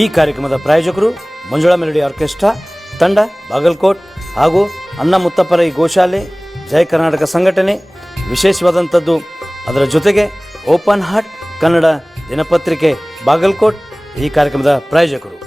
ಈ ಕಾರ್ಯಕ್ರಮದ ಪ್ರಾಯೋಜಕರು ಮಂಜುಳಾ ಮೆಲೋಡಿ ಆರ್ಕೆಸ್ಟ್ರಾ ತಂಡ ಬಾಗಲಕೋಟ್ ಹಾಗೂ ಅನ್ನ ಮುತ್ತಪ್ಪರೈ ಗೋಶಾಲೆ ಜಯ ಕರ್ನಾಟಕ ಸಂಘಟನೆ. ವಿಶೇಷವಾದಂಥದ್ದು ಅದರ ಜೊತೆಗೆ ಓಪನ್ ಹಾರ್ಟ್ ಕನ್ನಡ ದಿನಪತ್ರಿಕೆ ಬಾಗಲಕೋಟ್ ಈ ಕಾರ್ಯಕ್ರಮದ ಪ್ರಾಯೋಜಕರು.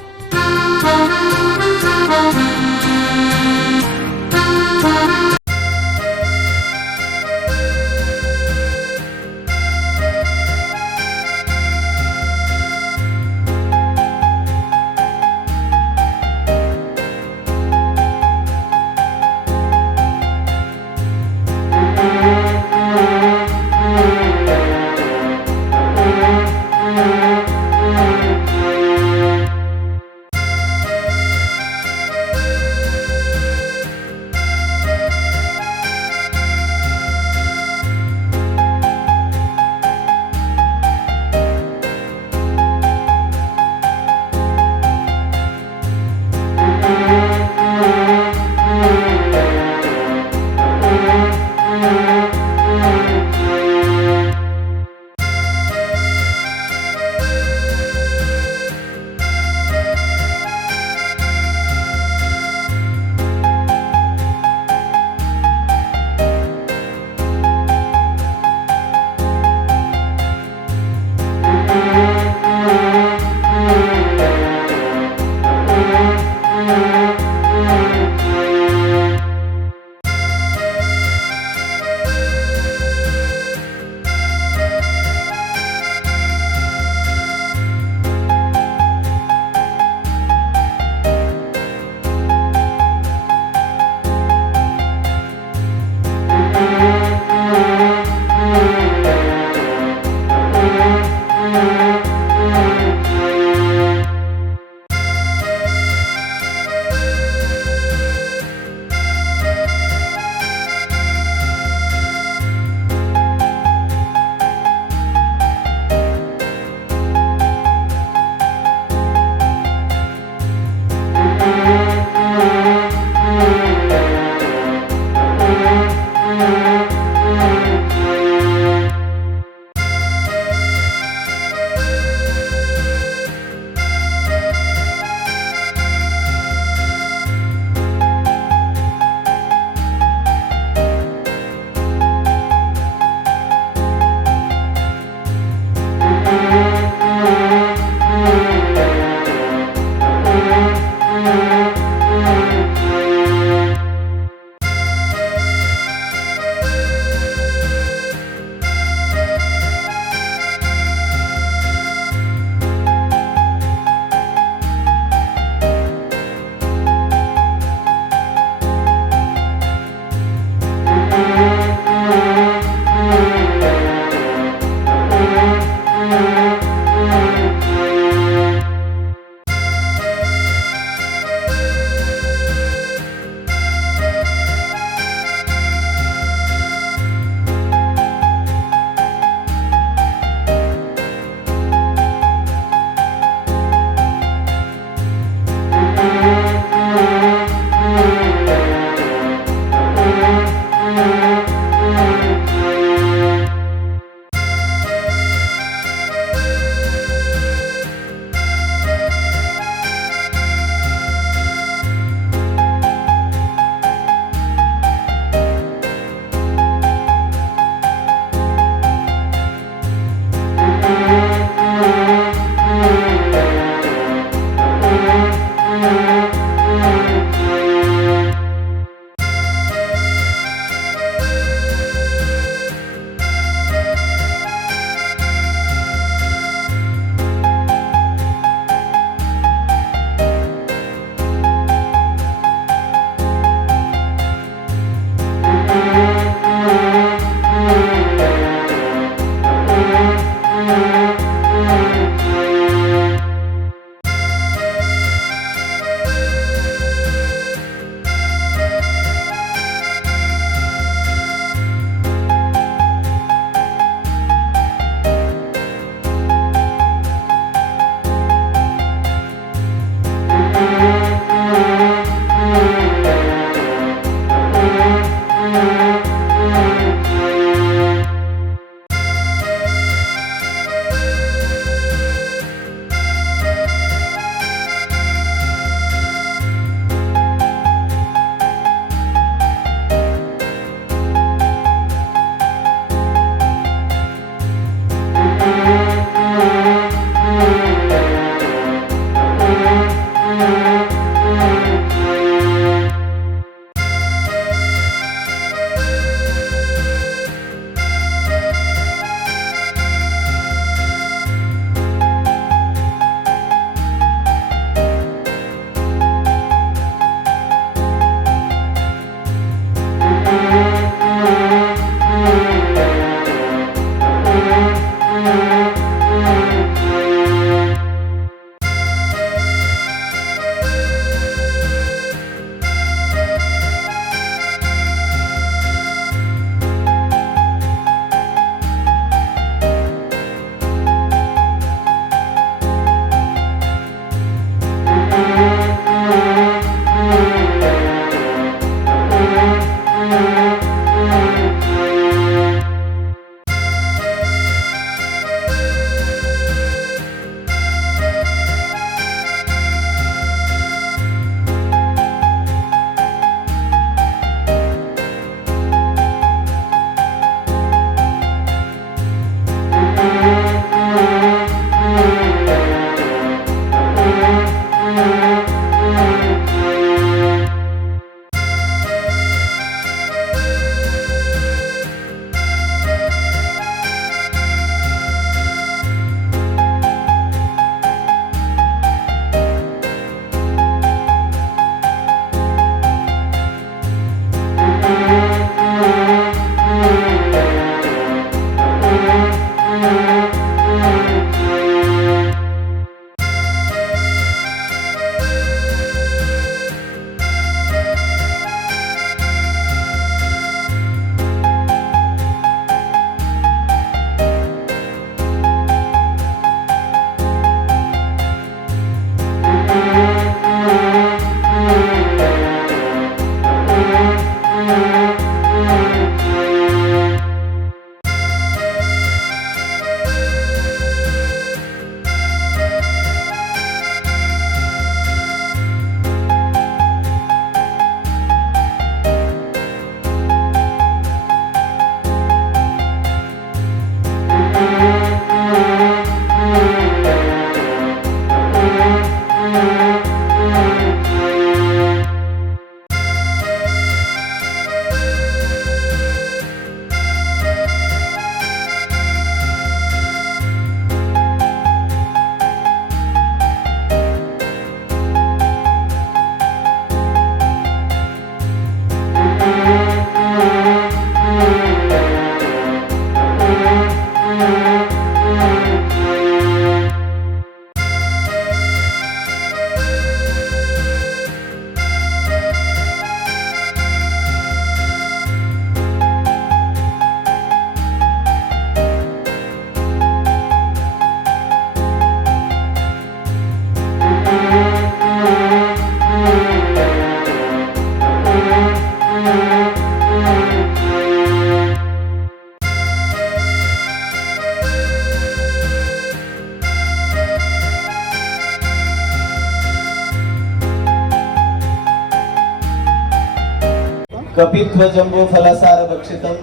ಕಪಿತ್ವ ಜಂಬೂ ಫಲಸಾರ ಭಕ್ಷಿತಂ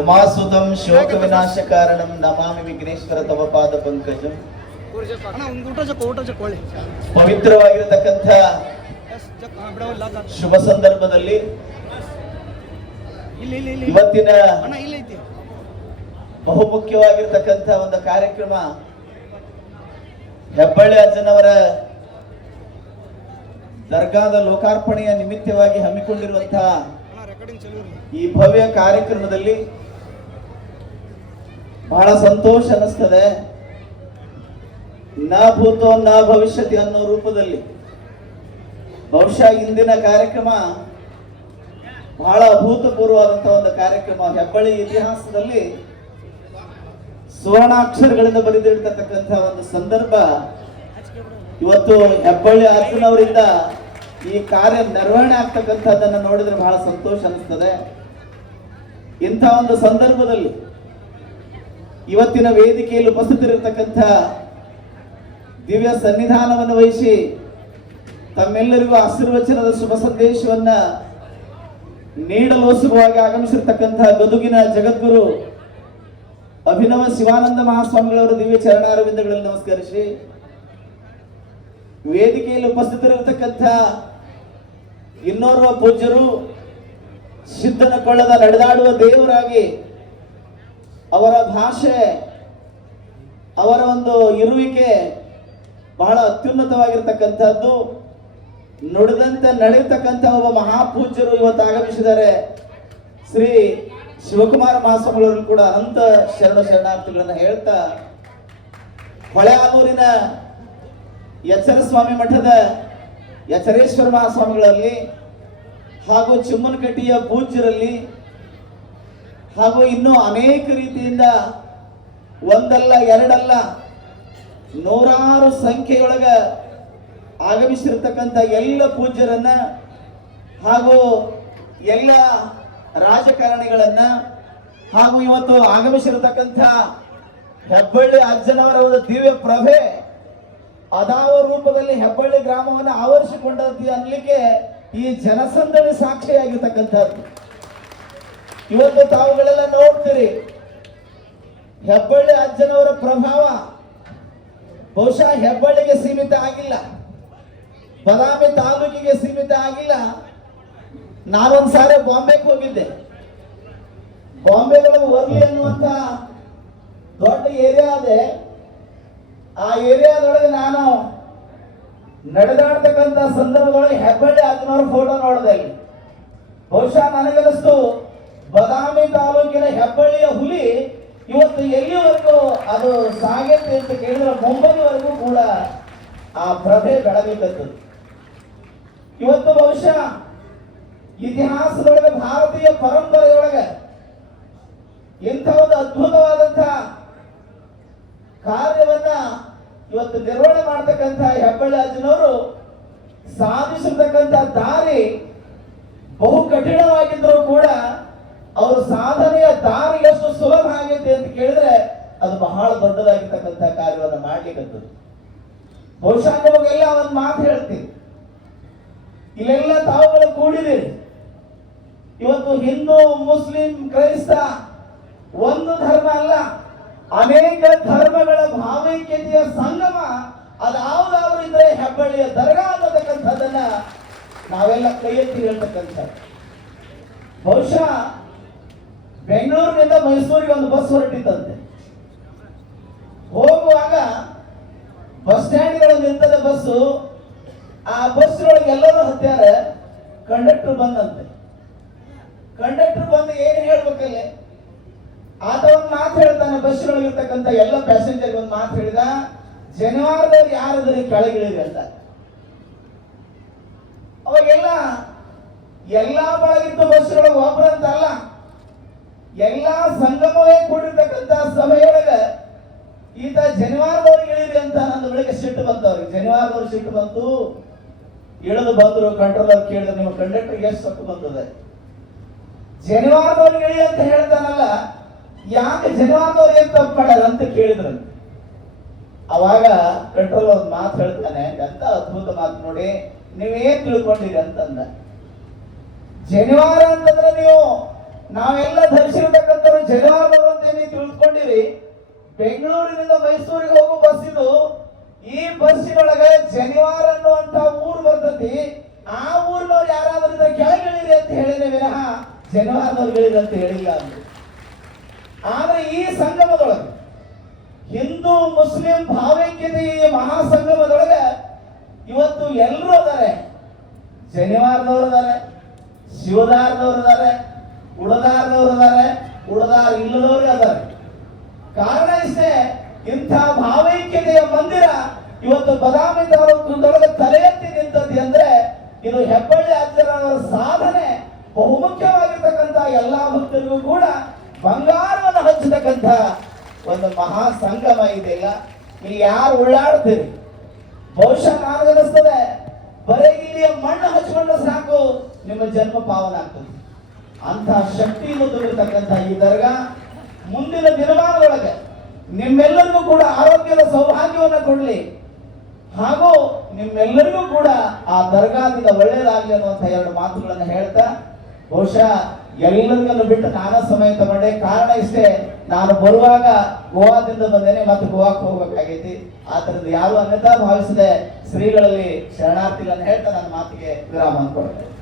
ಉಮಾಸುತಂ ಶೋಕ ವಿನಾಶ ಕಾರಣಂ ನಮಾಮಿ ವಿಘ್ನೇಶ್ವರ ತವ ಪಾದ ಪಂಕಜಂ. ಪವಿತ್ರವಾಗಿರತಕ್ಕಂಥ ಶುಭ ಸಂದರ್ಭದಲ್ಲಿ ಇವತ್ತಿನ ಬಹುಮುಖ್ಯವಾಗಿರ್ತಕ್ಕಂಥ ಒಂದು ಕಾರ್ಯಕ್ರಮ ಹೆಬ್ಬಳ್ಳಿ ಅಜ್ಜನವರ ದರ್ಗಾದ ಲೋಕಾರ್ಪಣೆಯ ನಿಮಿತ್ತವಾಗಿ ಹಮ್ಮಿಕೊಂಡಿರುವಂತಹ ಈ ಭವ್ಯ ಕಾರ್ಯಕ್ರಮದಲ್ಲಿ ಬಹಳ ಸಂತೋಷ ಅನಿಸ್ತದೆ. ನ ಭೂತೋ ನ ಭವಿಷ್ಯತಿ ಅನ್ನೋ ರೂಪದಲ್ಲಿ ಬಹುಶಃ ಇಂದಿನ ಕಾರ್ಯಕ್ರಮ ಬಹಳ ಅಭೂತಪೂರ್ವವಾದಂತಹ ಒಂದು ಕಾರ್ಯಕ್ರಮ. ಹೆಬ್ಬಳ್ಳಿ ಇತಿಹಾಸದಲ್ಲಿ ಸುವರ್ಣಾಕ್ಷರಗಳಿಂದ ಬರೆದಿರ್ತಕ್ಕಂಥ ಒಂದು ಸಂದರ್ಭ ಇವತ್ತು ಹೆಬ್ಬಳ್ಳಿ ಅಜ್ಜನವರಿಂದ ಈ ಕಾರ್ಯ ನಿರ್ವಹಣೆ ಆಗ್ತಕ್ಕಂಥದ್ದನ್ನು ನೋಡಿದ್ರೆ ಬಹಳ ಸಂತೋಷ ಅನಿಸ್ತದೆ. ಇಂಥ ಒಂದು ಸಂದರ್ಭದಲ್ಲಿ ಇವತ್ತಿನ ವೇದಿಕೆಯಲ್ಲಿ ಉಪಸ್ಥಿತರಿರತಕ್ಕಂಥ ದಿವ್ಯ ಸನ್ನಿಧಾನವನ್ನು ವಹಿಸಿ ತಮ್ಮೆಲ್ಲರಿಗೂ ಆಶೀರ್ವಚನದ ಶುಭ ಸಂದೇಶವನ್ನ ನೀಡಲೋಸುವಾಗಿ ಆಗಮಿಸಿರ್ತಕ್ಕಂಥ ಗದುಗಿನ ಜಗದ್ಗುರು ಅಭಿನವ ಶಿವಾನಂದ ಮಹಾಸ್ವಾಮಿಗಳವರ ದಿವ್ಯ ಚರಣಾರವಿಂದಗಳಲ್ಲಿ ನಮಸ್ಕರಿಸಿ, ವೇದಿಕೆಯಲ್ಲಿ ಉಪಸ್ಥಿತರಿರತಕ್ಕಂಥ ಇನ್ನೋರ್ವ ಪೂಜ್ಯರು ಸಿದ್ಧನ ಕೊಳ್ಳದ ನಡೆದಾಡುವ ದೇವರಾಗಿ ಅವರ ಭಾಷೆ, ಅವರ ಒಂದು ಇರುವಿಕೆ ಬಹಳ ಅತ್ಯುನ್ನತವಾಗಿರ್ತಕ್ಕಂಥದ್ದು. ನುಡಿದಂತೆ ನಡೆಯತಕ್ಕಂಥ ಒಬ್ಬ ಮಹಾಪೂಜ್ಯರು ಇವತ್ತು ಆಗಮಿಸಿದ್ದಾರೆ. ಶ್ರೀ ಶಿವಕುಮಾರ ಮಹಾಸ್ವಾಮಿಗಳವರು ಕೂಡ ಅನಂತ ಶರಣಾರ್ಥಿಗಳನ್ನು ಹೇಳ್ತಾ, ಹೊಳೆಆಲೂರಿನ ಎಚ್ಚರ ಸ್ವಾಮಿ ಮಠದ ಎಚ್ಚರೇಶ್ವರ ಮಹಾಸ್ವಾಮಿಗಳಲ್ಲಿ ಹಾಗೂ ಚಿಮ್ಮನಕಟ್ಟಿಯ ಪೂಜ್ಯರಲ್ಲಿ ಹಾಗೂ ಇನ್ನೂ ಅನೇಕ ರೀತಿಯಿಂದ ಒಂದಲ್ಲ ಎರಡಲ್ಲ ನೂರಾರು ಸಂಖ್ಯೆಯೊಳಗ ಆಗಮಿಸಿರ್ತಕ್ಕಂಥ ಎಲ್ಲ ಪೂಜ್ಯರನ್ನ ಹಾಗೂ ಎಲ್ಲ ರಾಜಕಾರಣಿಗಳನ್ನ ಹಾಗೂ ಇವತ್ತು ಆಗಮಿಸಿರತಕ್ಕಂಥ ಹೆಬ್ಬಳ್ಳಿ ಅಜ್ಜನವರ ಒಂದು ದಿವ್ಯ ಪ್ರಭೆ ಅದಾವ ರೂಪದಲ್ಲಿ ಹೆಬ್ಬಳ್ಳಿ ಗ್ರಾಮವನ್ನು ಆವರಿಸಿಕೊಂಡಂತೆ ಅನ್ನಲಿಕ್ಕೆ ಈ ಜನಸಂದಣಿ ಸಾಕ್ಷಿಯಾಗಿರ್ತಕ್ಕಂಥದ್ದು. ಇವತ್ತು ತಾವುಗಳೆಲ್ಲ ನೋಡ್ತೀರಿ, ಹೆಬ್ಬಳ್ಳಿ ಅಜ್ಜನವರ ಪ್ರಭಾವ ಬಹುಶಃ ಹೆಬ್ಬಳ್ಳಿಗೆ ಸೀಮಿತ ಆಗಿಲ್ಲ, ಬದಾಮಿ ತಾಲೂಕಿಗೆ ಸೀಮಿತ ಆಗಿಲ್ಲ. ನಾನೊಂದು ಸಾರಿ ಬಾಂಬೆಗೆ ಹೋಗಿದ್ದೆ. ಬಾಂಬೆದೊಳಗೆ ವರ್ಲಿ ಅನ್ನುವಂತ ದೊಡ್ಡ ಏರಿಯಾ ಇದೆ. ಆ ಏರಿಯಾದೊಳಗೆ ನಾನು ನಡೆದಾಡ್ತಕ್ಕಂಥ ಸಂದರ್ಭದೊಳಗೆ ಹೆಬ್ಬಳ್ಳಿ ಅಜ್ಜನವರ ಫೋಟೋ ನೋಡಿದೆ. ಬಹುಶಃ ನನಗನಿಸ್ತು ಬದಾಮಿ ತಾಲೂಕಿನ ಹೆಬ್ಬಳ್ಳಿಯ ಹುಲಿ ಇವತ್ತು ಎಲ್ಲಿವರೆಗೂ ಅದು ಸಾಗೈತೆ ಅಂತ ಕೇಳಿದ್ರೆ ಮುಂಬೈವರೆಗೂ ಕೂಡ ಆ ಪ್ರಭೆ ಬೆಳಬೇಕದ್ದು. ಇವತ್ತು ಬಹುಶಃ ಇತಿಹಾಸದೊಳಗೆ ಭಾರತೀಯ ಪರಂಪರೆಯೊಳಗೆ ಇಂಥ ಒಂದು ಅದ್ಭುತವಾದಂಥ ಕಾರ್ಯವನ್ನ ಇವತ್ತು ನಿರ್ವಹಣೆ ಮಾಡ್ತಕ್ಕಂಥ ಹೆಬ್ಬಳ್ಳಿ ಅಜ್ಜನವರು ಸಾಧಿಸಿರ್ತಕ್ಕಂಥ ದಾರಿ ಬಹು ಕಠಿಣವಾಗಿದ್ದರೂ ಕೂಡ ಅವರ ಸಾಧನೆಯ ದಾರಿ ಎಷ್ಟು ಸುಲಭ ಆಗೈತೆ ಅಂತ ಕೇಳಿದ್ರೆ ಅದು ಬಹಳ ದೊಡ್ಡದಾಗಿರ್ತಕ್ಕಂಥ ಕಾರ್ಯವನ್ನು ಮಾಡ್ಲಿಕ್ಕಂಥದ್ದು. ಬಹುಶಃ ನಿಮಗೆಲ್ಲ ಒಂದು ಮಾತು ಹೇಳ್ತೀನಿ, ಇಲ್ಲೆಲ್ಲ ತಾವುಗಳು ಕೂಡಿದಿರಿ. ಇವತ್ತು ಹಿಂದೂ, ಮುಸ್ಲಿಂ, ಕ್ರೈಸ್ತ ಒಂದು ಧರ್ಮ ಅಲ್ಲ, ಅನೇಕ ಧರ್ಮಗಳ ಭಾವೈಕ್ಯತೆಯ ಸಂಗಮ ಅದಾವುದಾದ್ರು ಇದ್ರೆ ಹೆಬ್ಬಳ್ಳಿಯ ದರ್ಗಾ ಅನ್ನತಕ್ಕಂಥದ್ದನ್ನ ನಾವೆಲ್ಲ ಕೈ ಎತ್ತಿ ಹೇಳ್ತಕ್ಕಂಥ. ಬಹುಶಃ ಬೆಂಗಳೂರಿನಿಂದ ಮೈಸೂರಿಗೆ ಒಂದು ಬಸ್ ಹೊರಟಿತ್ತಂತೆ. ಹೋಗುವಾಗ ಬಸ್ ಸ್ಟ್ಯಾಂಡ್ಗಳಲ್ಲಿ ನಿಂತದ ಬಸ್ಸು. ಆ ಬಸ್ ಒಳಗೆ ಎಲ್ಲರೂ ಹತ್ಯಾರ. ಕಂಡಕ್ಟರ್ ಬಂದಂತೆ. ಕಂಡಕ್ಟರ್ ಬಂದು ಏನು ಹೇಳ್ಬೇಕಲ್ಲ, ಆತ ಒಂದು ಮಾತು ಹೇಳ್ತಾನೆ. ಬಸ್ ಒಳಗಿರ್ತಕ್ಕಂಥ ಎಲ್ಲ ಪ್ಯಾಸೆಂಜರ್ ಒಂದು ಮಾತು ಹೇಳಿದ, ಜನಿವಾರದವ್ರು ಯಾರಾದ್ರೂ ಕೆಳಗಿಳಿರಿ ಅಂತ. ಅವಾಗೆಲ್ಲ ಎಲ್ಲಾ ಬಳಗಿದ್ದು ಬಸ್ ಒಳಗೆ ಒಬ್ಬರಂತಲ್ಲ, ಎಲ್ಲಾ ಸಂಗಮವೇ ಕೂಡಿರ್ತಕ್ಕಂಥ ಸಭೆಯೊಳಗ ಈತ ಜನಿವಾರದವ್ರಿಗೆ ಇಳಿರಿ ಅಂತ ನನ್ನ ಬೆಳಿಗ್ಗೆ ಸಿಟ್ಟು ಬಂತವ್ರಿಗೆ. ಜನಿವಾರದವ್ರು ಸಿಟ್ಟು ಬಂತು, ಇಳಿದು ಬಂದ್ರು. ಕಂಟ್ರೋಲರ್ ಕೇಳಿದ್ರು, ನಿಮ್ಮ ಕಂಡಕ್ಟರ್ಗೆ ಎಷ್ಟು ಸೊತ್ತು ಬಂದದೆ? ಜನಿವಾರದವ್ರಿಗೆ ಇಳಿ ಅಂತ ಹೇಳ್ತಾನಲ್ಲ, ಯಾಕೆ ಜನಿವಾರದವ್ರು ಏನ್ ತಪ್ಪು ಮಾಡ್ಯಾರ ಅಂತ ಕೇಳಿದ್ರು. ಅವಾಗ ಕಂಟ್ರೋಲರ್ ಮಾತು ಹೇಳ್ತಾನೆ, ಎಂತ ಅದ್ಭುತ ಮಾತು ನೋಡಿ, ನೀವೇನ್ ತಿಳ್ಕೊಂಡಿರಿ ಅಂತಂದ. ಜನಿವಾರ ಅಂತಂದ್ರೆ ನೀವು ನಾವೆಲ್ಲ ಧರಿಸಿರ್ತಕ್ಕಂಥವ್ರು ಜನಿವಾರದವರು ಅಂತ ನೀವು ತಿಳ್ಕೊಂಡಿರಿ. ಬೆಂಗಳೂರಿನಿಂದ ಮೈಸೂರಿಗೆ ಹೋಗೋ ಬಸ್ ಇದು. ಈ ಬಸ್ಸಿನೊಳಗೆ ಜನಿವಾರ ಅನ್ನುವಂತ ಊರು ಬರ್ತತಿ. ಆ ಊರಿನವ್ರು ಯಾರಾದ್ರೂ ಕೆಳಗಿಳಿರಿ ಅಂತ ಹೇಳಿದ್ರೆ ವಿನಃ ಜನಿವಾರದವ್ರು ಅಂತ ಹೇಳಿಲ್ಲ ಅಂತ. ಆದ್ರೆ ಈ ಸಂಗಮದೊಳಗೆ ಹಿಂದೂ ಮುಸ್ಲಿಂ ಭಾವೈಕ್ಯತೆ ಈ ಮಹಾಸಂಗಮದೊಳಗೆ ಇವತ್ತು ಎಲ್ಲರೂ ಅದಾರೆ. ಜನಿವಾರದವ್ರು ಅದಾರೆ, ಶಿವದಾರದವ್ರು ಅದಾರೆ, ಉಡದಾರದವ್ರು ಅದಾರೆ, ಉಡದಾರ ಇಲ್ಲದವ್ರು ಅದಾರೆ. ಕಾರಣ ಇಷ್ಟೇ, ಇಂಥ ಭಾವೈಕ್ಯತೆಯ ಮಂದಿರ ಇವತ್ತು ಬದಾಮಿ ತಾಲೂಕಿನೊಳಗೆ ತಲೆ ಎತ್ತಿ ನಿಂತದ್ದು ಅಂದ್ರೆ ಇದು ಹೆಬ್ಬಳ್ಳಿ ಅಜ್ಜರವರ ಸಾಧನೆ. ಬಹುಮುಖ್ಯವಾಗಿರ್ತಕ್ಕಂಥ ಎಲ್ಲಾ ಭಕ್ತರಿಗೂ ಕೂಡ ಬಂಗಾರವನ್ನು ಹಂಚತಕ್ಕಂಥ ಒಂದು ಮಹಾ ಸಂಗಮ ಇದೆಯಲ್ಲ. ಇಲ್ಲಿ ಯಾರು ಉಳ್ಳಾಡ್ತೀರಿ? ಬಹುಶಃ ನನಗನಿಸ್ತದೆ ಬರೀ ಇಲ್ಲಿಯ ಮಣ್ಣು ಹಚ್ಕೊಂಡ್ರೆ ಸಾಕು ನಿಮ್ಮ ಜನ್ಮ ಪಾವನ ಆಗ್ತದೆ. ಅಂತ ಶಕ್ತಿಯನ್ನು ತುಂಬಿರ್ತಕ್ಕಂಥ ಈ ದರ್ಗಾ ಮುಂದಿನ ದಿನಮಾನದೊಳಗೆ ನಿಮ್ಮೆಲ್ಲರಿಗೂ ಕೂಡ ಆರೋಗ್ಯದ ಸೌಭಾಗ್ಯವನ್ನು ಕೊಡಲಿ, ಹಾಗೂ ನಿಮ್ಮೆಲ್ಲರಿಗೂ ಕೂಡ ಆ ದರ್ಗಾದಿಂದ ಒಳ್ಳೆಯದಾಗಲಿ ಅನ್ನುವಂಥ ಎರಡು ಮಾತುಗಳನ್ನು ಹೇಳ್ತಾ, ಬಹುಶಃ ಎಲ್ಲರಿಗೂ ಬಿಟ್ಟು ನಾನಾ ಸಮಯ ತಗೊಂಡೆ. ಕಾರಣ ಇಷ್ಟೇ, ನಾನು ಬರುವಾಗ ಗೋವಾದಿಂದ ಬಂದೇನೆ, ಮತ್ತೆ ಗೋವಾಕ್ಕೆ ಹೋಗ್ಬೇಕಾಗೈತಿ. ಆದ್ರಿಂದ ಯಾರು ಅನ್ಯತಾ ಭಾವಿಸದೆ ಶ್ರೀಗಳಲ್ಲಿ ಶರಣಾರ್ಥಿಗಳನ್ನು ಹೇಳ್ತಾ ನನ್ನ ಮಾತಿಗೆ ವಿರಾಮ ಅಂದ್ಕೊಳ್ತೇನೆ.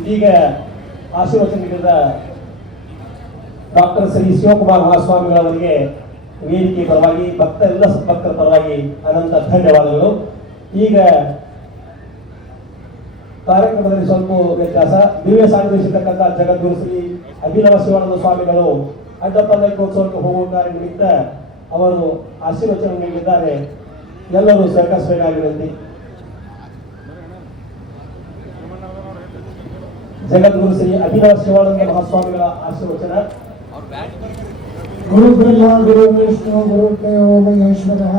ಇದೀಗ ಆಶೀರ್ವಚನದಿಂದ ಡಾಕ್ಟರ್ ಶ್ರೀ ಶಿವಕುಮಾರ್ ಮಹಾಸ್ವಾಮಿಗಳವರಿಗೆ ವೇದಿಕೆ ಪರವಾಗಿ ಎಲ್ಲ ಭಕ್ತರ ಪರವಾಗಿ ಅನಂತ ಧನ್ಯವಾದಗಳು. ಈಗ ಕಾರ್ಯಕ್ರಮದಲ್ಲಿ ಸ್ವಲ್ಪ ವ್ಯತ್ಯಾಸ. ದಿವ್ಯ ಸಾನ್ನಿಧ್ಯತಕ್ಕಂಥ ಜಗದ್ಗುರು ಶ್ರೀ ಅಭಿನವ ಶಿವಾನಂದ ಸ್ವಾಮಿಗಳು ಅಡ್ಡಪಲ್ಲಕ್ಕೋತ್ಸವಕ್ಕೆ ಹೋಗುವ ಕಾರ್ಯ ನಿಮಿತ್ತ ಅವರು ಆಶೀರ್ವಚನ ನೀಡಿದ್ದಾರೆ. ಎಲ್ಲರೂ ಸಹಕರಿಸಬೇಕಾಗಿ ವಿನಂತಿ. ಜಗದ್ಗುರು ಶ್ರೀ ಅಭಿನವ ಶಿವಾನಂದ ಮಹಾಸ್ವಾಮಿಗಳ ಆಶೀರ್ವಚನ. ಗುರು ಬ್ರಹ್ಮ ಗುರು ವಿಷ್ಣು ಗುರು ದೇವೋ ಮಹೇಶ್ವರಃ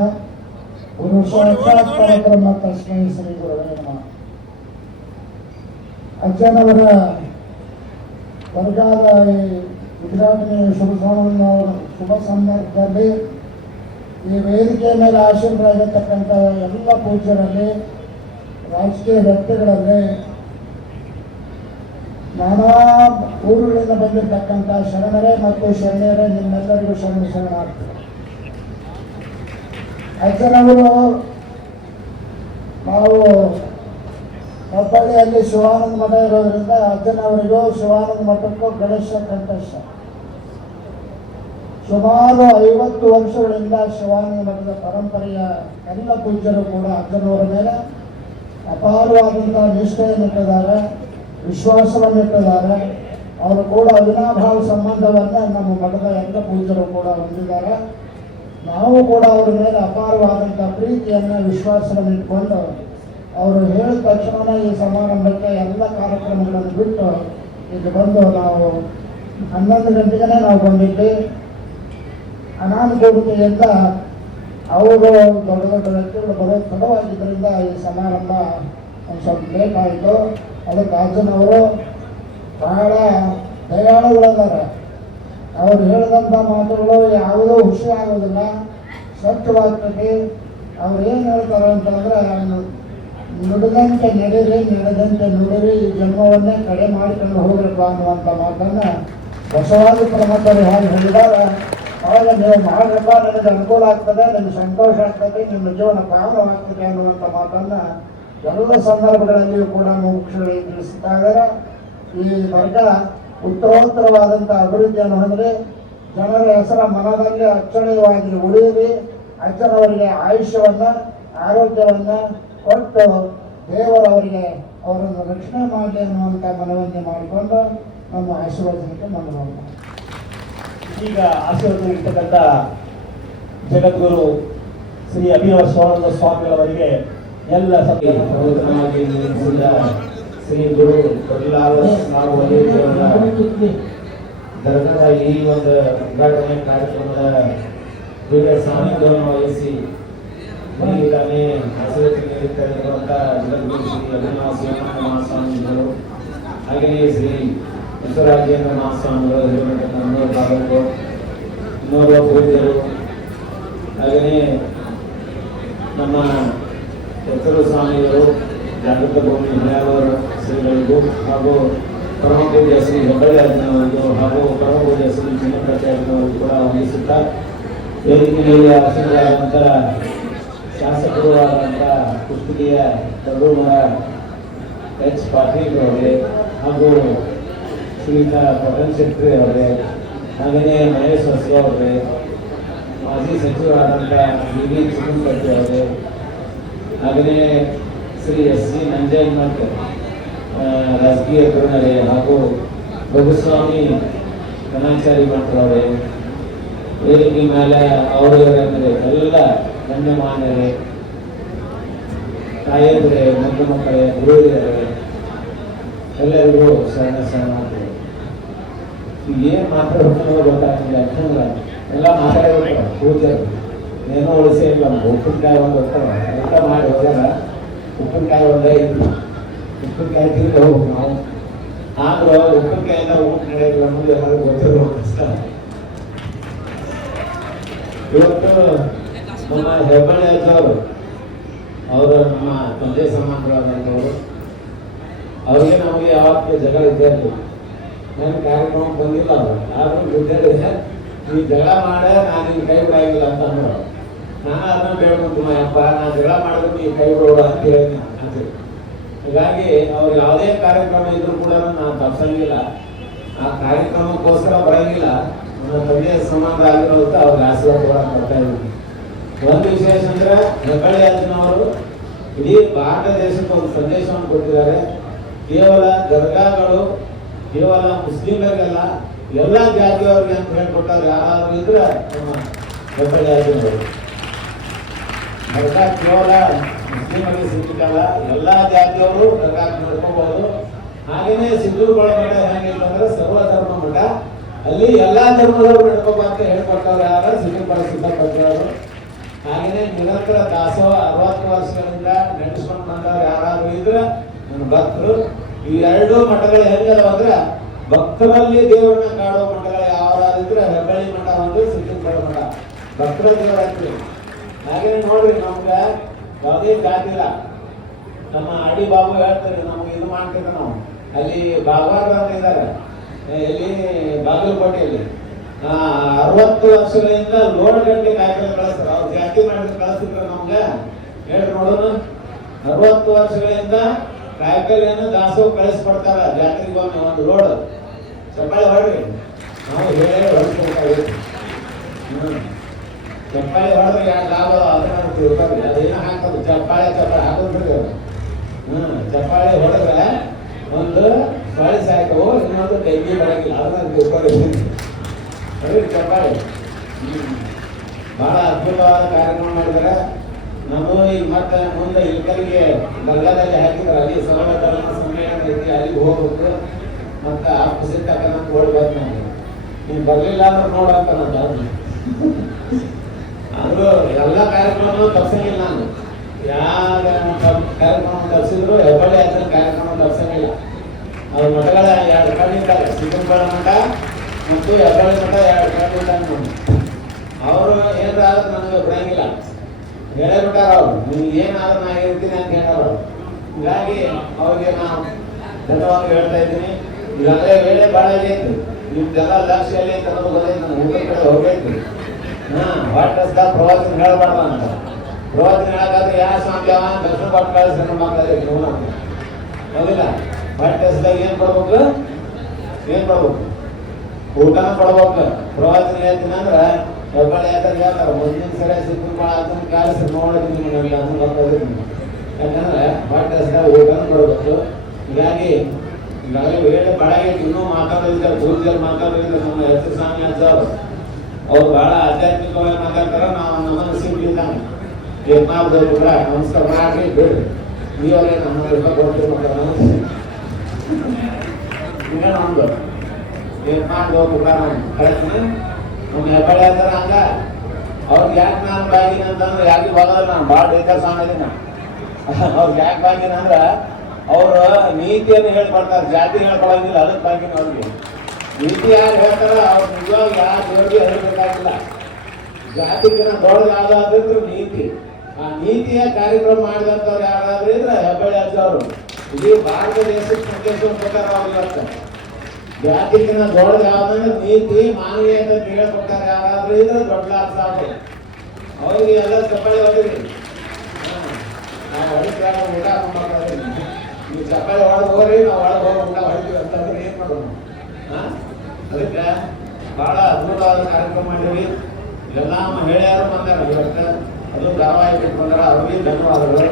ಗುರು ಸಾಕ್ಷಾತ್ ಪರಬ್ರಹ್ಮ ತಸ್ಮೈ ಶ್ರೀ ಗುರುವೇ ನಮಃ. ಅಜ್ಜನವರ ವರ್ಗಾದ ಉದ್ಘಾಟನೆ ಶುಭ ಸಂದರ್ಭದಲ್ಲಿ ಈ ವೇದಿಕೆ ಮೇಲೆ ಆಶೀರ್ವರಾಗಿರ್ತಕ್ಕಂಥ ಎಲ್ಲ ಪೂಜ್ಯರಲ್ಲಿ, ರಾಜಕೀಯ ವ್ಯಕ್ತಿಗಳಲ್ಲಿ, ನಾನಾ ಊರುಗಳಿಂದ ಬಂದಿರತಕ್ಕಂಥ ಶರಣರೇ ಮತ್ತು ಶರಣೆಯರೇ, ನಿಮ್ಮೆಲ್ಲರಿಗೂ ಶರಣಾರ್ಥಿ. ಅಜ್ಜನವರು ನಾವು ಹುಬ್ಬಳ್ಳಿಯಲ್ಲಿ ಶಿವಾನಂದ ಮಠ ಇರೋದ್ರಿಂದ ಅಜ್ಜನವರಿಗೂ ಶಿವಾನಂದ ಮಠಕ್ಕೂ ಗಣೇಶ ಕಂಠಸ್ಥ. ಸುಮಾರು 50 ವರ್ಷಗಳಿಂದ ಶಿವಾನಂದ ಮಠದ ಪರಂಪರೆಯ ಎಲ್ಲ ಪೂಜ್ಯರು ಕೂಡ ಅಜ್ಜನವರ ಮೇಲೆ ಅಪಾರವಾದಂತಹ ನಿಷ್ಠೆಯನ್ನಿಟ್ಟಿದ್ದಾರೆ, ವಿಶ್ವಾಸವನ್ನಿಟ್ಟಿದ್ದಾರೆ. ಅವರು ಕೂಡ ಅವಿನಾಭಾವ ಸಂಬಂಧವನ್ನು ನಮ್ಮ ಮಠದ ಎಲ್ಲ ಪೂಜ್ಯರು ಕೂಡ ಹೊಂದಿದ್ದಾರೆ. ನಾವು ಕೂಡ ಅವರ ಮೇಲೆ ಅಪಾರವಾದಂಥ ಪ್ರೀತಿಯನ್ನು, ವಿಶ್ವಾಸವನ್ನು ಇಟ್ಕೊಂಡು ಅವರು ಹೇಳಿದ ತಕ್ಷಣ ಈ ಸಮಾರಂಭಕ್ಕೆ ಎಲ್ಲ ಕಾರ್ಯಕ್ರಮಗಳನ್ನು ಬಿಟ್ಟು ಇಲ್ಲಿ ಬಂದು ನಾವು 11 ಗಂಟೆಗೆ ನಾವು ಬಂದಿದ್ವಿ. ಅನಾನುಕೂಲತೆಯಿಂದ ಅವರು ದೊಡ್ಡ ದೊಡ್ಡ ವ್ಯಕ್ತಿಗಳು ಬರೋದು ತಡವಾಗಿದ್ದರಿಂದ ಈ ಸಮಾರಂಭ ಒಂದು ಸ್ವಲ್ಪ ಲೇಟ್ ಆಯಿತು. ಅದಕ್ಕೆ ಅಜ್ಜನವರು ಬಹಳ ದಯಾಳುಗಳಿದ್ದಾರೆ. ಅವರು ಹೇಳಿದಂಥ ಮಾತುಗಳು ಯಾವುದೋ ಖುಷಿ ಆಗೋದಿಲ್ಲ, ಸತ್ಯವಾಗ್ತದೆ. ಅವ್ರು ಏನು ಹೇಳ್ತಾರೆ ಅಂತಂದರೆ, ನುಡಿದಂತೆ ನಡೆರಿ, ನಡೆದಂತೆ ನುಡಿರಿ, ಈ ಜನ್ಮವನ್ನೇ ಕಡೆ ಮಾಡಿಕೊಂಡು ಹೋಗ್ಬೇಕು ಅನ್ನುವಂಥ ಮಾತನ್ನು ಬಸವಾದಿ ಪ್ರಮುಖರು ಹೇಗೆ ಹೇಳಿದ್ದಾರೆ. ಅವಾಗ ನೀವು ಮಾಡಬೇಕು, ನನಗೆ ಅನುಕೂಲ ಆಗ್ತದೆ, ನಿಮ್ಗೆ ಸಂತೋಷ ಆಗ್ತದೆ, ನಿಮ್ಮ ಜೀವನ ಪಾವನವಾಗ್ತದೆ ಅನ್ನುವಂಥ ಮಾತನ್ನು ಎಲ್ಲ ಸಂದರ್ಭಗಳಲ್ಲಿಯೂ ಕೂಡ ಮುಖ್ಯಗಳಿಗೆ ತಿಳಿಸ್ತಾ ಇದ್ದಾರೆ. ಈ ವರ್ಗ ಉತ್ತರೋತ್ತರವಾದಂಥ ಅಭಿವೃದ್ಧಿಯನ್ನು ಹೊಂದಿ ಜನರ ಹೆಸರ ಮನದಲ್ಲಿ ಅಚ್ಚಳಿಯವಾಗಿ ಉಳಿಯಿರಿ. ಅಜ್ಜನವರಿಗೆ ಆಯುಷ್ಯವನ್ನು, ಆರೋಗ್ಯವನ್ನು ಕೊಟ್ಟು ದೇವರವರಿಗೆ ಅವರನ್ನು ರಕ್ಷಣೆ ಮಾಡಲಿ ಅನ್ನುವಂಥ ಮನವನ್ನೇ ಮಾಡಿಕೊಂಡು ನಮ್ಮ ಆಶೀರ್ವಾದಕ್ಕೆ ಮಂಡಲ. ಈಗ ಆಶೀರ್ವಾದ ಇರ್ತಕ್ಕಂಥ ಜಗದ್ಗುರು ಶ್ರೀ ಅಭಿನವ ಶಿವಾನಂದ ಸ್ವಾಮಿಗಳವರಿಗೆ ಎಲ್ಲ ಪವಿತ್ರವಾಗಿ ನಿರ್ಮಿಸಿದ ಶ್ರೀ ಗುರು ದರ್ಗಾದ ಈ ಒಂದು ಉದ್ಘಾಟನೆ ಕಾರ್ಯಕ್ರಮದ ದಿವ್ಯ ಸಾನ್ನಿಧ್ಯವನ್ನು ವಹಿಸಿ ಈ ತಾನೇ ಆಶೀರ್ವದಿಸಿರುವಂಥ ಜಗದ್ಗುರು ಶ್ರೀ ಅಭಿನವ ಶಿವಾನಂದ ಮಹಾಸ್ವಾಮಿಗಳು, ಹಾಗೆಯೇ ಶ್ರೀ ವಿಶ್ವರಾಜೇಂದ್ರ ಮಹಾಸ್ವಾಮಿಗಳು ಹಿರಿಯರು ಬಾಗಲಕೋಟ್, ಇನ್ನೋರ್ವ ಪೂಜ್ಯರು, ಹಾಗೆಯೇ ನಮ್ಮ ಎತ್ತರು ಸ್ವಾಮಿಗಳು, ಜಾಗೃತ ಭೂಮಿ ಹಿರಿಯವರು ಶ್ರೀಗಳಿಗೂ ಹಾಗೂ ಪರಮ ಪೂಜ್ಯ ಶ್ರೀ ಹೆಬ್ಬಳ್ಳಿ ಅಜ್ಞವರಿಗೂ ಹಾಗೂ ಪರಮ ಪೂಜ್ಯ ಶ್ರೀ ಚಿನ್ನಪ್ರಚಾರದವರಿಗೂ ಕೂಡ ವಂದಿಸುತ್ತಾ, ವೇದಿಕೆಯಲ್ಲಿ ಆಸೀನರಾದಂಥ ಶಾಸಕರು ಆದಂಥ ಕುಷ್ಟಗಿಯ ತರುಮರ ಎಚ್ ಪಾಟೀಲ್ ಅವರೇ ಹಾಗೂ ಶ್ರೀಯುತ ಪಟನ್ ಶೆಟ್ಟಿ ಅವರೇ, ಹಾಗೆಯೇ ಮಹೇಶ್ ಹೊಸು ಅವರೇ, ಮಾಜಿ ಸಚಿವರಾದಂಥ ವಿ ವಿ ಚಿಕ್ಕಂಪಟ್ಟಿ ಅವರೇ, ಹಾಗೆಯೇ ಶ್ರೀ ಎಸ್ ಸಿ ನಂಜಯ್ಯಮಠ್ ರಾಜಕೀಯ ಧೋರಣೆ ಹಾಗೂ ಪ್ರಭುಸ್ವಾಮಿ ಕಣಾಚಾರಿ ಮಠರವರೇ, ವೇದಿಕೆ ಮೇಲೆ ಅವರವರಂದರೆ ಎಲ್ಲ ಗಣ್ಯಮಾನ್ಯರೇ, ತಾಯಂದಿರೇ, ಮಕ್ಕಳ ಮಕ್ಕಳೇ, ಗುರುಹಿರಿಯರೇ, ಎಲ್ಲರಿಗೂ ಶರಣಾರ್ಥಿಗಳು. ಏನು ಮಾತಾಡೋದು ಗೊತ್ತಾಗ್ತಿಲ್ಲ, ಯಾಕಂದ್ರೆ ಎಲ್ಲ ಮಾತಾಡಿರ್ತಾರೆ ಪೂಜರು, ಏನೋ ಉಳಿಸೇ ಇಲ್ಲ. ಉಪ್ಪಿನಕಾಯಿ ಒಂದು ಬರ್ತಾರೆ, ಊಟ ಮಾಡಿ ಹೋಗ್ಯಾರ, ಉಪ್ಪಿನಕಾಯಿ ಒಂದೇ ಇತ್ತು, ಉಪ್ಪಿನಕಾಯಿ ತಿಂದು ಹೋಗ್ಬೇಕು ನಾವು. ಆದ್ರೂ ಉಪ್ಪಿನಕಾಯಿಂದ ಊಟ ನಡೆಯಲ್ಲ, ಮುಂದೆ ಎಲ್ಲರಿಗೂ ಗೊತ್ತಿರೋ ಕಷ್ಟ. ಇವತ್ತು ನಮ್ಮ ಹೆಬ್ಬಳ್ಳಿ ಅಜ್ಜವರು, ಅವರು ನಮ್ಮ ತಂದೆ ಸಮಾನರಾದಂಥವರು, ಅವ್ರಿಗೆ ನಮಗೆ ಯಾವತ್ತೂ ಜಗಳ ಇದ್ದೇ ಇರಲಿಲ್ಲ. ನನ್ನ ಕಾರ್ಯಕ್ರಮಕ್ಕೆ ಬಂದಿಲ್ಲ ಅವರು, ಆದ್ರೂ ಗೊತ್ತಿದೆ ಈ ಜಗಳ ಮಾಡ ನಾನು ಈ ಕೈ ಬಿಡಾಗಿಲ್ಲ ಅಂತ ಅಂದ್ರು. ನಾನು ಅದನ್ನ ಬೇಡ್ಕೊಂತೀನಿ, ಅಪ್ಪ ನಾನು ಜಗಳ ಮಾಡಿದ್ರೆ ಈ ಕೈ ಬಿಡೋಣ ಅಂತ ಹೇಳಿ ಅಂತೀವಿ. ಹೀಗಾಗಿ ಅವ್ರು ಯಾವುದೇ ಕಾರ್ಯಕ್ರಮ ಇದ್ರೂ ಕೂಡ ನಾನು ತಪ್ಸಂಗಿಲ್ಲ, ಆ ಕಾರ್ಯಕ್ರಮಕ್ಕೋಸ್ಕರ ಬರಂಗಿಲ್ಲ, ನನ್ನ ತಂದೆಯ ಸಂಬಂಧ ಆಗಿರೋದು ಅವ್ರಿಗೆ ಆಶೀರ್ವಾದ ಕೂಡ ಕೊಡ್ತಾ ಇದ್ದೀನಿ. ಒಂದು ವಿಶೇಷ ಅಂದ್ರೆ ಹೆಬ್ಬಳ್ಳಿ ಅಜ್ಜನವರು ಇಡೀ ಭಾರತ ದೇಶಕ್ಕೆ ಒಂದು ಸಂದೇಶವನ್ನು ಕೊಟ್ಟಿದ್ದಾರೆ. ಕೇವಲ ದರ್ಗಾಗಳು ಕೇವಲ ಮುಸ್ಲಿಮರಿಗೆಲ್ಲ, ಎಲ್ಲ ಜಾತಿಯವರಿಗೆ ಅಂತ ಹೇಳ್ಕೊಟ್ಟಾರೆ. ಯಾರಾದ್ರೂ ಇದ್ರೆ ನಮ್ಮ ಹೆಬ್ಬಳ್ಳಿ ಅಜ್ಜನವರು ದರ್ಗಾ ಕೇವಲ ಮುಸ್ಲಿಮರಿಗೆ ಸಿಕ್ಕಿದ್ದಲ್ಲ, ಎಲ್ಲ ಜಾತಿಯವರು ದರ್ಗಾ ನೋಡ್ಕೋಬಹುದು. ಹಾಗೇನೆ ಸಿದ್ದೂರುಗಳ ಮಠ ಹೆಂಗಿತ್ತಂದ್ರೆ ಸರ್ವಧರ್ಮ ಮಠ, ಅಲ್ಲಿ ಎಲ್ಲಾ ಧರ್ಮದವರು ನಡ್ಕೋಬಂತ ಹೇಳ್ಕೊಟ್ಟವ್ರು ಯಾರು ಸಿದ್ದೂರು ಸಿದ್ದಪ್ಪವರು. ಹಾಗೆಯೇ ನಿರಂತರ ದಾಸೋಹ 60 ವರ್ಷಗಳಿಂದ ನಡೆಸ್ಕೊಂಡು ಬಂದವ್ರು ಯಾರಾದ್ರೂ ಇದ್ರೆ ನನ್ನ ಭಕ್ತರು. ಈ ಎರಡೂ ಮಠಗಳು ಹೆಂಗದವ ಅಂದ್ರೆ ಭಕ್ತರಲ್ಲಿ ದೇವರನ್ನ ಕಾಡೋ ಮಠಗಳು ಯಾವ್ದಾದಿದ್ರೆ ಹೆಬ್ಬಳ್ಳಿ ಮಠ ಒಂದು, ಸಿದ್ದೂರು ಮಠ ಭಕ್ತರ ದೇವರ ಅಂತೀವಿ. ಹಾಗೇನೆ ನೋಡ್ರಿ, ನಮ್ಗೆ ಯಾವುದೇ ಜಾತಿ ಇಲ್ಲ. ನಮ್ಮ ಅಡಿ ಬಾಬು ಹೇಳ್ತಾರೆ, ನಮ್ಗೆ ಇದು ಮಾಡ್ತಿದ್ದ ನಾವು ಅಲ್ಲಿ ಬಾಬಾರ್ ಅಂತ ಇದ್ದಾರೆ ಇಲ್ಲಿ ಬಾಗಲಕೋಟೆಯಲ್ಲಿ 60 ವರ್ಷಗಳಿಂದ ಲೋಡ್ ಗಂಟೆ ಕಾಯಿಪಲ್ಲೆ ಕಳಿಸ್ತಾರೆ. ಅವ್ರು ಜಾತಿ ಮಾಡಿದ್ರೆ ಕಳಿಸ್ತಿದ್ರು ನಮ್ಗೆ ಹೇಳ್ರಿ ನೋಡೋಣ. 60 ವರ್ಷಗಳಿಂದ ಕಾಯಿಪಲ್ಲೆಯನ್ನು ದಾಸೋಹ ಕಳಿಸ್ಕೊಡ್ತಾರ ಜಾತ್ರೆಗೆ ಒಮ್ಮೆ ಒಂದು ಲೋಡ್. ಚಪ್ಪಾಳೆ ಹೊಡ್ರಿ, ನಾವು ಹೇಳಿ ಹೊಡಿಸ್ಬೇಕಾಗಿತ್ತು. ಚಪ್ಪಾಳೆ ಹೊಡೆದ್ರೆ ಯಾರು ಲಾಭ ಅದನ್ನ ತಿಳ್ಕೊಳ್ರಿ, ಅದೇನೋ ಹಾಕೋದು ಚಪ್ಪಾಳೆ ಹಾಕೋದ್ರಿ. ಚಪ್ಪಾಳೆ ಹೊಡೆದ್ರೆ ಒಂದು ಸೊಳ್ಳೆ ಸಾಯ್ತು, ಇನ್ನೊಂದು ಕೈಗೆ ಬರಂಗಿಲ್ಲ, ಅದನ್ನ ತಿಳ್ಕೊಳ್ಳಿ. ಚಪ್ಪಾಳೆ ಬಹಳ ಅದ್ಭುತವಾದ ಕಾರ್ಯಕ್ರಮ ಮಾಡಿದಾರೆ. ನಮ್ಮ ಈಗ ಮತ್ತೆ ಮುಂದೆ ಇಲ್ಕರಿಗೆ ಬರ್ಗಾದಲ್ಲಿ ಹಾಕಿದ್ರೆ ಅಲ್ಲಿ ಸರ್ವಧರ್ಮ ಸಮ್ಮೇಳನ ಐತಿ, ಅಲ್ಲಿಗೆ ಹೋಗ್ಬೇಕು. ಮತ್ತೆ ಆ ಪುಸ್ತಕ ನಮ್ಗೆ ಓಡಿ ಬಂತು, ನಮ್ಗೆ ನೀನು ಬರಲಿಲ್ಲ ಅಂದ್ರೆ ನೋಡಂತ ನಂದು. ಆದ್ರೂ ಎಲ್ಲ ಕಾರ್ಯಕ್ರಮ ತಪ್ಸಂಗಿಲ್ಲ, ನಾನು ಯಾವ ಕಾರ್ಯಕ್ರಮ ತಪ್ಸಿದ್ರು ಹೆಬ್ಬಳ್ಳಿ ಅಜ್ಜನ ಕಾರ್ಯಕ್ರಮ ತಪ್ಸಂಗಿಲ್ಲ. ಅವ್ರ ಮಠಗಳ 2 ಕಣ್ಣಿದ್ದಾರೆ, ಸಿದ್ದೂರುಗಳ ಮಠ ಮತ್ತು ಹೆಬ್ಬಳ್ಳಿ ಮಠ 2 ಕಣ್ಣಿದ್ದಾರೆ. ಅವರು ಏನಾದ್ರೂ ನನಗೆ ಬಿಡಂಗಿಲ್ಲ, ಹೇಳೇ ಬಿಟ್ಟಾರ ಅವ್ರು, ನಿಮ್ಗೆ ಏನಾದ್ರೂ ನಾ ಇರ್ತೀನಿ ಅಂತ ಹೇಳೋರು. ಹೀಗಾಗಿ ಅವ್ರಿಗೆ ನಾವು ಧನ್ಯವಾದ ಹೇಳ್ತಾ ಇದ್ದೀನಿ. ಈಗಾಗಲೇ ವೇಳೆ ಭಾಳ ಆಗೈತಿ, ನಿಮ್ದೆಲ್ಲ ಲಕ್ಷ್ಯ ಎಲ್ಲಿ ಐತೆ ಅನ್ನೋದು ಗೊತ್ತೈತೆ, ನಾನು ಊಟ ಕಡೆ ಹೋಗೈತಿ. ವಾಟ್ರಸ್ದ ಪ್ರವಚನ ಹೇಳ್ಬಾರ್ದ ಅಂತ. ಪ್ರವಚನ ಹೇಳಕ್ಕಾದ್ರೆ ಯಾವ ಸ್ವಾಮಿ ಯಾವ ದರ್ಶನ ಕೊಟ್ಟು ಕಳಿಸ್ತಾರೆ ಮಕ್ಕಳಿಗೆ ನೀವು ಹೌದಿಲ್ಲ. ವಾಟ್ರಸ್ದಾಗ ಏನು ಕೊಡ್ಬೇಕು, ಊಟನ ಕೊಡ್ಬೇಕು. ಪ್ರವಚನ ಹೇಳ್ತೀನಿ ಅಂದ್ರೆ ಹೆಬ್ಬಳ್ಳಿ ಯಾಕಂದ್ರೆ ಹೇಳ್ತಾರೆ, ಮುಂದಿನ ಸರಿ ಸಿಕ್ಕುಗಳು ಅದನ್ನ ಕಾಲಿಸಿ ನೋಡೋದಿಲ್ಲ ಅಂತ ಗೊತ್ತಾಗುತ್ತೆ. ಯಾಕಂದ್ರೆ ವಾಟ್ರಸ್ದಾಗ ಊಟನ ಕೊಡ್ಬೇಕು. ಹೀಗಾಗಿ ಈಗಾಗಲೇ ವೇಳೆ ಭಾಳ ಆಗೈತಿ, ಇನ್ನೂ ಮಾತಾಡೋದಿದ್ದಾರೆ, ಪೂಜೆಯಲ್ಲಿ ಮಾತಾಡೋದಿದ್ದಾರೆ. ನಮ್ಮ ಹೆಸರು ಸ್ವಾಮಿ ಅಜ್ಜವರು ಅವ್ರು ಬಹಳ ಆಧ್ಯಾತ್ಮಿಕವಾಗಿ ಮಾತಾಡ್ತಾರೆ. ನಾವು ನಮ್ಮನ್ನು ಸಿಗ್ಲಿದ್ದಾನೆ ಏನಾದ್ರು ಕೂಡ ನಮಸ್ಕಾರ ಮಾಡ್ರಿ ಬಿಡ್ರಿ, ನೀವೇ ನಮ್ಮ ಕೊಡ್ತೀವಿ ಮಕ್ಕಳ ಇನ್ನೊಂದು ಏನ್ ಮಾಡ್ದು ಕೂಡ ನಮ್ಮ ಹೆಬ್ಬಳ್ಳಿ ಅಂತಾರೆ ಹಂಗ ಅವ್ರಿಗೆ ಯಾಕೆ ನಾನು ಬಾಗಿನ ಅಂತಂದ್ರೆ ಯಾಕೆ ಬರೋದು ನಾನು ಭಾಳ ಡೇಕರ್ ಸ್ವಾಮಿ ಇದೀನಿ ಅವ್ರಿಗೆ ಯಾಕೆ ಬಾಗಿನ ಅಂದ್ರೆ ಅವ್ರ ನೀತಿಯನ್ನು ಹೇಳ್ಕೊಡ್ತಾರೆ, ಜಾತಿ ಹೇಳ್ಕೊಳಂಗಿಲ್ಲ, ಅದಕ್ಕೆ ಬಾಗಿನ ಅವ್ರಿಗೆ. ನೀತಿ ಯಾರು ಹೇಳ್ತಾರ ಅವ್ರು ನಿಜವಾಗಿ ಯಾರು ದೇವ್ರಿಗೆ ಹೇಳ್ಬೇಕಾಗಿಲ್ಲ. ಜಾತಿಗಿನ ದೊಡ್ಡ ಯಾವ್ದಾದ್ರು ನೀತಿ, ಆ ನೀತಿಯ ಕಾರ್ಯಕ್ರಮ ಮಾಡಿದಂಥವ್ರು ಯಾರಾದ್ರೂ ಇದ್ರೆ ಹೆಬ್ಬಳ್ಳಿ ಅಜ್ಜವರು ಇಡೀ ಭಾರತ ದೇಶಕ್ಕೆ ಸಂದೇಶ ಪ್ರಕಾರ ಅವ್ರು ಇವತ್ತು ಜಾತಿಗಿನ ದೊಡ್ಡ ಯಾವ್ದಂದ್ರೆ ನೀತಿ ಮಾನವೀಯತೆ ಹೇಳ್ಕೊಡ್ತಾರೆ ಯಾರಾದ್ರೂ ಇದ್ರೆ ದೊಡ್ಡ ಸಾಕು ಅವ್ರಿಗೆ ಎಲ್ಲ ಚಪ್ಪಾಳಿ ಹೊಡಿರಿ. ನಾವು ಹೊಡಿತೀವಿ ಊಟ ಮಾಡ್ತಾರೆ, ನೀವು ಚಪ್ಪಾಳಿ ಒಳಗೆ ಹೋಗ್ರಿ, ನಾವು ಒಳಗೆ ಹೋಗಿ ಊಟ ಹೊಡಿತೀವಿ ಅಂತಂದ್ರೆ ಏನ್ ಮಾಡೋಣ? ಅದಕ್ಕೆ ಬಹಳ ಅದ್ಭುತವಾದ ಕಾರ್ಯಕ್ರಮ ಮಾಡಿದ್ವಿ. ಎಲ್ಲ ಮಹಿಳೆಯರು ಬಂದಾರ ಇವತ್ತು, ಅದು ಧಾರಾವಾಹಿ ಬಿಟ್ಕೊಂಡಾರ, ಅವ್ರಿಗೆ ಧನ್ಯವಾದಗಳು.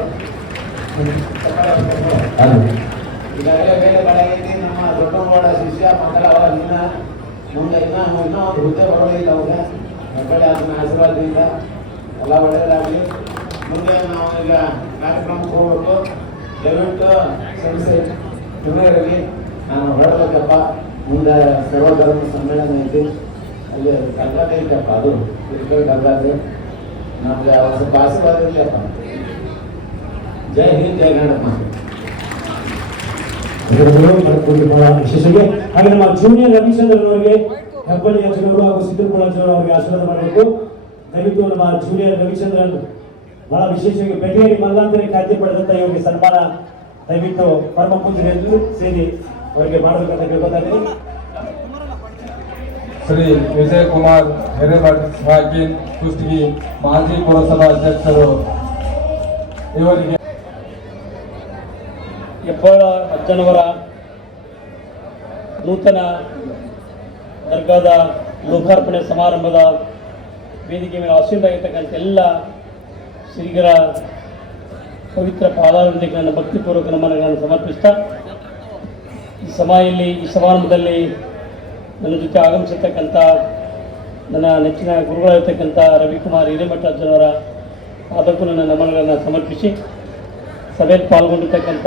ಈಗಾಗಲೇ ಬೇರೆ ಬೆಳಗ್ಗೆ ನಮ್ಮ ದೊಡ್ಡಗೌಡ ಶಿಷ್ಯ ಮಕ್ಕಳ ಅವ ಇನ್ನ ಮುಂದೆ ಇನ್ನೂ ಒಂದು ಹುದ್ದೆ ಬರೋದಿಲ್ಲ ಅವ್ರಿಗೆ. ಮಕ್ಕಳೇ ಅದನ್ನ ಆಶೀರ್ವಾದದಿಂದ ಎಲ್ಲ ಒಳ್ಳೆಯದಾಗಲಿ. ಮುಂದೆ ನಾವು ಈಗ ಕಾರ್ಯಕ್ರಮಕ್ಕೆ ಹೋಗ್ಬೇಕು. ದಯವಿಟ್ಟು ಸಂಸ್ಥೆ ತುಮಕೂರಲ್ಲಿ ನಾನು ಹೊರಡಬೇಕಪ್ಪ. ಮುಂದೆ ಸರ್ವಧರ್ಮ ಸಮ್ಮೇಳನ ಐತಿ, ಅಲ್ಲಿ ಕಲ್ಗಾಟ ಐತಪ್ಪ, ಅದು ಕಲ್ಗಾಟ ನಮ್ಗೆ ಸ್ವಲ್ಪ ಆಶೀರ್ವಾದ ಇರ್ಲಿಯಪ್ಪ. ಜೈ ಹಿಂದ್, ಜೈ ಗಣಪ. ಬಹಳ ವಿಶೇಷಗೆ ಹಾಗೆ ನಮ್ಮ ಜೂನಿಯರ್ ರವಿಚಂದ್ರನ್ ಅವರಿಗೆ ಹೆಬ್ಬಳ್ಳಿ ಅಜ್ಜನವರು ಹಾಗೂ ಸಿದ್ದರಪುರ ಅಜ್ಜನವರು ಅವರಿಗೆ ಆಶೀರ್ವಾದ ಮಾಡಬೇಕು. ದಯವಿಟ್ಟು ನಮ್ಮ ಜೂನಿಯರ್ ರವಿಚಂದ್ರನ್ ಬಹಳ ವಿಶೇಷವಾಗಿ ಬೆಟಗೇರಿ ಮಲ್ಲಾಂತರಿ ಖಾದ್ಯ ಪಡೆದಂತ ಇವರಿಗೆ ಸನ್ಮಾನ ದಯವಿಟ್ಟು ಪರಮ ಪೂಜ್ಯರೆಲ್ಲರೂ ಸೇರಿ ಅವರಿಗೆ ಮಾಡಬೇಕಂತ ಕೇಳ್ಕೊತಾ ಇದ್ದೀನಿ. ಶ್ರೀ ವಿಜಯಕುಮಾರ್ ಹಿರೇಮಠ ಸಾಕಿನ್ ಕುಷ್ಟಗಿ ಮಾಜಿ ಪುರಸಭಾ ಅಧ್ಯಕ್ಷರು ಇವರಿಗೆ ಹೆಬ್ಬಾಳ ಅಜ್ಜನವರ ನೂತನ ದರ್ಗಾದ ಲೋಕಾರ್ಪಣೆ ಸಮಾರಂಭದ ವೇದಿಕೆ ಮೇಲೆ ಆಸೀನರಾಗಿರ್ತಕ್ಕಂಥ ಎಲ್ಲ ಶ್ರೀಗರ ಪವಿತ್ರ ಪಾದಾರಕ್ಕೆ ನನ್ನ ಭಕ್ತಿಪೂರ್ವಕ ನಮನಗಳನ್ನು ಸಮರ್ಪಿಸ್ತಾ ಈ ಸಮಾರಂಭದಲ್ಲಿ ನನ್ನ ಜೊತೆ ಆಗಮಿಸಿರ್ತಕ್ಕಂಥ ನನ್ನ ನೆಚ್ಚಿನ ಗುರುಗಳಾಗಿರ್ತಕ್ಕಂಥ ರವಿಕುಮಾರ್ ಹಿರೇಮಠ ಅಜ್ಜನವರ ಪಾದಕ್ಕೂ ನನ್ನ ನಮನಗಳನ್ನು ಸಮರ್ಪಿಸಿ ಸಭೆಯಲ್ಲಿ ಪಾಲ್ಗೊಂಡಿರ್ತಕ್ಕಂಥ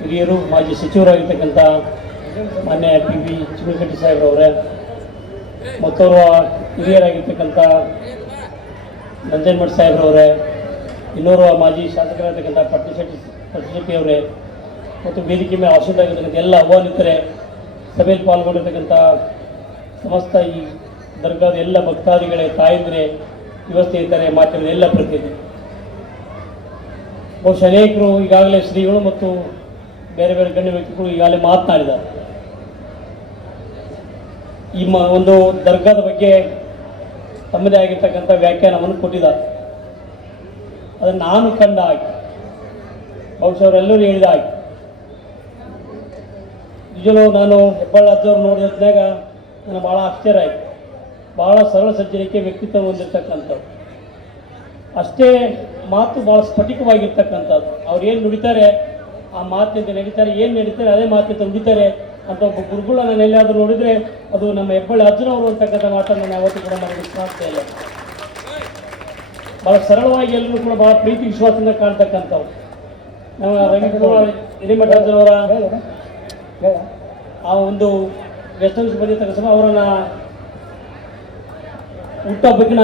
ಹಿರಿಯರು, ಮಾಜಿ ಸಚಿವರಾಗಿರ್ತಕ್ಕಂಥ ಮಾನ್ಯ PB ಚಿನ್ನಕಟ್ಟಿ ಸಾಹೇಬ್ರವರೇ, ಮತ್ತೋರ್ವ ಹಿರಿಯರಾಗಿರ್ತಕ್ಕಂಥ ನಂಜನಮಠ ಸಾಹೇಬ್ರವರೇ, ಇನ್ನೋರ್ವ ಮಾಜಿ ಶಾಸಕರಾಗಿರ್ತಕ್ಕಂಥ ಪಟ್ಟಿಶೆಟ್ಟಿ ಅವರೇ, ಮತ್ತು ವೇದಿಕೆ ಮೇಲೆ ಆಶೀರ್ವಾದವಾಗಿರ್ತಕ್ಕಂಥ ಎಲ್ಲ ಆಹ್ವಾನಿತರೇ, ಸಭೆಯಲ್ಲಿ ಪಾಲ್ಗೊಂಡಿರ್ತಕ್ಕಂಥ ಸಮಸ್ತ ಈ ದರ್ಗಾದ ಎಲ್ಲ ಭಕ್ತಾದಿಗಳೇ, ತಾಯಂದಿರೇ, ಯುವ ಸ್ನೇಹಿತರೆ, ಮಾಧ್ಯಮದ ಎಲ್ಲ ಪ್ರತಿನಿಧಿ, ಬಹುಶಃ ಅನೇಕರು ಈಗಾಗಲೇ ಶ್ರೀಗಳು ಮತ್ತು ಬೇರೆ ಬೇರೆ ಗಣ್ಯ ವ್ಯಕ್ತಿಗಳು ಈಗಾಗಲೇ ಮಾತನಾಡಿದ್ದಾರೆ. ಈ ಒಂದು ದರ್ಗಾದ ಬಗ್ಗೆ ತಮ್ಮದೇ ಆಗಿರ್ತಕ್ಕಂಥ ವ್ಯಾಖ್ಯಾನವನ್ನು ಕೊಟ್ಟಿದ್ದಾರೆ. ಅದನ್ನು ನಾನು ಕಂಡ ಹಾಗೆ, ಬಹುಶಃ ಅವರೆಲ್ಲರೂ ಹೇಳಿದ ಹಾಗೆ, ನಿಜವೂ ನಾನು ಹೆಬ್ಬಾಳ ಅಜ್ಜವ್ರು ನೋಡಿದಾಗ ನನಗೆ ಭಾಳ ಆಶ್ಚರ್ಯ ಆಯಿತು. ಭಾಳ ಸರಳ ಸಜ್ಜನಿಕೆ ವ್ಯಕ್ತಿತ್ವ ಹೊಂದಿರ್ತಕ್ಕಂಥದ್ದು, ಅಷ್ಟೇ ಮಾತು ಭಾಳ ಸ್ಫಟಿಕವಾಗಿರ್ತಕ್ಕಂಥದ್ದು. ಅವ್ರು ಏನು ನುಡಿತಾರೆ ಆ ಮಾತಿನಿಂದ ನಡೀತಾರೆ, ಏನು ನಡೀತಾರೆ ಅದೇ ಮಾತಿನಿಂದ ನುಡಿತಾರೆ ಅಂತ ಒಬ್ಬ ಗುರುಗಳ ನಾನು ಎಲ್ಲಾದರೂ ನೋಡಿದರೆ ಅದು ನಮ್ಮ ಹೆಬ್ಬಳ್ಳಿ ಅಜ್ಜನವರು ಅಂತಕ್ಕಂಥ ಮಾತನ್ನು ನಾನು ಯಾವತ್ತೂ ಕೂಡ ಮಾಡಲಿಕ್ಕೆ ಸಾಧ್ಯ ಇಲ್ಲ. ಭಾಳ ಸರಳವಾಗಿ ಎಲ್ಲರೂ ಕೂಡ ಭಾಳ ಪ್ರೀತಿ ವಿಶ್ವಾಸದಿಂದ ಕಾಣ್ತಕ್ಕಂಥವ್ರು. ನಮ್ಮ ರವಿಕುಮಾರ್ ಹಿರೇಮಠ ಅಜ್ಜನವರ ಆ ಒಂದು ಗೆಸ್ಟ್ ಹೌಸ್ ಬಂದಿರ್ತಕ್ಕಂಥ ಅವರನ್ನು ಹುಟ್ಟಹಬ್ಬಕ್ಕೆ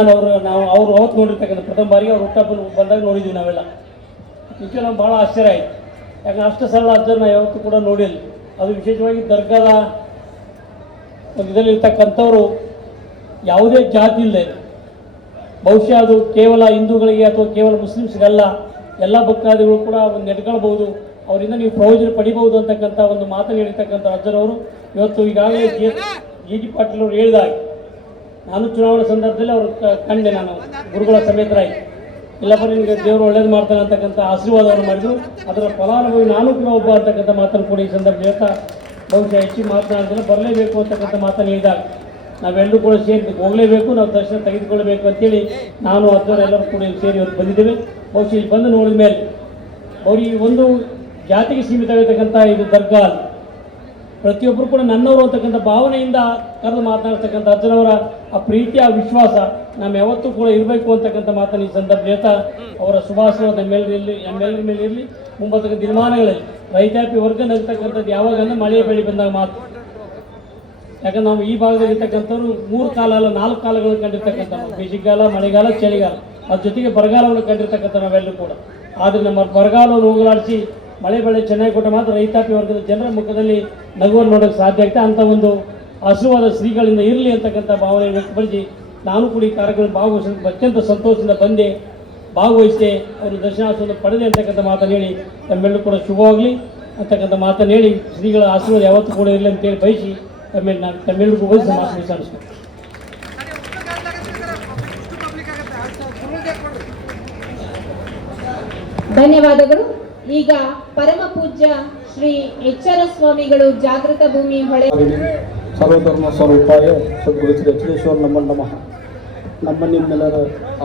ಅವರು ಅವತ್ತು ನೋಡಿರ್ತಕ್ಕಂಥ ಪ್ರಥಮ ಬಾರಿಗೆ ಅವ್ರು ಹುಟ್ಟಹಬ್ಬ ಬಂದಾಗ ನೋಡಿದ್ವಿ ನಾವೆಲ್ಲ. ನಿಜ ನಮ್ಗೆ ಭಾಳ ಆಶ್ಚರ್ಯ ಆಯಿತು. ಯಾಕಂದ್ರೆ ಅಷ್ಟು ಸರಳ ಅಜ್ಜನ ಯಾವತ್ತೂ ಕೂಡ ನೋಡಿಲ್ಲ. ಅದು ವಿಶೇಷವಾಗಿ ದರ್ಗಾದ ಒಂದು ಇದರಲ್ಲಿರ್ತಕ್ಕಂಥವ್ರು ಯಾವುದೇ ಜಾತಿ ಇಲ್ಲದೆ, ಬಹುಶಃ ಅದು ಕೇವಲ ಹಿಂದೂಗಳಿಗೆ ಅಥವಾ ಕೇವಲ ಮುಸ್ಲಿಮ್ಸ್ಗಲ್ಲ, ಎಲ್ಲ ಭಕ್ತಾದಿಗಳು ಕೂಡ ಒಂದು ನೆಟ್ಕೊಳ್ಬೋದು, ಅವರಿಂದ ನೀವು ಪ್ರಯೋಜನ ಪಡಿಬಹುದು ಅಂತಕ್ಕಂಥ ಒಂದು ಮಾತನ್ನು ಹೇಳಿರ್ತಕ್ಕಂಥ ಅಜ್ಜನವರು ಇವತ್ತು ಈಗಾಗಲೇ G.G. ಪಾಟೀಲ್ ಅವರು ಹೇಳಿದಾಗ ನಾನು ಚುನಾವಣಾ ಸಂದರ್ಭದಲ್ಲಿ ಅವರು ಕಂಡೆ, ನಾನು ಗುರುಗಳ ಸಮೇತರಾಗಿ ಇಲ್ಲಪ್ಪ ನಿಮಗೆ ದೇವರು ಒಳ್ಳೇದು ಮಾಡ್ತಾನೆ ಅಂತಕ್ಕಂಥ ಆಶೀರ್ವಾದವನ್ನು ಮಾಡಿದ್ರು. ಅದರ ಫಲಾನುಭವಿ ನಾನು ಕೂಡ ಒಬ್ಬ ಅಂತಕ್ಕಂಥ ಮಾತನ್ನು ಕೂಡ ಈ ಸಂದರ್ಭ ಹೇಳ್ತಾ, ಬಹುಶಃ ಹೆಚ್ಚಿಗೆ ಮಾತನಾಡಿದ್ರೆ ಬರಲೇಬೇಕು ಅಂತಕ್ಕಂಥ ಮಾತನ್ನು ಹೇಳಿದಾಗ ನಾವೆಲ್ಲರೂ ಕೂಡ ಸೇರಿ ಹೋಗಲೇಬೇಕು, ನಾವು ದರ್ಶನ ತೆಗೆದುಕೊಳ್ಳಬೇಕು ಅಂತೇಳಿ ನಾನು ಅಜ್ಜವರೆಲ್ಲರೂ ಕೂಡ ಸೇರಿ ಇವತ್ತು ಬಂದಿದ್ದೇವೆ. ಬಹುಶಃ ಇಲ್ಲಿ ಬಂದು ನೋಡಿದ ಮೇಲೆ ಅವ್ರಿಗೆ ಒಂದು ಜಾತಿಗೆ ಸೀಮಿತವಾಗಿರ್ತಕ್ಕಂಥ ಇದು ದರ್ಗಾ ಪ್ರತಿಯೊಬ್ಬರು ಕೂಡ ನನ್ನವರು ಅಂತಕ್ಕಂಥ ಭಾವನೆಯಿಂದ ಕರೆದು ಮಾತನಾಡ್ತಕ್ಕಂಥ ಅಜ್ಜನವರ ಆ ಪ್ರೀತಿ, ಆ ವಿಶ್ವಾಸ ನಮ್ಮ ಯಾವತ್ತೂ ಕೂಡ ಇರಬೇಕು ಅಂತಕ್ಕಂಥ ಮಾತನ್ನು ಈ ಸಂದರ್ಭ ಹೇಳ್ತಾ ಅವರ ಶುಭಾಶಯ ನಮ್ಮೆಲ್ಲರ ಮೇಲೆ ಇರಲಿ. ಮುಂಬರ್ತಕ್ಕಂಥ ದಿನಮಾನಗಳಲ್ಲಿ ರೈತಾಪಿ ವರ್ಗ ನಗ್ತಕ್ಕಂಥದ್ದು ಯಾವಾಗ ಅಂದರೆ ಮಳೆಯ ಬೆಳೆ ಬಂದಾಗ ಮಾತು. ಯಾಕಂದ್ರೆ ನಾವು ಈ ಭಾಗದಲ್ಲಿರ್ತಕ್ಕಂಥವ್ರು 3 ಕಾಲ ಅಲ್ಲ 4 ಕಾಲಗಳನ್ನು ಕಂಡಿರ್ತಕ್ಕಂಥ ಬೇಸಿಗೆಗಾಲ, ಮಳೆಗಾಲ, ಚಳಿಗಾಲ, ಅದ್ರ ಜೊತೆಗೆ ಬರಗಾಲವನ್ನು ಕಂಡಿರ್ತಕ್ಕಂಥ ನಾವೆಲ್ಲರೂ ಕೂಡ. ಆದರೆ ನಮ್ಮ ಬರಗಾಲವನ್ನು ಹೋಗಲಾಡಿಸಿ ಮಳೆ ಬೆಳೆ ಚೆನ್ನಾಗಿ ಕೊಟ್ಟ ಮಾತ್ರ ರೈತಾಪಿ ವರ್ಗದ ಜನರ ಮುಖದಲ್ಲಿ ನಗುವನ್ನು ನೋಡೋಕ್ಕೆ ಸಾಧ್ಯ ಆಗ್ತದೆ. ಅಂಥ ಒಂದು ಆಶೀರ್ವಾದ ಶ್ರೀಗಳಿಂದ ಇರಲಿ ಅಂತಕ್ಕಂಥ ಭಾವನೆ ವ್ಯಕ್ತಪಡಿಸಿ ನಾನು ಕೂಡ ಈ ಕಾರ್ಯಕ್ರಮ ಭಾಗವಹಿಸೋದಕ್ಕೆ ಅತ್ಯಂತ ಸಂತೋಷದಿಂದ ಬಂದೆ, ಭಾಗವಹಿಸಿದೆ, ಅವರು ದರ್ಶನಾಶವನ್ನು ಪಡೆದೆ ಅಂತಕ್ಕಂಥ ಮಾತನ್ನು ಹೇಳಿ ತಮ್ಮೆಲ್ಲರೂ ಕೂಡ ಶುಭವಾಗಲಿ ಅಂತಕ್ಕಂಥ ಮಾತನ್ನು ಹೇಳಿ ಶ್ರೀಗಳ ಆಶೀರ್ವಾದ ಯಾವತ್ತೂ ಕೂಡ ಇರಲಿ ಅಂತೇಳಿ ಬಯಸಿ ತಮ್ಮೆಲ್ಲರಿಗೂ ವಹಿಸಿ ಮಾತು ವಿಚಾರಿಸ್ತೀನಿ. ಧನ್ಯವಾದಗಳು. ಈಗ ಪರಮ ಪೂಜ್ಯ ಶ್ರೀ ಎಚ್ಚರ ಸ್ವಾಮಿಗಳು ಜಾಗೃತ ಭೂಮಿ ಹೊಳೆ ಸರ್ವಧರ್ಮ ಸ್ವರೂಪಾಯ ಸದ್ಗುರು ಶ್ರೀ ಎಚ್ಚರೇಶ್ವರ ನಮಃ. ನಮ್ಮ ನಿಮ್ಮೆಲ್ಲರ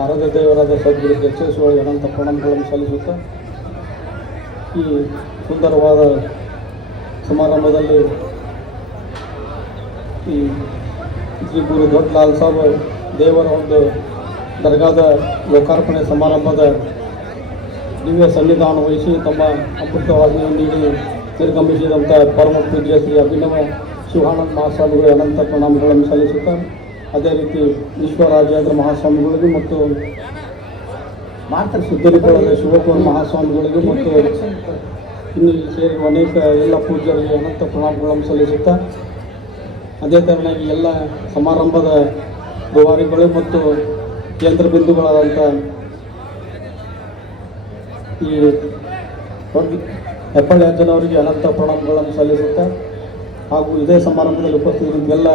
ಆರಾಧ್ಯ ದೇವರಾದ ಸದ್ಗುರು ಶ್ರೀ ಎಚ್ಚರೇಶ್ವರ ಅನಂತ ಪ್ರಣಾಮಗಳನ್ನು ಸಲ್ಲಿಸುತ್ತಾ ಈ ಸುಂದರವಾದ ಸಮಾರಂಭದಲ್ಲಿ ಈ ಶ್ರೀ ಗುರು ದೊಡ್ಡ ಲಾಲ್ ಸಾಬ್ ದೇವರ ಒಂದು ದರ್ಗಾದ ಲೋಕಾರ್ಪಣೆ ಸಮಾರಂಭದ ದಿವ್ಯ ಸನ್ನಿಧಾನ ವಹಿಸಿ ತಮ್ಮ ಅಮೃತವಾದಿಯನ್ನು ನೀಡಿ ನಿರ್ಗಮಿಸಿದಂಥ ಪರಮ ಪೂಜ್ಯ ಶ್ರೀ ಅಭಿನವ ಶಿವಾನಂದ ಮಹಾಸ್ವಾಮಿಗಳು ಅನಂತ ಪ್ರಣಾಮಗಳನ್ನು ಸಲ್ಲಿಸುತ್ತಾ ಅದೇ ರೀತಿ ವಿಶ್ವರಾಜೇಂದ್ರ ಮಹಾಸ್ವಾಮಿಗಳಿಗೂ ಮತ್ತು ಸಿದ್ದಲಿಪುರದ ಶಿವಕುಮಾರ ಮಹಾಸ್ವಾಮಿಗಳಿಗೂ ಮತ್ತು ಇನ್ನು ಸೇರಿರುವ ಅನೇಕ ಎಲ್ಲ ಪೂಜ್ಯರಿಗೆ ಅನಂತ ಪ್ರಣಾಮಗಳನ್ನು ಸಲ್ಲಿಸುತ್ತಾ ಅದೇ ತೆರನಾಗಿ ಎಲ್ಲ ಸಮಾರಂಭದ ದುವಾರಿಗಳು ಮತ್ತು ಕೇಂದ್ರ ಬಿಂದುಗಳಾದಂಥ ಈ ಹೆಬ್ಬಳ್ಳಿ ಅಜ್ಜನವರಿಗೆ ಅನಂತ ಪ್ರಣಾಮಗಳನ್ನು ಸಲ್ಲಿಸುತ್ತಾ ಹಾಗೂ ಇದೇ ಸಮಾರಂಭದಲ್ಲಿ ಉಪಸ್ಥಿತರಿದ್ದ ಎಲ್ಲ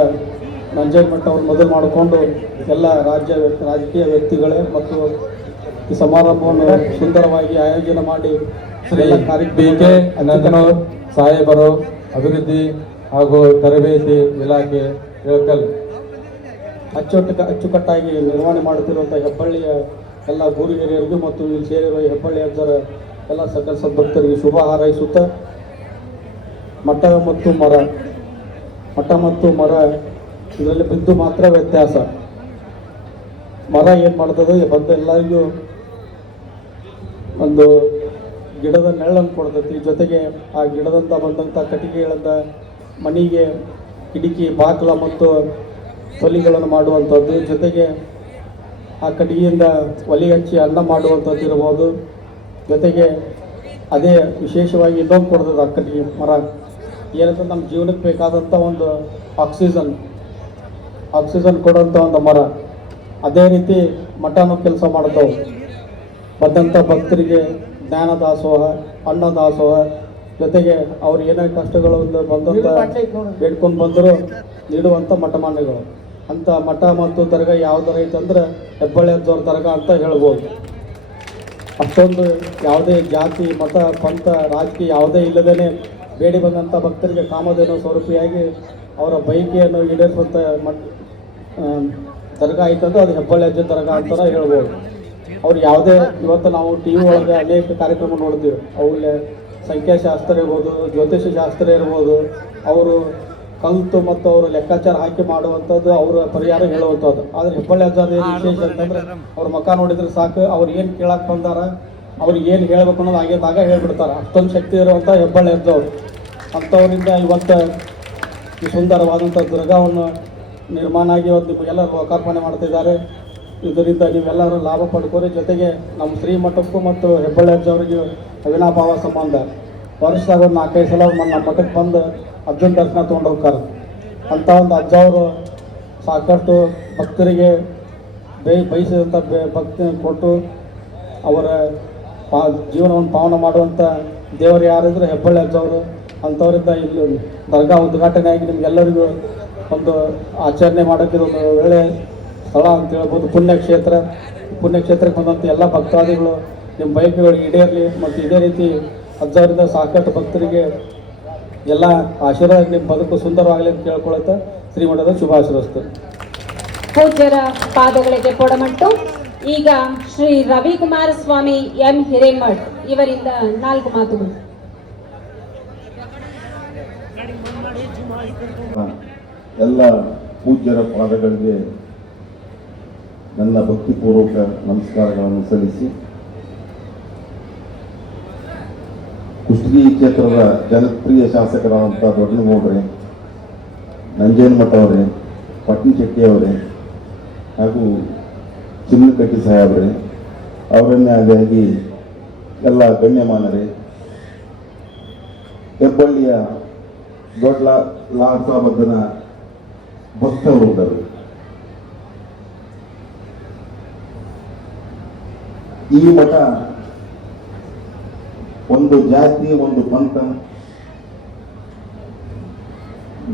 ನಂಜೇಮಠ ಅವರು ಮೊದಲು ಮಾಡಿಕೊಂಡು ಎಲ್ಲ ರಾಜಕೀಯ ವ್ಯಕ್ತಿಗಳೇ ಮತ್ತು ಈ ಸಮಾರಂಭವನ್ನು ಸುಂದರವಾಗಿ ಆಯೋಜನೆ ಮಾಡಿ ಶ್ರೀ ಬಿ.ಕೆ. ನಂದನೂರ್ ಸಾಹೇಬರು ಅಭಿವೃದ್ಧಿ ಹಾಗೂ ತರಬೇತಿ ಇಲಾಖೆ ಇಳಕಲ್ ಅಚ್ಚುಕಟ್ಟಾಗಿ ನಿರ್ವಹಣೆ ಮಾಡುತ್ತಿರುವಂಥ ಹೆಬ್ಬಳ್ಳಿಯ ಎಲ್ಲ ಗುರು ಹಿರಿಯರಿಗೂ ಮತ್ತು ಇಲ್ಲಿ ಸೇರಿರುವ ಹೆಬ್ಬಳ್ಳಿ ಅಜ್ಜರ ಎಲ್ಲ ಸಕಲ ಸದ್ಭಕ್ತರಿಗೆ ಶುಭ ಹಾರೈಸುತ್ತಾ ಮಠ ಮತ್ತು ಮರ ಇದರಲ್ಲಿ ಬಿದ್ದು ಮಾತ್ರ ವ್ಯತ್ಯಾಸ. ಮರ ಏನು ಮಾಡ್ತದೆ ಬಂದು ಎಲ್ಲರಿಗೂ ಒಂದು ಗಿಡದ ನೆರಳನ್ನು ಕೊಡ್ತೈತಿ, ಜೊತೆಗೆ ಆ ಗಿಡದಿಂದ ಬಂದಂಥ ಕಟ್ಟಿಗೆಗಳಿಂದ ಮನೆಗೆ ಕಿಟಕಿ ಬಾಗಿಲ ಮತ್ತು ತೊಲಿಗಳನ್ನು ಮಾಡುವಂಥದ್ದು, ಜೊತೆಗೆ ಆ ಕಟ್ಟಿಗೆಯಿಂದ ಒಲೆ ಹಚ್ಚಿ ಅನ್ನ ಮಾಡುವಂಥದ್ದು ಇರ್ಬೋದು. ಜೊತೆಗೆ ಅದೇ ವಿಶೇಷವಾಗಿ ಇನ್ನೊಂದು ಕೊಡ್ತದೆ ಆ ಕಟ್ಟಿಗೆ ಮರ ಏನಂತ ನಮ್ಮ ಜೀವನಕ್ಕೆ ಬೇಕಾದಂಥ ಒಂದು ಆಕ್ಸಿಜನ್ ಕೊಡುವಂಥ ಒಂದು ಮರ. ಅದೇ ರೀತಿ ಮಠನೂ ಕೆಲಸ ಮಾಡ್ತಾವೆ. ಬಂದಂಥ ಭಕ್ತರಿಗೆ ಜ್ಞಾನ ದಾಸೋಹ, ಅನ್ನ ದಾಸೋಹ, ಜೊತೆಗೆ ಅವ್ರು ಏನೇ ಕಷ್ಟಗಳು ಬಂದಂಥ ಬೇಡ್ಕೊಂಡು ಬಂದರೂ ನೀಡುವಂಥ ಮಠಮಾನ್ಯಗಳು. ಅಂಥ ಮಠ ಮತ್ತು ದರ್ಗಾ ಯಾವುದರ ಐತಂದ್ರೆ ಹೆಬ್ಬಳ್ಳಿ ಅಜ್ಜವ್ರ ದರ್ಗಾ ಅಂತ ಹೇಳ್ಬೋದು. ಅಷ್ಟೊಂದು ಯಾವುದೇ ಜಾತಿ ಮತ ಪಂಥ ರಾಜಕೀಯ ಯಾವುದೇ ಇಲ್ಲದೇ ಬೇಡಿ ಬಂದಂಥ ಭಕ್ತರಿಗೆ ಕಾಮಧೇನು ಸ್ವರೂಪಿಯಾಗಿ ಅವರ ಬಯಕೆಯನ್ನು ಈಡೇರಿಸುವಂಥ ದರ್ಗಾ ಐತಂದ್ರೆ ಅದು ಹೆಬ್ಬಳ್ಳಿ ಅಜ್ಜ ದರ್ಗಾ ಅಂತಲೇ ಹೇಳ್ಬೋದು. ಅವ್ರು ಯಾವುದೇ ಇವತ್ತು ನಾವು ಟಿ ವಿ ಒಳಗೆ ಅನೇಕ ಕಾರ್ಯಕ್ರಮ ನೋಡ್ತೀವಿ. ಅವಲ್ಲೇ ಸಂಖ್ಯಾಶಾಸ್ತ್ರ ಇರ್ಬೋದು, ಜ್ಯೋತಿಷ ಶಾಸ್ತ್ರ ಇರ್ಬೋದು, ಅವರು ಕಲಿತು ಮತ್ತು ಅವರು ಲೆಕ್ಕಾಚಾರ ಹಾಕಿ ಮಾಡುವಂಥದ್ದು ಅವರ ಪರಿಹಾರ ಹೇಳುವಂಥದ್ದು. ಆದರೆ ಹೆಬ್ಬಳ್ಳಿ ಅಜ್ಜಾದ ಏನು ವಿಶೇಷ ಅಂತಂದ್ರೆ ಅವ್ರ ಮುಖ ನೋಡಿದ್ರೆ ಸಾಕು, ಅವ್ರು ಏನು ಕೇಳಕ್ಕೆ ಬಂದಾರ, ಅವ್ರಿಗೆ ಏನು ಹೇಳ್ಬೇಕು ಅನ್ನೋದು ಆಗ ಹೇಳ್ಬಿಡ್ತಾರೆ. ಅಷ್ಟೊಂದು ಶಕ್ತಿ ಇರುವಂಥ ಹೆಬ್ಬಳ್ಳಿ ಅಜ್ಜವ್ರು. ಅಂಥವರಿಂದ ಇವತ್ತು ಈ ಸುಂದರವಾದಂಥ ದುರ್ಗವನ್ನು ನಿರ್ಮಾಣ ಆಗಿ ಇವತ್ತು ನಿಮಗೆಲ್ಲ ಲೋಕಾರ್ಪಣೆ ಮಾಡ್ತಿದ್ದಾರೆ. ಇದರಿಂದ ನೀವೆಲ್ಲರೂ ಲಾಭ ಪಡ್ಕೋರಿ. ಜೊತೆಗೆ ನಮ್ಮ ಶ್ರೀಮಠಕ್ಕೂ ಮತ್ತು ಹೆಬ್ಬಳ್ಳಿ ಅಜ್ಜವರಿಗೆ ಅವಿನಾಭಾವ ಸಂಬಂಧ. ವರ್ಷದಾಗ ಒಂದು 4-5 ಸಲ ನಮ್ಮ ಮಠಕ್ಕೆ ಬಂದು ಅಜ್ಜನ ದರ್ಶನ ತೊಗೊಂಡು ಹೋಗ್ತಾರೆ. ಅಂಥ ಒಂದು ಅಜ್ಜವರು ಸಾಕಷ್ಟು ಭಕ್ತರಿಗೆ ಬಯಸಿದಂಥ ಭಕ್ತಿ ಕೊಟ್ಟು ಅವರ ಜೀವನವನ್ನು ಪಾವನ ಮಾಡುವಂಥ ದೇವರು ಯಾರಿದ್ರು ಹೆಬ್ಬಳ್ಳಿ ಅಜ್ಜವರು. ಅಂಥವರಿಂದ ಇಲ್ಲಿ ದರ್ಗಾ ಉದ್ಘಾಟನೆ ಆಗಿ ನಿಮಗೆಲ್ಲರಿಗೂ ಒಂದು ಆಚರಣೆ ಮಾಡೋಕ್ಕೆ ಒಂದು ಒಳ್ಳೆಯ ಸ್ಥಳ ಅಂತ ಹೇಳ್ಬೋದು. ಪುಣ್ಯಕ್ಷೇತ್ರಕ್ಕೆ ಬಂದಂಥ ಎಲ್ಲ ಭಕ್ತಾದಿಗಳು ನಿಮ್ಮ ಬಯಕೆಗಳು ಈಡೇರಲಿ ಮತ್ತು ಇದೇ ರೀತಿ ಅಜ್ಜವರಿಂದ ಸಾಕಷ್ಟು ಭಕ್ತರಿಗೆ ಎಲ್ಲ ಆಶೀರ್ವಾದ, ನಿಮ್ಮ ಬದುಕು ಸುಂದರವಾಗಲಿ ಅಂತ ಕೇಳ್ಕೊಳುತ್ತಾ ಶ್ರೀಮಠದ ಶುಭಾಶೀರ್ವಸ್ತರು. ಪೂಜ್ಯರ ಪಾದಗಳಿಗೆ ಕೊಡಮಟ್ಟು. ಈಗ ಶ್ರೀ ರವಿಕುಮಾರ ಸ್ವಾಮಿ ಎಂ ಹಿರೇಮಠ್ ಇವರಿಂದ 4 ಮಾತುಗಳು. ಎಲ್ಲ ಪೂಜ್ಯರ ಪಾದಗಳಿಗೆ ನನ್ನ ಭಕ್ತಿಪೂರ್ವಕ ನಮಸ್ಕಾರಗಳನ್ನು ಸಲ್ಲಿಸಿ, ಕುಷ್ಟಗಿ ಕ್ಷೇತ್ರದ ಜನಪ್ರಿಯ ಶಾಸಕರಾದಂಥ ದೊಡ್ಡನಗೌಡ್ರೆ, ನಂಜೇನಮಠ ಅವರೇ, ಪಟ್ನಶೆಟ್ಟಿ ಅವರೇ ಹಾಗೂ ಚಿನ್ನಕಟ್ಟಿ ಸಾಹೇಬ್ರೆ, ಅವರನ್ನೇ ಆದಾಗಿ ಎಲ್ಲ ಗಣ್ಯಮಾನರೇ, ಹೆಬ್ಬಳ್ಳಿಯ ದೊಡ್ಡ ಲಾಡ್ಸಾಬದ್ದನ ಭಕ್ತವೃಂದರು, ಈ ಮಠ ಒಂದು ಜಾತಿ, ಒಂದು ಪಂಥ,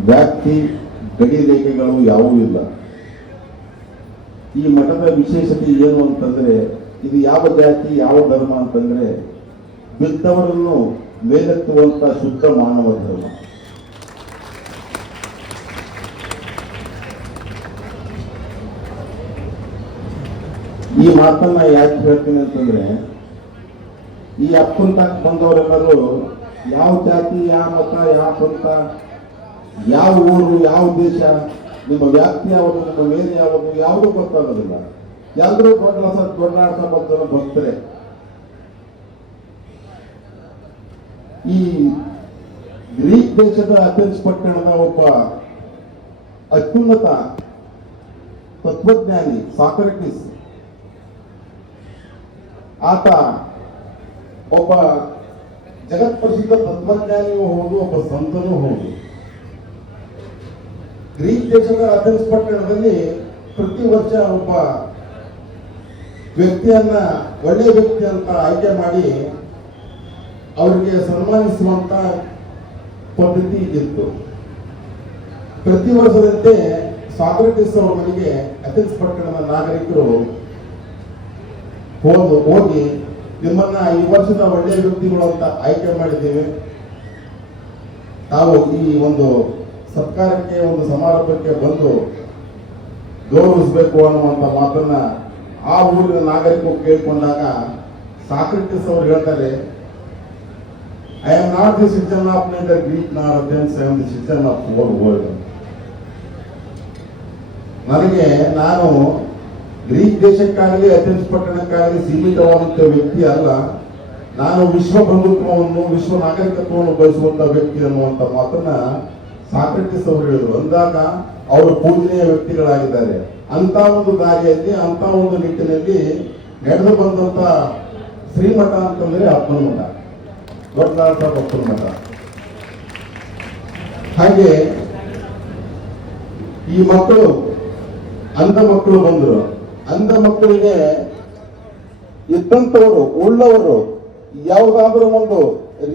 ವ್ಯಾಪ್ತಿ, ಗಡಿ ರೇಖೆಗಳು ಯಾವುವೂ ಇಲ್ಲ. ಈ ಮಠದ ವಿಶೇಷತೆ ಏನು ಅಂತಂದ್ರೆ, ಇದು ಯಾವ ಜಾತಿ ಯಾವ ಧರ್ಮ ಅಂತಂದ್ರೆ ಬಿದ್ದವರನ್ನು ಮೇಲೆತ್ತುವಂತ ಶುದ್ಧ ಮಾನವ ಧರ್ಮ. ಈ ಮಾತನ್ನ ಯಾಕೆ ಹೇಳ್ತೀನಿ ಅಂತಂದ್ರೆ, ಈ ಅಪ್ಪಂತ ಬಂದವರೆಲ್ಲರೂ ಯಾವ ಜಾತಿ, ಯಾವ ಮತ, ಯಾವ ಪಂಥ, ಯಾವ ಊರು, ಯಾವ ದೇಶ, ನಿಮ್ಮ ವ್ಯಾಪ್ತಿ ಯಾವುದು, ನಿಮ್ಮ ಮೇಲೆ ಯಾವುದು, ಯಾವುದೂ ಗೊತ್ತಾಗೋದಿಲ್ಲ. ಎಲ್ಲರೂ ದೊಡ್ಡ ಭಕ್ತರೇ. ಈ ಗ್ರೀಕ್ ದೇಶದ ಅಥೆನ್ಸ್ ಪಟ್ಟಣದ ಒಬ್ಬ ಅತ್ಯುನ್ನತ ತತ್ವಜ್ಞಾನಿ ಸಾಕ್ರೆಟಿಸ್, ಆತ ಒಬ್ಬ ಜಗತ್ಪ್ರಸಿದ್ಧ ತತ್ವಜ್ಞಾನಿಯೂ ಹೌದು, ಒಬ್ಬ ಸಂತನೂ ಹೌದು. ಗ್ರೀಕ್ ದೇಶದ ಅಥೆನ್ಸ್ ಪಟ್ಟಣದಲ್ಲಿ ಪ್ರತಿ ವರ್ಷ ಒಬ್ಬ ವ್ಯಕ್ತಿಯನ್ನ ಒಳ್ಳೆಯ ವ್ಯಕ್ತಿ ಅಂತ ಆಯ್ಕೆ ಮಾಡಿ ಅವರಿಗೆ ಸನ್ಮಾನಿಸುವಂತ ಪದ್ಧತಿ ಇತ್ತು. ಪ್ರತಿ ವರ್ಷದಂತೆ ಸಾಕ್ರೆಟಿಸ್ ಅವರ ಮನೆಗೆ ಅಥೆನ್ಸ್ ಪಟ್ಟಣದ ನಾಗರಿಕರು ಹೋಗಿ ನಿಮ್ಮನ್ನ ಈ ವರ್ಷದ ಒಳ್ಳೆಯ ವ್ಯಕ್ತಿಗಳು ಅಂತ ಆಯ್ಕೆ ಮಾಡಿದ್ದೇವೆ, ತಾವು ಈ ಒಂದು ಸತ್ಕಾರಕ್ಕೆ, ಒಂದು ಸಮಾರಂಭಕ್ಕೆ ಬಂದು ಗೌರವಿಸಬೇಕು ಅನ್ನುವಂಥ ಮಾತನ್ನ ಆ ಊರಿನ ನಾಗರಿಕರು ಕೇಳಿಕೊಂಡಾಗ ಸಾಕ್ರೆಟಿಸ್ ಅವರು ಹೇಳ್ತಾರೆ, I am not the citizen of neither Greek nor Athens, I am the citizen of the whole world. ನಾನು ಗ್ರೀಕ್ ದೇಶಕ್ಕಾಗಲಿ ಅಥೆನ್ಸ್ ಪಟ್ಟಣಕ್ಕಾಗಲಿ ಸೀಮಿತವಾದಂಥ ವ್ಯಕ್ತಿ ಅಲ್ಲ, ನಾನು ವಿಶ್ವ ಬಂಧುತ್ವವನ್ನು, ವಿಶ್ವ ನಾಗರಿಕತ್ವವನ್ನು ಬಯಸುವಂತ ವ್ಯಕ್ತಿ ಅನ್ನುವಂಥ ಮಾತನ್ನ ಸಾಕ್ರೆಟಿಸ್ ಅವರು ಹೇಳಿದ್ರು. ಅಂದಾಗ ಅವರು ಪೂಜನೀಯ ವ್ಯಕ್ತಿಗಳಾಗಿದ್ದಾರೆ. ಅಂತ ಒಂದು ದಾರಿಯಲ್ಲಿ, ಅಂತ ಒಂದು ನಿಟ್ಟಿನಲ್ಲಿ ನಡೆದು ಬಂದಂತ ಶ್ರೀಮಠ ಅಂತಂದ್ರೆ ಅಪ್ಪನ ಮಠ, ದೊಡ್ಡ ಅಪ್ಪನ ಮಠ. ಹಾಗೆ ಈ ಮಕ್ಕಳು, ಅಂಧ ಮಕ್ಕಳು ಬಂದರು. ಅಂಧ ಮಕ್ಕಳಿಗೆ ಇದ್ದಂಥವರು, ಉಳ್ಳವರು ಯಾವುದಾದ್ರೂ ಒಂದು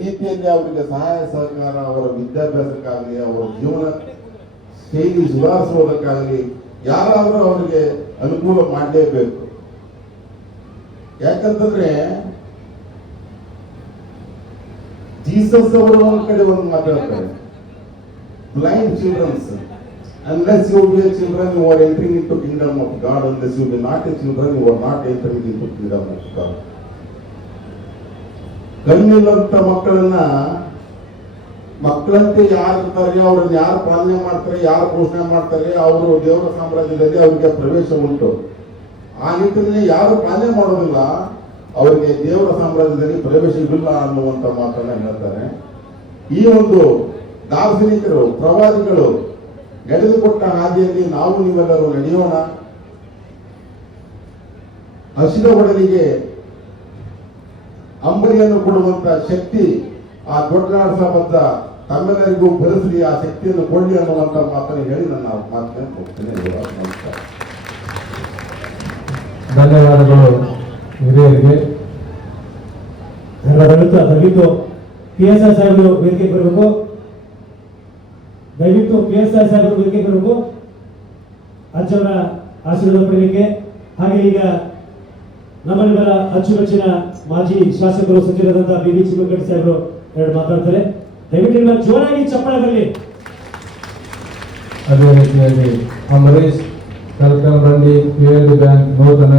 ರೀತಿಯಲ್ಲಿ ಅವರಿಗೆ ಸಹಾಯ ಸಹಕಾರ, ಅವರ ವಿದ್ಯಾಭ್ಯಾಸಕ್ಕಾಗಲಿ, ಅವರ ಜೀವನ ಶೈಲಿ ಸುಧಾರಿಸುವುದಕ್ಕಾಗಲಿ ಯಾರಾದರೂ ಅವರಿಗೆ ಅನುಕೂಲ ಮಾಡಲೇಬೇಕು. ಯಾಕಂತಂದ್ರೆ ಜೀಸಸ್ ಅವರು ಒಂದ್ ಕಡೆ ಒಂದು ಮಾತಾಡ್ತಾರೆ, blind childrens, unless you be a children you are entering into kingdom of God, unless you be not a children you are not entering into kingdom of God. ಕಣ್ಣಿಲ್ಲಂತ ಮಕ್ಕಳಂತೆ ಯಾರು ಇರ್ತಾರೆ, ಅವ್ರನ್ನ ಯಾರು ಪಾಲನೆ ಮಾಡ್ತಾರೆ, ಯಾರು ಪೋಷಣೆ ಮಾಡ್ತಾರೆ, ಅವರು ದೇವರ ಸಾಮ್ರಾಜ್ಯದಲ್ಲಿ ಅವರಿಗೆ ಪ್ರವೇಶ ಉಂಟು. ಆ ನಿಟ್ಟಿನಲ್ಲಿ ಯಾರು ಪಾಲನೆ ಮಾಡೋದಿಲ್ಲ ಅವರಿಗೆ ದೇವರ ಸಾಮ್ರಾಜ್ಯದಲ್ಲಿ ಪ್ರವೇಶವಿಲ್ಲ ಅನ್ನುವಂತ ಮಾತನ್ನ ಹೇಳ್ತಾರೆ. ಈ ಒಂದು ದಾರ್ಶನಿಕರು, ಪ್ರವಾದಿಗಳು ನಡೆದುಕೊಟ್ಟ ಹಾದಿಯಲ್ಲಿ ನಾವು ನೀವೆಲ್ಲರೂ ನಡೆಯೋಣ. ಹಸಿದ ಒಡಲಿಗೆ ಅಂಬಲಿಯನ್ನು ಕೊಡುವಂತ ಶಕ್ತಿ ಆ ದೊಡ್ಡ ಸಾಬದ್ದ ತಮ್ಮೆಲ್ಲರಿಗೂ ಬೆಳೆಸಲಿ, ಆ ಶಕ್ತಿಯನ್ನು ಕೊಡಲಿ ಅನ್ನುವಂತ ಮಾತನ್ನು ಹೇಳಿ ನನ್ನ ಮಾತನ್ನು ಹೋಗ್ತೇನೆ. ನಮಸ್ಕಾರ. ಧನ್ಯವಾದಗಳು ಹಿರಿಯರಿಗೆ. ದಯವಿಟ್ಟು PSI ಸಾಹೇಬರು ವೇದಿಕೆ ಬರಬೇಕು. ದಯವಿಟ್ಟು PSI ಸಾಹೇಬರು ವೇದಿಕೆ ಬರಬೇಕು ಅಜ್ಜವರ ಆಶೀರ್ವಾದ ಪಡೆಯಲಿಕ್ಕೆ. ಹಾಗೆ ಈಗ ನಮ್ಮನ್ನೆಲ್ಲ ಅಚ್ಚುಮೆಚ್ಚಿನ ಮಾಜಿ ಶಾಸಕರು ಸಚಿವರಾದಂತಹ BB ಚಿಮ್ಮಕಟ್ಟಿ ಸಾಹೇಬರು ಎರಡು ಮಾತಾಡ್ತಾರೆ. ದಯವಿಟ್ಟು ಜೋರಾಗಿ ಚಪ್ಪಾಳೆ ಬರಲಿ. ಅದೇ ರೀತಿಯಾಗಿ ಅಂಬರೀಶ್ ಕಲ್ಕಲ್ಬಂಡಿ PLD ಬ್ಯಾಂಕ್ ನೂತನ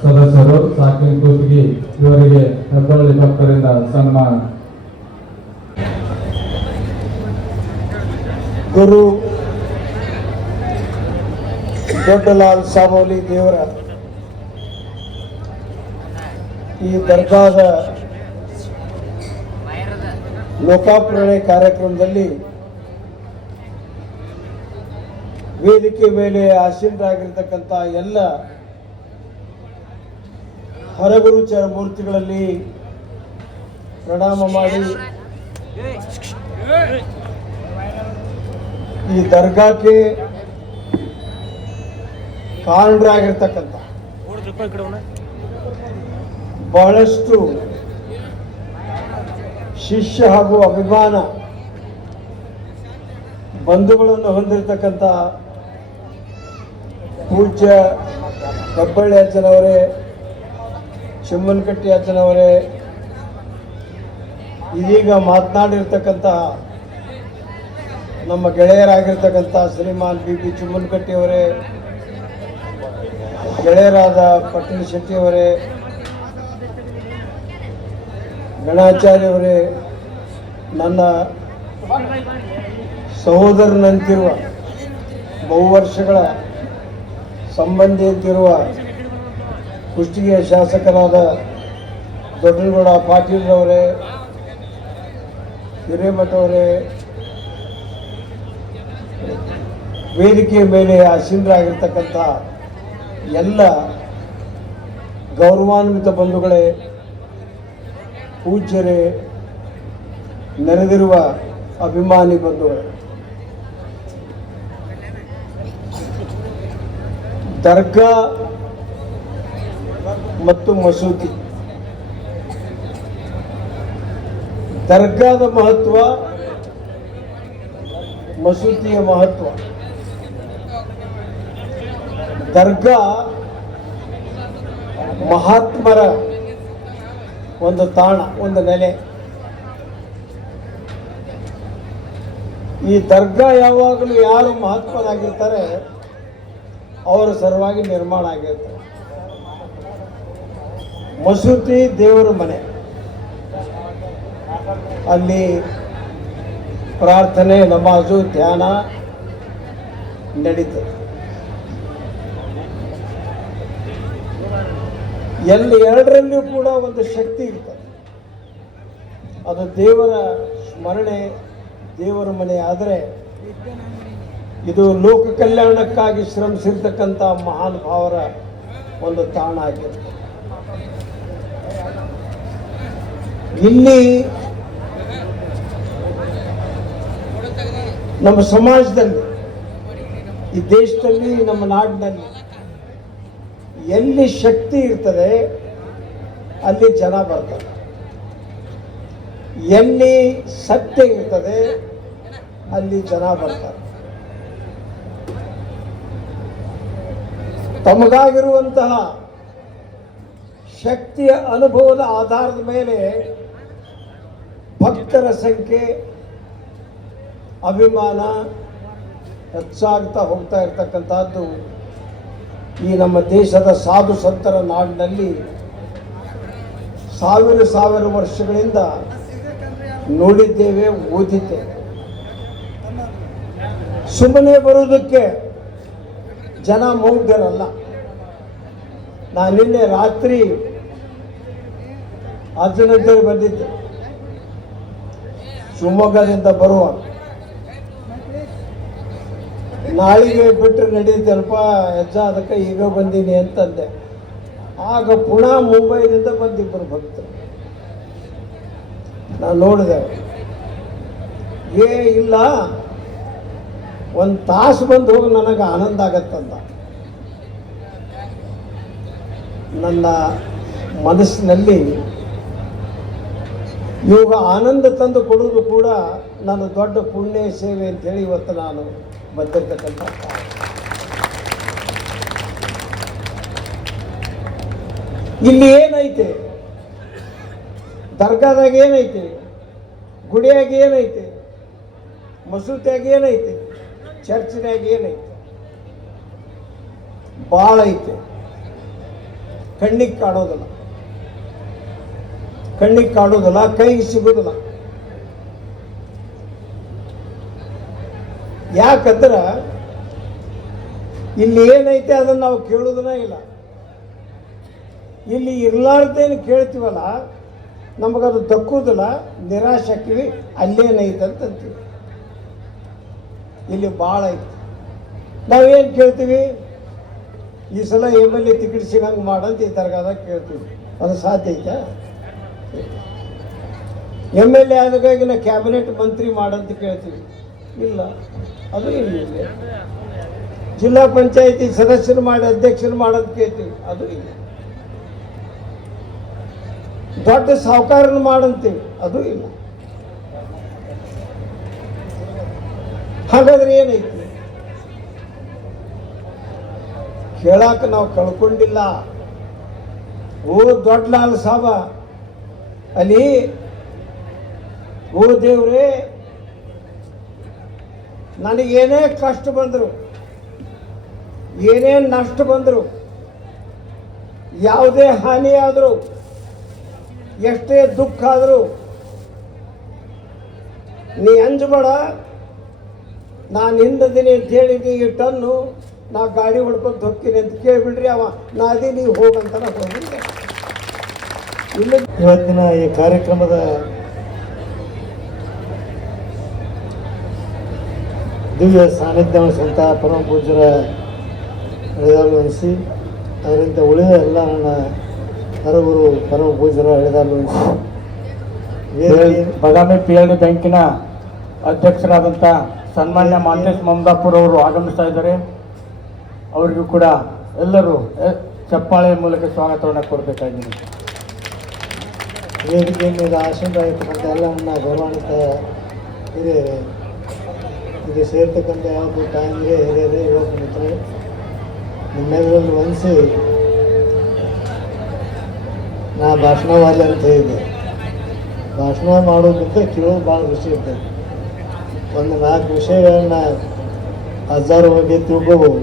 ಸದಸ್ಯರು ಸಾಕಿನ್ ಕೂಸ್ಗಿ ಇವರಿಗೆ ಹೆಬ್ಬಳ್ಳಿ ಭಕ್ತರಿಂದ ಸನ್ಮಾನ. ಗುರು ದೊಡ್ಡಲಾಲ್ ಸಾಬೋಲಿ ದೇವರ ಈ ದರ್ಗಾದ ಲೋಕಾರ್ಪಣೆ ಕಾರ್ಯಕ್ರಮದಲ್ಲಿ ವೇದಿಕೆ ಮೇಲೆ ಆಸೀನರಾಗಿರ್ತಕ್ಕಂಥ ಎಲ್ಲ ಹರಗುರುಚರ ಮೂರ್ತಿಗಳಲ್ಲಿ ಪ್ರಣಾಮ ಮಾಡಿ ಈ ದರ್ಗಾಕ್ಕೆ ಕಾರಣರಾಗಿರ್ತಕ್ಕಂಥ ಬಹಳಷ್ಟು ಶಿಷ್ಯ ಹಾಗೂ ಅಭಿಮಾನ ಬಂಧುಗಳನ್ನು ಹೊಂದಿರತಕ್ಕಂಥ ಪೂಜ್ಯ ಕಬ್ಬಳ್ಳಿ ಅಜ್ಜನವರೇ, ಚಿಮ್ಮನಕಟ್ಟಿ ಅಜ್ಜನವರೇ, ಇದೀಗ ಮಾತನಾಡಿರ್ತಕ್ಕಂಥ ನಮ್ಮ ಗೆಳೆಯರಾಗಿರ್ತಕ್ಕಂಥ ಶ್ರೀಮಾನ್ ಬಿ ಚಿಮ್ಮನಕಟ್ಟಿಯವರೇ, ಗೆಳೆಯರಾದ ಪಟ್ಟಣ ಶೆಟ್ಟಿಯವರೇ, ಗಣಾಚಾರ್ಯವರೇ, ನನ್ನ ಸಹೋದರನಂತಿರುವ ಬಹುವರ್ಷಗಳ ಸಂಬಂಧಿ ಅಂತಿರುವ ಕುಷ್ಟಗಿಯ ಶಾಸಕರಾದ ದೊಡ್ಡನಗೌಡ ಪಾಟೀಲ್ರವರೇ, ಹಿರೇಮಠವರೇ, ವೇದಿಕೆಯ ಮೇಲೆ ಆಸೀನರಾಗಿರ್ತಕ್ಕಂಥ ಎಲ್ಲ ಗೌರವಾನ್ವಿತ ಬಂಧುಗಳೇ, ಪೂಜ್ಯರೇ, ನೆರೆದಿರುವ ಅಭಿಮಾನಿ ಬಂಧುಗಳೇ, ದರ್ಗಾ ಮತ್ತು ಮಸೂತಿ, ದರ್ಗಾದ ಮಹತ್ವ, ಮಸೂತಿಯ ಮಹತ್ವ. ದರ್ಗಾ ಮಹಾತ್ಮರ ಒಂದು ತಾಣ, ಒಂದು ನೆಲೆ. ಈ ದರ್ಗಾ ಯಾವಾಗಲೂ ಯಾರು ಮಹಾತ್ಮರಾಗಿರ್ತಾರೆ ಅವರ ಸಲುವಾಗಿ ನಿರ್ಮಾಣ ಆಗಿರ್ತಾರೆ. ಮಸೂತಿ ದೇವರ ಮನೆ, ಅಲ್ಲಿ ಪ್ರಾರ್ಥನೆ, ನಮಾಜು, ಧ್ಯಾನ ನಡೀತದೆ. ಎರಡರಲ್ಲಿಯೂ ಕೂಡ ಒಂದು ಶಕ್ತಿ ಇರ್ತದೆ. ಅದು ದೇವರ ಸ್ಮರಣೆ, ದೇವರ ಮನೆ. ಆದರೆ ಇದು ಲೋಕ ಕಲ್ಯಾಣಕ್ಕಾಗಿ ಶ್ರಮಿಸಿರ್ತಕ್ಕಂಥ ಮಹಾನುಭಾವರ ಒಂದು ತಾಣ ಆಗಿರುತ್ತೆ. ಇಲ್ಲಿ ನಮ್ಮ ಸಮಾಜದಲ್ಲಿ, ಈ ದೇಶದಲ್ಲಿ, ನಮ್ಮ ನಾಡಿನಲ್ಲಿ ಎಲ್ಲಿ ಶಕ್ತಿ ಇರ್ತದೆ ಅಲ್ಲಿ ಜನ ಬರ್ತಾರೆ. ಎಲ್ಲಿ ಸತ್ಯ ಇರ್ತದೆ ಅಲ್ಲಿ ಜನ ಬರ್ತಾರೆ. ತಮಗಾಗಿರುವಂತಹ ಶಕ್ತಿಯ ಅನುಭವದ ಆಧಾರದ ಮೇಲೆ ಭಕ್ತರ ಸಂಖ್ಯೆ, ಅಭಿಮಾನ ಹೆಚ್ಚಾಗ್ತಾ ಹೋಗ್ತಾ ಇರ್ತಕ್ಕಂಥದ್ದು ಈ ನಮ್ಮ ದೇಶದ ಸಾಧು ಸಂತರ ನಾಡಿನಲ್ಲಿ ಸಾವಿರ ವರ್ಷಗಳಿಂದ ನೋಡಿದ್ದೇವೆ, ಓದಿದ್ದೇವೆ. ಸುಮ್ಮನೆ ಬರುವುದಕ್ಕೆ ಜನ ಮೌಢ್ಯರಲ್ಲ. ನಾನು ನಿನ್ನೆ ರಾತ್ರಿ ಅರ್ಜುನದಲ್ಲಿ ಬಂದಿದ್ದೆ, ಶಿವಮೊಗ್ಗದಿಂದ ಬರುವಾಗ. ನಾಳೆಗೆ ಬಿಟ್ಟರೆ ನಡೀತಲ್ಪ ಅಜ್ಜ, ಅದಕ್ಕೆ ಈಗ ಬಂದೀನಿ ಅಂತಂದೆ. ಆಗ ಪುನಃ ಮುಂಬೈನಿಂದ ಬಂದಿಬ್ಬರು ಭಕ್ತರು. ನಾನು ನೋಡಿದೆ, ಇಲ್ಲ ಒಂದು ತಾಸು ಬಂದು ಹೋಗಿ ನನಗೆ ಆನಂದ ಆಗತ್ತಂತ. ನನ್ನ ಮನಸ್ಸಿನಲ್ಲಿ ಇವಾಗ ಆನಂದ ತಂದು ಕೊಡುವುದು ಕೂಡ ನನ್ನ ದೊಡ್ಡ ಪುಣ್ಯ ಸೇವೆ ಅಂತೇಳಿ ಇವತ್ತು ನಾನು ಬಂದಿರ್ತಕ್ಕಂಥ. ಇಲ್ಲಿ ಏನೈತೆ, ದರ್ಗಾದಾಗ ಏನೈತೆ, ಗುಡಿಯಾಗ ಏನೈತೆ, ಮಸೂತಿಯಾಗ ಏನೈತೆ, ಚರ್ಚಿನಾಗ ಏನೈತೆ, ಭಾಳ ಐತೆ. ಕಣ್ಣಿಗೆ ಕಾಣೋದಿಲ್ಲ, ಕಣ್ಣಿಗೆ ಕಾಣೋದಿಲ್ಲ, ಕೈಗೆ ಸಿಗೋದಿಲ್ಲ. ಯಾಕಂದ್ರೆ ಇಲ್ಲಿ ಏನೈತೆ ಅದನ್ನು ನಾವು ಕೇಳೋದನ್ನ ಇಲ್ಲ. ಇಲ್ಲಿ ಇರ್ಲಾರ್ದೇನು ಕೇಳ್ತೀವಲ್ಲ ನಮಗದು ದಕ್ಕುವುದಿಲ್ಲ, ನಿರಾಶೆ ಆಕಿವಿ, ಅಲ್ಲೇನೈತೆ ಅಂತೀವಿ. ಇಲ್ಲಿ ಭಾಳ ಐತಿ. ನಾವೇನು ಕೇಳ್ತೀವಿ, ಈ ಸಲ MLA ಟಿಕೆಟ್ ಸಿಗಂಗೆ ಮಾಡಂತ ಈ ತರಗಾದಾಗ ಕೇಳ್ತೀವಿ. ಅದು ಸಾಧ್ಯ ಐತೆ? MLA ಆದಾಗ ನಾ ಕ್ಯಾಬಿನೆಟ್ ಮಂತ್ರಿ ಮಾಡಂತ ಕೇಳ್ತೀವಿ, ಇಲ್ಲ, ಅದು ಇಲ್ಲ. ಜಿಲ್ಲಾ ಪಂಚಾಯತಿ ಸದಸ್ಯರು ಮಾಡಿ ಅಧ್ಯಕ್ಷರು ಮಾಡೋದು ಕೇಳ್ತೀವಿ, ಅದು ಇಲ್ಲ. ದೊಡ್ಡ ಸಾಹುಕಾರನ ಮಾಡಂತೀವಿ, ಅದು ಇಲ್ಲ. ಹಾಗಾದ್ರೆ ಏನೈತಿ? ಕೇಳಾಕ ನಾವು ಕಳ್ಕೊಂಡಿಲ್ಲ. ಓ ದೊಡ್ಡ ಲಾಲ್ ಸಾಬ ಅಲ್ಲಿ, ಓ ದೇವ್ರೇ, ನನಗೇನೇ ಕಷ್ಟ ಬಂದರು, ಏನೇ ನಷ್ಟ ಬಂದರು, ಯಾವುದೇ ಹಾನಿ ಆದರೂ, ಎಷ್ಟೇ ದುಃಖ ಆದರೂ ನೀ ಅಂಜಬೇಡ, ನಾನು ಹಿಂದದಿನಿ ಅಂತ ಹೇಳಿದ್ದೆ, ಈ ಟನ್ನು ನಾ ಗಾಡಿ ಹೊಡ್ಕೊಂಡು ಹೊಕ್ಕಿನಿ ಅಂತ ಕೇಳಿಬಿಡ್ರಿ. ಅವ ನಾ ಅದೇ ನೀವು ಹೋಗಂತ ಹೋಗಿದ್ದೆ. ಇಲ್ಲ, ಇವತ್ತಿನ ಈ ಕಾರ್ಯಕ್ರಮದ ದಿವ್ಯ ಸಾನ್ನಿಧ್ಯ ವಹಿಸಿದಂಥ ಪರಮ ಪೂಜ್ಯರ ಎಳೆದಾಲು ವಹಿಸಿ, ಅದರಿಂದ ಉಳಿದ ಎಲ್ಲ ನನ್ನ ಹರಗುರು ಪರಮ ಪೂಜ್ಯರ ಎಳೆದಾಲು ವಹಿಸಿ, ಬಾದಾಮಿ PLD ಬ್ಯಾಂಕಿನ ಅಧ್ಯಕ್ಷರಾದಂಥ ಸನ್ಮಾನ್ಯ ಮಾಂತೇಶ್ ಮಮದಾಪುರ್ ಅವರು ಆಗಮಿಸ್ತಾ ಇದ್ದಾರೆ. ಅವರಿಗೂ ಕೂಡ ಎಲ್ಲರೂ ಚಪ್ಪಾಳೆ ಮೂಲಕ ಸ್ವಾಗತವನ್ನು ಕೊಡಬೇಕಾಗಿದೆ. ವೇದಿಕೆ ಮೇಲೆ ಆಸೀನರಾಗಿರ್ತಕ್ಕಂಥ ಎಲ್ಲ ನನ್ನ ಗೌರವಾನ್ವಿತ ಹಿರಿಯರೇ, ಇದು ಸೇರ್ತಕ್ಕಂಥ ಯಾವುದು ತಾಯಿಗೆ ಹಿರಿಯರೇ, ಯುವಕ ಮಿತ್ರರೇ, ನಿಮ್ಮೆಲ್ಲರಲ್ಲಿ ವಂದಿಸಿ ನಾ ಭಾಷಣವಾದಿ ಅಂತ ಹೇಳಿದ್ದೆ. ಭಾಷಣ ಮಾಡೋದಕ್ಕೆ ಕೇಳೋದು ಭಾಳ ಖುಷಿ ಇರ್ತದೆ. ಒಂದು 4 ವಿಷಯಗಳನ್ನ ಹಜಾರು ಬಗ್ಗೆ ತಿಳ್ಕೋಬೋದು.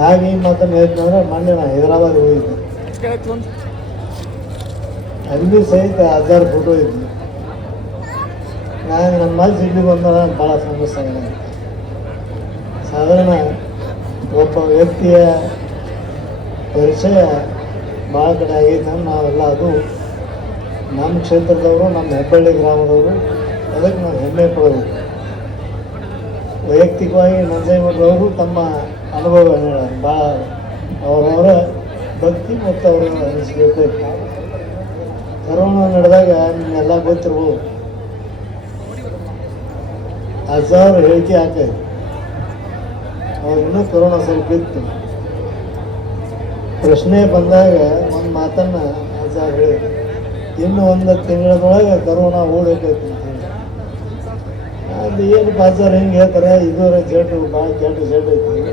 ಯಾಕೆ ಈ ಮಾತನ್ನು ಹೇಳ್ತಂದ್ರೆ, ಮೊನ್ನೆ ನಾನು ಹೈದರಾಬಾದ್ ಹೋಗಿದ್ದೆ, ಅಲ್ಲಿ ಸಹಿತ 1000 ಫೋಟೋ ಇದ್ವಿ. ನಾನು ನಮ್ಮ ಮನಸ್ಸು ಇಲ್ಲಿ ಬಂದಾಗ ಭಾಳ ಸಮಸ್ಯೆ ಆಗಿದೆ. ಸಾಧಾರಣ ಒಬ್ಬ ವ್ಯಕ್ತಿಯ ಪರಿಚಯ ಭಾಳ ಕಡೆ ಆಗೈತೆ. ನಾವೆಲ್ಲ ಅದು ನಮ್ಮ ಕ್ಷೇತ್ರದವರು, ನಮ್ಮ ಹೆಬ್ಬಳ್ಳಿ ಗ್ರಾಮದವರು, ಅದಕ್ಕೆ ನಾವು ಹೆಮ್ಮೆ ಪಡಬೇಕು. ವೈಯಕ್ತಿಕವಾಗಿ ನಂಜೇಗೌಡರವರು ತಮ್ಮ ಅನುಭವಗಳನ್ನ ಭಾಳ ಅವರವರ ಭಕ್ತಿ ಮತ್ತು ಅವರ ಅನಿಸಿಕೆ. ಕರೋನಾ ನಡೆದಾಗ ನಿಮ್ಮೆಲ್ಲ ಗೊತ್ತಿರ್ಬೋದು, 1000 ಹೇಳಿಕೆ ಹಾಕೈತೆ. ಅವ್ರಿನ್ನೂ ಕರೋನಾ ಸ್ವಲ್ಪ ಇತ್ತು. ಪ್ರಶ್ನೆ ಬಂದಾಗ ಒಂದು ಮಾತನ್ನು 1000 ಹೇಳಿ, ಇನ್ನು 1 ತಿಂಗಳದೊಳಗೆ ಕರೋನಾ ಓಡೋಕೈತಿ ಅಂತೇಳಿ. ಅದು ಏನು 1000 ಹೆಂಗೆ ಹೇಳ್ತಾರೆ, ಇದುವರೆ ಜೇಟು ಭಾಳ ಕೆಟ್ಟ ಜೇಟು ಐತಿ.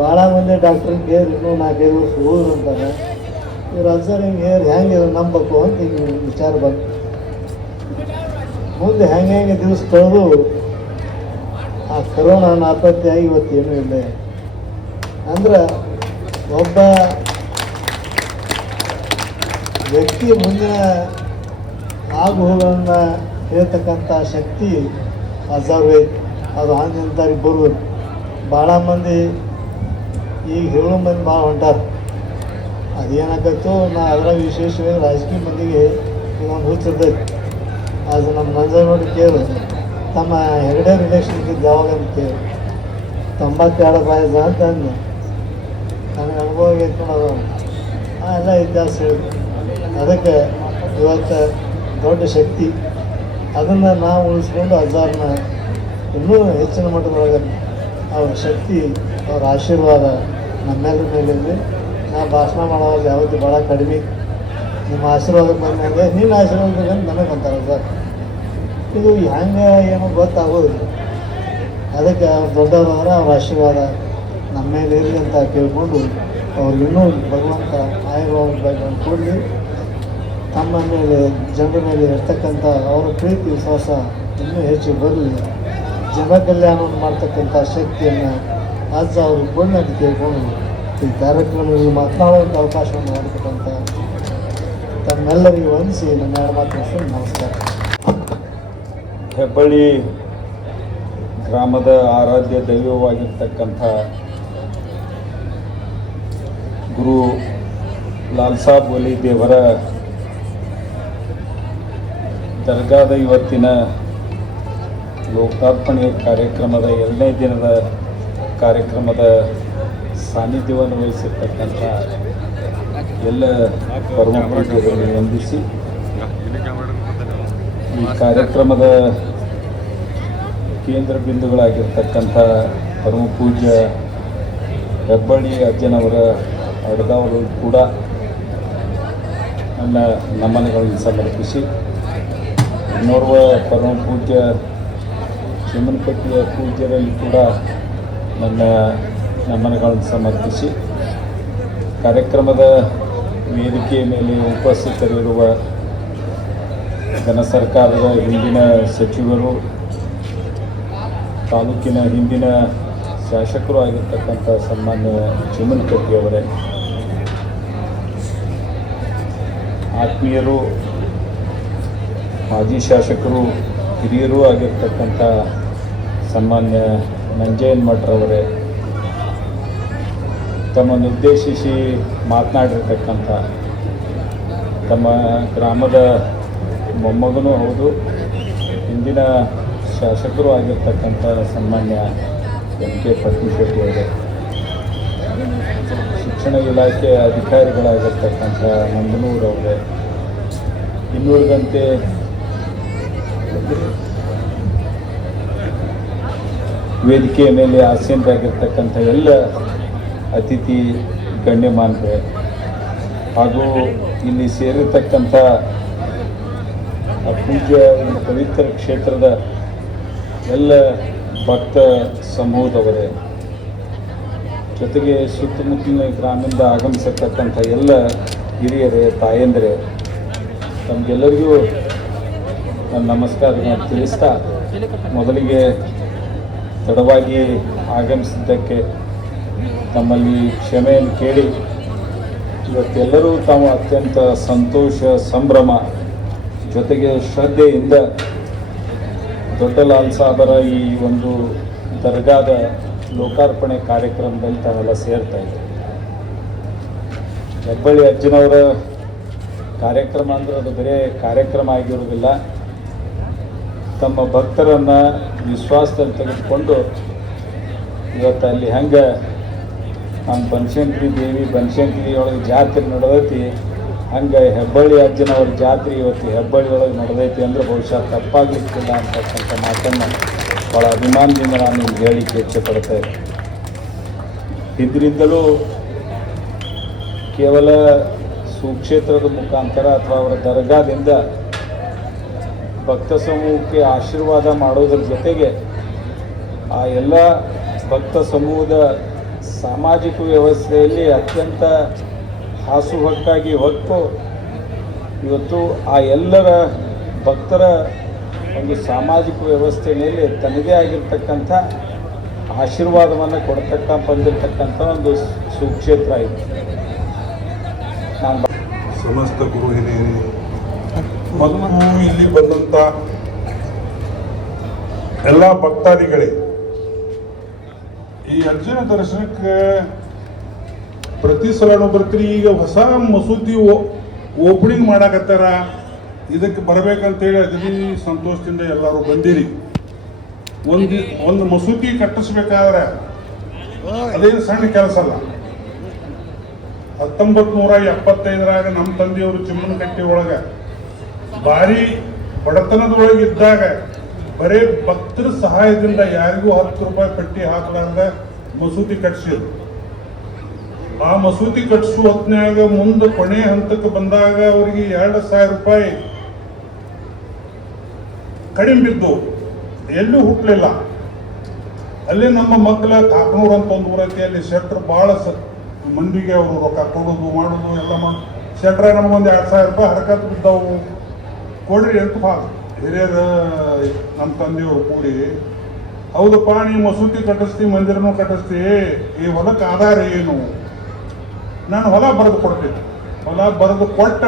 ಭಾಳ ಮಂದಿ ಡಾಕ್ಟ್ರಿಗೆ ಕೇರ್ ಇನ್ನೂ 4-5 ವರ್ಷ ಹೋದ್ರು ಅಂತಾರೆ. ಇವ್ರು 1000 ಹಿಂಗೆ ಹೆಂಗೆ ನಂಬಬೇಕು ಅಂತ ಈಗ ವಿಚಾರ ಬಂತು. ಮುಂದೆ ಹೆಂಗೆ ದಿವಸ ಕಳೆದು ಆ ಕರೋನಾ ನಾಪತ್ತೆಯಾಗಿ ಇವತ್ತೇನೂ ಇಲ್ಲ. ಅಂದ್ರೆ ಒಬ್ಬ ವ್ಯಕ್ತಿ ಮುಂದಿನ ಆಗುಗಳನ್ನು ಹೇಳ್ತಕ್ಕಂಥ ಶಕ್ತಿ 1000 ಐತಿ. ಅದು ಆಂಜನೇಯರಿಗೆ ಬರುವುದು. ಭಾಳ ಮಂದಿ ಈಗ ಹೇಳೋ ಮಂದಿ ಭಾಳ ಹೊಂಟಾರ. ಅದೇನಾಗತ್ತೋ ನಾ ಅದ್ರಾಗ ವಿಶೇಷವಾಗಿ ರಾಜಕೀಯ ಮಂದಿಗೆ ಇದೊಂದು ಹುಚ್ಚಿರ್ತೈತಿ. ಅದು ನಮ್ಮ ನಂಜನಗೌಡ ಕೇಳು, ತಮ್ಮ ಹೆಗಡೆ ರಿಲೇಷನ್ ಇದ್ದಿದ್ದು ಯಾವಾಗ ಅಂತ ಕೇಳಿ, 92% ಅಂತ ಅಂದು ನನಗೆ ಅನುಭವ ಐತ್ಕೊಳ್ಳೋದು ಎಲ್ಲ ಇತಿಹಾಸ ಹೇಳಿ. ಅದಕ್ಕೆ ಇವತ್ತು ದೊಡ್ಡ ಶಕ್ತಿ, ಅದನ್ನು ನಾವು ಉಳಿಸ್ಕೊಂಡು 1000ನ ಇನ್ನೂ ಹೆಚ್ಚಿನ ಮಟ್ಟದೊಳಗೆ ಅವ್ರ ಶಕ್ತಿ, ಅವ್ರ ಆಶೀರ್ವಾದ ನಮ್ಮೆಲ್ಲರ ಮೇಲಿರಲಿ. ನಾ ಭಾಷಣ ಮಾಡೋವಾಗ ಯಾವತ್ತೂ ಭಾಳ ಕಡಿಮೆ. ನಿಮ್ಮ ಆಶೀರ್ವಾದಕ್ಕೆ ಬಂದಂಗೆ ನಿನ್ನ ಆಶೀರ್ವಾದ ಬೇಕಂತ ನನಗೆ ಅಂತಾರೆ ಸರ್. ಇದು ಹೆಂಗೆ ಏನೋ ಗೊತ್ತಾಗೋದಿಲ್ಲ. ಅದಕ್ಕೆ ಅವ್ರು ದೊಡ್ಡವರಾದ್ರೆ ಅವ್ರ ಆಶೀರ್ವಾದ ನಮ್ಮ ಮೇಲೆ ಇರಲಿ ಅಂತ ಕೇಳಿಕೊಂಡು, ಅವ್ರಿಗಿನ್ನೂ ಭಗವಂತ ಆಯುರ್ವೇದ ಕೊಡಲಿ. ತಮ್ಮ ಮೇಲೆ, ಜನರ ಮೇಲೆ ಇರ್ತಕ್ಕಂಥ ಅವರ ಪ್ರೀತಿ ವಿಶ್ವಾಸ ಇನ್ನೂ ಹೆಚ್ಚು ಬರಲಿ. ಜನ ಕಲ್ಯಾಣವನ್ನು ಮಾಡ್ತಕ್ಕಂಥ ಶಕ್ತಿಯನ್ನು ಅವ್ರಿಗೆ ಕೊಡಲಿ ಅಂತ ಕೇಳಿಕೊಂಡು ಈ ಕಾರ್ಯಕ್ರಮದಲ್ಲಿ ಮಾತನಾಡುವಂಥ ಅವಕಾಶವನ್ನು ಮಾಡಿಕೊಟ್ಟಂಥ ತಮ್ಮೆಲ್ಲರಿಗೂ ವಂದಿಸಿ ನನ್ನ 2 ಮಾತು ನಮಸ್ಕಾರ. ಹೆಬ್ಬಳ್ಳಿ ಗ್ರಾಮದ ಆರಾಧ್ಯ ದೈವವಾಗಿರ್ತಕ್ಕಂಥ ಗುರು ಲಾಲ್ ಸಾಬ್ ವಲಿ ದೇವರ ದರ್ಗಾದ ಇವತ್ತಿನ ಲೋಕಾರ್ಪಣೆ ಕಾರ್ಯಕ್ರಮದ 2ನೇ ದಿನದ ಕಾರ್ಯಕ್ರಮದ ಸಾನ್ನಿಧ್ಯವನ್ನು ವಹಿಸಿರ್ತಕ್ಕಂಥ ಎಲ್ಲ ಪರಮ ಪೂಜ್ಯರನ್ನು ವಂದಿಸಿ ಈ ಕಾರ್ಯಕ್ರಮದ ಕೇಂದ್ರ ಬಿಂದುಗಳಾಗಿರ್ತಕ್ಕಂಥ ಪರಮ ಪೂಜ್ಯ ಹೆಬ್ಬಳ್ಳಿ ಅಜ್ಜನವರ ಅಡ್ಗಾವರು ಕೂಡ ನನ್ನ ನಮನಗಳನ್ನು ಸಮರ್ಪಿಸಿ, ಇನ್ನೋರ್ವ ಪರಮ ಪೂಜ್ಯ ಚಿಮ್ಮನಪಟ್ಟಿಯ ಪೂಜ್ಯರಲ್ಲಿ ಕೂಡ ನನ್ನ ನಮನಗಳನ್ನು ಸಮರ್ಪಿಸಿ, ಕಾರ್ಯಕ್ರಮದ ವೇದಿಕೆಯ ಮೇಲೆ ಉಪಸ್ಥಿತರಿರುವ ಜನ ಸರ್ಕಾರದ ಹಿಂದಿನ ಸಚಿವರು, ತಾಲೂಕಿನ ಹಿಂದಿನ ಶಾಸಕರು ಆಗಿರ್ತಕ್ಕಂಥ ಸನ್ಮಾನ್ಯ ಚಿಮ್ಮನಪಟ್ಟಿಯವರೇ, ಆತ್ಮೀಯರು, ಮಾಜಿ ಶಾಸಕರು, ಹಿರಿಯರು ಆಗಿರ್ತಕ್ಕಂಥ ಸನ್ಮಾನ್ಯ ನಂಜಯ್ಯನ ಮಠರವರೇ, ತಮ್ಮನ್ನುದ್ದೇಶಿಸಿ ಮಾತನಾಡಿರ್ತಕ್ಕಂಥ ತಮ್ಮ ಗ್ರಾಮದ ಮೊಮ್ಮಗನೂ ಹೌದು, ಹಿಂದಿನ ಶಾಸಕರು ಆಗಿರ್ತಕ್ಕಂಥ ಸನ್ಮಾನ್ಯ ಎಂ.ಕೆ. ಪರಮೇಶ್ವರರವರೇ, ಶಿಕ್ಷಣ ಇಲಾಖೆ ಅಧಿಕಾರಿಗಳಾಗಿರ್ತಕ್ಕಂಥ ನಂದನೂರವರೇ, ಇನ್ನುಳಿದಂತೆ ವೇದಿಕೆಯ ಮೇಲೆ ಆಸೀನರಾಗಿರ್ತಕ್ಕಂಥ ಎಲ್ಲ ಅತಿಥಿ ಗಣ್ಯಮಾನ್ರೆ ಹಾಗೂ ಇಲ್ಲಿ ಸೇರಿರ್ತಕ್ಕಂಥ ಪೂಜ್ಯ ಪವಿತ್ರ ಕ್ಷೇತ್ರದ ಎಲ್ಲ ಭಕ್ತ ಸಮೂಹದವರೇ, ಜೊತೆಗೆ ಸುತ್ತಮುತ್ತಲಿನ ಗ್ರಾಮದಿಂದ ಆಗಮಿಸಿರ್ತಕ್ಕಂಥ ಎಲ್ಲ ಹಿರಿಯರೇ, ತಾಯಂದಿರೇ, ತಮಗೆಲ್ಲರಿಗೂ ನನ್ನ ನಮಸ್ಕಾರಗಳನ್ನು ತಿಳಿಸ್ತಾ, ಮೊದಲಿಗೆ ತಡವಾಗಿ ಆಗಮಿಸಿದ್ದಕ್ಕೆ ತಮ್ಮಲ್ಲಿ ಕ್ಷಮೆಯನ್ನು ಕೇಳಿ, ಇವತ್ತೆಲ್ಲರೂ ತಾವು ಅತ್ಯಂತ ಸಂತೋಷ, ಸಂಭ್ರಮ, ಜೊತೆಗೆ ಶ್ರದ್ಧೆಯಿಂದ ದೊಡ್ಡ ಲಾಲ್ ಸಾಬರ ಈ ಒಂದು ದರ್ಗಾದ ಲೋಕಾರ್ಪಣೆ ಕಾರ್ಯಕ್ರಮದಲ್ಲಿ ತಾವೆಲ್ಲ ಸೇರ್ತಾ ಇದ್ದಾರೆ. ಹೆಬ್ಬಳ್ಳಿ ಅಜ್ಜನವರ ಕಾರ್ಯಕ್ರಮ ಅಂದರೆ ಅದು ಬರೀ ಕಾರ್ಯಕ್ರಮ ಆಗಿರುವುದಿಲ್ಲ, ತಮ್ಮ ಭಕ್ತರನ್ನು ವಿಶ್ವಾಸದಲ್ಲಿ ತೆಗೆದುಕೊಂಡು ಇವತ್ತು ಅಲ್ಲಿ ಹೆಂಗೆ ನಮ್ಮ ಬನಶಂಕರಿ ದೇವಿ ಬನಶಂಕರಿ ಒಳಗೆ ಜಾತ್ರೆ ನಡೆದೈತಿ, ಹಂಗೆ ಹೆಬ್ಬಳ್ಳಿ ಅಜ್ಜನವ್ರ ಜಾತ್ರೆ ಇವತ್ತು ಹೆಬ್ಬಳ್ಳಿ ಒಳಗೆ ನಡೆದೈತಿ ಅಂದರೆ ಬಹುಶಃ ತಪ್ಪಾಗಲಿಕ್ಕಿಲ್ಲ ಅಂತಕ್ಕಂಥ ಮಾತನ್ನು ಭಾಳ ಅಭಿಮಾನದಿಂದ ನಾನು ಹೇಳಿಕ್ಕೆ ಇಚ್ಛೆ ಪಡ್ತೇನೆ. ಇದರಿಂದಲೂ ಕೇವಲ ಸುಕ್ಷೇತ್ರದ ಮುಖಾಂತರ ಅಥವಾ ಅವರ ದರ್ಗಾದಿಂದ ಭಕ್ತ ಸಮೂಹಕ್ಕೆ ಆಶೀರ್ವಾದ ಮಾಡೋದ್ರ ಜೊತೆಗೆ ಆ ಎಲ್ಲ ಭಕ್ತ ಸಮೂಹದ ಸಾಮಾಜಿಕ ವ್ಯವಸ್ಥೆಯಲ್ಲಿ ಅತ್ಯಂತ ಹಾಸುಹೊಕ್ಕಾಗಿ ಹೊತ್ತು ಇವತ್ತು ಆ ಎಲ್ಲರ ಭಕ್ತರ ಒಂದು ಸಾಮಾಜಿಕ ವ್ಯವಸ್ಥೆ ಮೇಲೆ ತನ್ನದೇ ಆಗಿರ್ತಕ್ಕಂಥ ಆಶೀರ್ವಾದವನ್ನು ಬಂದಿರತಕ್ಕಂಥ ಒಂದು ಸುಕ್ಷೇತ್ರ ಇದೆ. ನಾನು ಸಮಸ್ತ ಗುರು ಹಿರಿಯರು ಮತ್ತು ಇಲ್ಲಿ ಬಂದಂಥ ಎಲ್ಲ ಭಕ್ತಾದಿಗಳೇ, ಈ ಅಜ್ಜನ ದರ್ಶನಕ್ಕೆ ಪ್ರತಿ ಸಲನೂ ಬರ್ತೀರಿ. ಈಗ ಹೊಸ ಮಸೂದಿ ಓಪನಿಂಗ್ ಮಾಡಾಕತ್ತಾರ, ಇದಕ್ಕೆ ಬರಬೇಕಂತೇಳಿ ಅಗದಿ ಸಂತೋಷದಿಂದ ಎಲ್ಲರೂ ಬಂದಿರಿ. ಒಂದು ಮಸೂದಿ ಕಟ್ಟಿಸ್ಬೇಕಾದ್ರೆ ಅದೇನು ಸಣ್ಣ ಕೆಲಸ ಅಲ್ಲ. 1975ರಾಗ ನಮ್ಮ ತಂದೆಯವರು ಚಿಮ್ಮನಕಟ್ಟಿ ಒಳಗೆ ಭಾರಿ ಬಡತನದೊಳಗೆ ಇದ್ದಾಗ ಬರೇ ಭಕ್ತರ ಸಹಾಯದಿಂದ ಯಾರಿಗೂ 10 ರೂಪಾಯಿ ಪಟ್ಟಿ ಹಾಕಲಾರ್ದ ಮಸೂದಿ ಕಟ್ಟಿಸಿದ್ರು. ಆ ಮಸೂದಿ ಕಟ್ಟಿಸುವ ಹೊತ್ನ್ಯಾಗ ಮುಂದೆ ಕೊನೆ ಹಂತಕ್ಕೆ ಬಂದಾಗ ಅವರಿಗೆ 2,000 ರೂಪಾಯಿ ಕಡಿಮೆ ಬಿದ್ದು ಎಲ್ಲೂ ಹುಟ್ಟಲಿಲ್ಲ. ಅಲ್ಲಿ ನಮ್ಮ ಮಕ್ಕಳ ಕಾಕನೂರು ಅಂತ ಒಂದು ಊರೈತಿ, ಅಲ್ಲಿ ಶೆಟ್ರ್ ಭಾಳ ಮಂದಿಗೆ ಅವರು ರೊಕ್ಕ ಕೊಡೋದು ಮಾಡೋದು ಎಲ್ಲ ಮಾಡಿ ಶೆಟ್ರ ನಮಗೊಂದು 2,000 ರೂಪಾಯಿ ಹರಕತ್ ಬಿದ್ದವು, ಕೊಡ್ರಿ ಅಂತ ಹಿರಿಯರ ನಮ್ಮ ತಂದೆಯವರು ಕೂಡಿ, ಹೌದಪ್ಪ ನೀವು ಮಸೂದಿ ಕಟ್ಟಿಸ್ತಿ, ಮಂದಿರನೂ ಕಟ್ಟಿಸ್ತಿ, ಈ ಹೊಲಕ್ಕೆ ಆಧಾರ ಏನು? ನಾನು ಹೊಲ ಬರೆದು ಕೊಡ್ತೀನಿ. ಹೊಲ ಬರೆದು ಕೊಟ್ಟ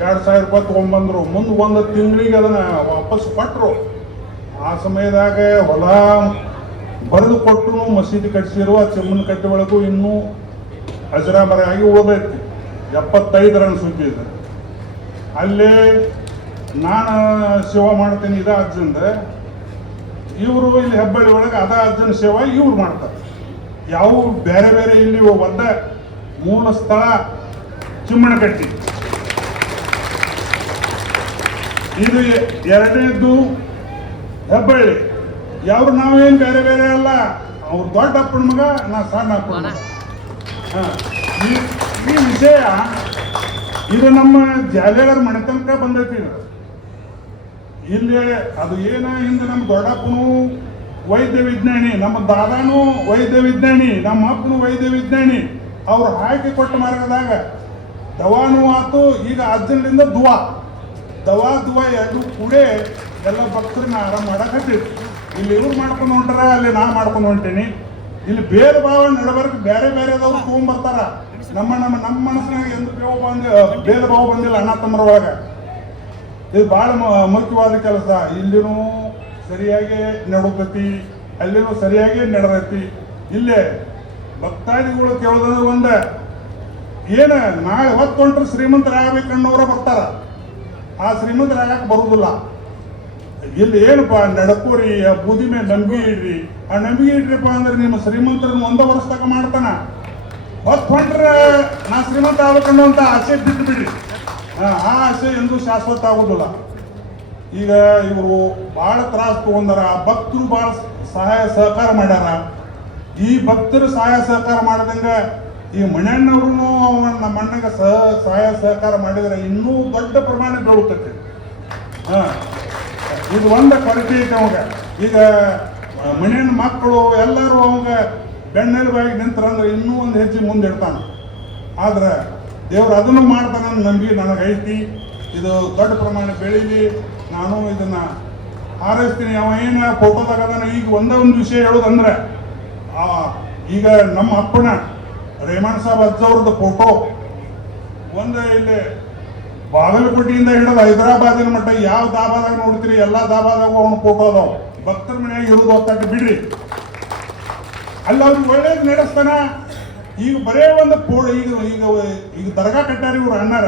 2,000 ರೂಪಾಯಿ ತೊಗೊಂಡ್ಬಂದ್ರು. ಮುಂದೆ 1 ತಿಂಗಳಿಗೆ ಅದನ್ನು ವಾಪಸ್ ಕೊಟ್ಟರು. ಆ ಸಮಯದಾಗ ಹೊಲ ಬರೆದು ಕೊಟ್ಟರು, ಮಸೀದಿ ಕಟ್ಟಿಸಿರುವ ಚಿಮ್ಮನಕಟ್ಟಿ ಒಳಗೂ ಇನ್ನೂ ಅಜರಾಮರ ಆಗಿ ಉಳಿದೈತಿ. 75 ರನ್ ಸುದ್ದಿ ಇದೆ. ಅಲ್ಲೇ ನಾನು ಸೇವಾ ಮಾಡ್ತೀನಿ ಇದ ಅಜ್ಜಂದ, ಇವರು ಇಲ್ಲಿ ಹೆಬ್ಬಳ್ಳಿ ಒಳಗೆ ಅದ ಅಜ್ಜನ ಸೇವಾ ಇವ್ರು ಮಾಡ್ತಾರೆ. ಯಾವ ಬೇರೆ ಬೇರೆ ಇಲ್ಲಿ ಒದ್ದ ಮೂಲ ಸ್ಥಳ ಚಿಮ್ಮಣಕಟ್ಟಿ, ಇದು ಎರಡನೇದ್ದು ಹೆಬ್ಬಳ್ಳಿ. ಯಾವ ನಾವೇನು ಬೇರೆ ಬೇರೆ ಅಲ್ಲ, ಅವ್ರು ದೊಡ್ಡ ಅಪ್ಪನ ಮಗ, ನಾ ಸಣ್ಣ ಅಪ್ಪನ ಮಗ. ಈ ವಿಷಯ ಇದು ನಮ್ಮ ಜಾಲಿಯಾಳರ ಮನೆ ತನಕ ಬಂದೈತಿ. ಇಲ್ಲಿ ಅದು ಏನ ಹಿಂದೆ ನಮ್ಮ ದೊಡ್ಡಪ್ಪನು ವೈದ್ಯ ವಿಜ್ಞಾನಿ, ನಮ್ಮ ದಾದಾನು ವೈದ್ಯ ವಿಜ್ಞಾನಿ, ನಮ್ಮ ಅಪ್ಪನು ವೈದ್ಯ ವಿಜ್ಞಾನಿ. ಅವ್ರು ಹಾಕಿ ಕೊಟ್ಟ ಮಾರ್ಗದಾಗ ದವಾನು ಆತು. ಈಗ ಅಜ್ಜನಿಂದ ದುವಾ ಎರಡು ಕೂಡೇ ಎಲ್ಲ ಭಕ್ತರನ್ನ ಆರಾಮ ಮಾಡಕತ್ತೀವಿ. ಇಲ್ಲಿ ಇವ್ರು ಮಾಡ್ಕೊಂಡು ಹೊಂಟಾರ, ಅಲ್ಲಿ ನಾ ಮಾಡ್ಕೊಂಡು ಹೊಂಟೀನಿ. ಇಲ್ಲಿ ಭೇದ ಭಾವ ನಡಬರ್ಕ್ ಬೇರೆ ಬೇರೆದವ್ರು ತೊಗೊಂಡ್ಬರ್ತಾರ. ನಮ್ಮ ಮನಸ್ಸಿನಾಗ ಎಂದು ಭೇದ ಭಾವ ಬಂದಿಲ್ಲ ಅಣ್ಣ ತಮ್ಮರ ಒಳಗೆ. ಇದು ಭಾಳ ಮುಖ್ಯವಾದ ಕೆಲಸ. ಇಲ್ಲಿನೂ ಸರಿಯಾಗಿ ನಡತೈತಿ, ಅಲ್ಲಿನೂ ಸರಿಯಾಗಿ ನಡೆದೈತಿ. ಇಲ್ಲೇ ಭಕ್ತಾದಿಗಳು ಕೇಳೋದಂದ್ರೆ ಒಂದೇ, ಏನ ನಾಳೆ ಹೊತ್ತೊಂಟ್ರೆ ಶ್ರೀಮಂತರಾಗಬೇಕನ್ನೋರ ಬರ್ತಾರ, ಆ ಶ್ರೀಮಂತರಾಗಕ್ಕೆ ಬರುವುದಿಲ್ಲ. ಇಲ್ಲಿ ಏನಪ್ಪ ನಡಕೋರಿ, ಆ ಬೂದಿ ಮೇಲೆ ನಂಬಿಕೆ ಇಡ್ರಿ. ಆ ನಂಬಿಕೆ ಇಡ್ರಿಪ್ಪ ಅಂದ್ರೆ ನಿಮ್ಮ ಶ್ರೀಮಂತರನ್ನ 1 ವರ್ಷ ತಕ ಮಾಡ್ತಾನ. ಹೊತ್ಕೊಂಡ್ರೆ ನಾ ಶ್ರೀಮಂತ ಆಗ್ಬೇಕನ್ನೋಂಥ ಆಸೆ ಬಿಟ್ಟು ಬಿಡ್ರಿ. ಆ ಆಸೆ ಎಂದೂ ಶಾಶ್ವತ ಆಗೋದಿಲ್ಲ. ಈಗ ಇವರು ಭಾಳ ತ್ರಾಸ ತಗೊಂಡಾರ, ಭಕ್ತರು ಭಾಳ ಸಹಾಯ ಸಹಕಾರ ಮಾಡ್ಯಾರ. ಈ ಭಕ್ತರು ಸಹಾಯ ಸಹಕಾರ ಮಾಡದಂಗೆ ಈ ಮಣ್ಣಣ್ಣವ್ರು ನಮ್ಮ ಅಣ್ಣಗೆ ಸಹಾಯ ಸಹಕಾರ ಮಾಡಿದರೆ ಇನ್ನೂ ದೊಡ್ಡ ಪ್ರಮಾಣ ಬೆಳುತ್ತೈತಿ. ಇದು ಒಂದು ಕೊರತೆ ಐತೆ ಅವಾಗ. ಈಗ ಮನೆಯ ಮಕ್ಕಳು ಎಲ್ಲರೂ ಅವಾಗ ಬೆನ್ನೆಲುಬಾಗಿ ನಿಂತರಂದ್ರೆ ಇನ್ನೂ ಒಂದು ಹೆಜ್ಜೆ ಮುಂದೆ ಇಡ್ತಾನೆ. ಆದ್ರೆ ದೇವ್ರು ಅದನ್ನು ಮಾಡ್ತಾನೆ ನಂಬಿಕೆ ನನಗೈತಿ. ಇದು ದೊಡ್ಡ ಪ್ರಮಾಣ ಬೆಳೀಲಿ, ನಾನು ಇದನ್ನ ಹಾರೈಸ್ತೀನಿ. ಅವ ಏನು ಫೋಟೋದಾಗದಾನ. ಈಗ ಒಂದೇ ಒಂದು ವಿಷಯ ಹೇಳೋದಂದ್ರೆ, ಈಗ ನಮ್ಮ ಅಪ್ಪನ ರೇಮಣ್ಣ ಸಾಬ್ ಅಜ್ಜವ್ರದ್ದು ಫೋಟೋ ಒಂದು ಇಲ್ಲಿ ಬಾಗಲಕೋಟೆಯಿಂದ ಹಿಡಿದು ಹೈದರಾಬಾದಿನ ಮಟ್ಟ ಯಾವ ದಾಬಾದಾಗ ನೋಡ್ತೀರಿ, ಎಲ್ಲ ದಾಬಾದಾಗ ಅವನು ಫೋಟೋ ಅದಾವ. ಭಕ್ತರ ಮನೆಯಾಗ ಇರೋದು ಹೊತ್ತಾಟ ಬಿಡ್ರಿ. ಅಲ್ಲಿ ಅವ್ರಿಗೆ ಒಳ್ಳೇದು ನಡೆಸ್ತಾನ. ಈಗ ಬರೇ ಒಂದು ಈಗ ದರ್ಗಾ ಕಟ್ಟಾರ ಇವ್ರು ಅಣ್ಣಾರ.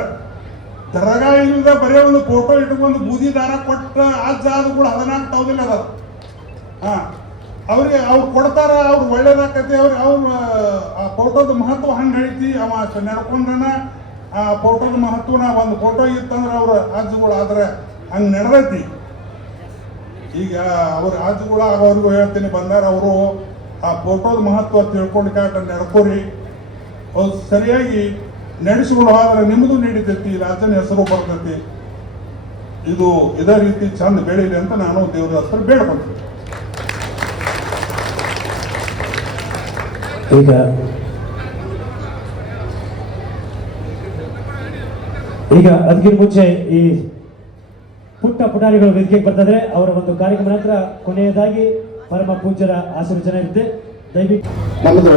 ದರ್ಗಾ ಇಲ್ಲದ ಬರೇ ಒಂದು ಫೋಟೋ ಇಟ್ಕೊಂಡು ಬೂದಿ ದಾರ ಕೊಟ್ಟ ಅಜ್ಜ ಆದಗಳು 14,000 ಅದ. ಅವ್ರಿಗೆ ಅವ್ರು ಕೊಡ್ತಾರ, ಅವ್ರು ಒಳ್ಳೇದಾಕತಿ. ಅವ್ರು ಆ ಫೋಟೋದ ಮಹತ್ವ ಹಂಗೆ ಐತಿ. ಅವ ನಡ್ಕೊಂಡ್ರನ ಆ ಫೋಟೋದ ಮಹತ್ವನ ಒಂದು ಫೋಟೋ ಇತ್ತಂದ್ರೆ ಅವ್ರ ಅಜ್ಜಗಳು ಆದ್ರೆ ಹಂಗೆ ನಡೆದೈತಿ. ಈಗ ಅವ್ರ ಅಜ್ಜಗಳು ಅವ್ರಿಗೂ ಹೇಳ್ತೀನಿ, ಬಂದಾರ ಅವರು ಆ ಫೋಟೋದ ಮಹತ್ವ ತಿಳ್ಕೊಂಡು ಕಾಟ ನಡ್ಕೋರಿ. ಅವ್ರು ಸರಿಯಾಗಿ ನಡೆಸಿಕೊಂಡು ಹೋದ್ರೆ ನಿಮ್ಮದು ನಡೀತೈತಿ, ರಾಜನ ಹೆಸರು ಬರ್ತೈತಿ. ಇದು ಇದೇ ರೀತಿ ಚಂದ ಬೆಳೀಲಿ ಅಂತ ನಾನು ದೇವ್ರ ಹತ್ರ ಬೇಡ್ಕೊಂತೀನಿ. ಈಗ ಅದಕ್ಕಿಂತ ಮುಂಚೆ ಈ ಪುಟ್ಟ ಪುಟಾರಿಗಳು ವೇದಿಕೆಗೆ ಬರ್ತಿದ್ರೆ ಅವರ ಒಂದು ಕಾರ್ಯಕ್ರಮ ನಂತರ ಕೊನೆಯದಾಗಿ ಪರಮ ಪೂಜ್ಯರ ಆಶೀರ್ವಚನ ಇರುತ್ತೆ. ದಯವಿಟ್ಟು ನಮ್ಮದು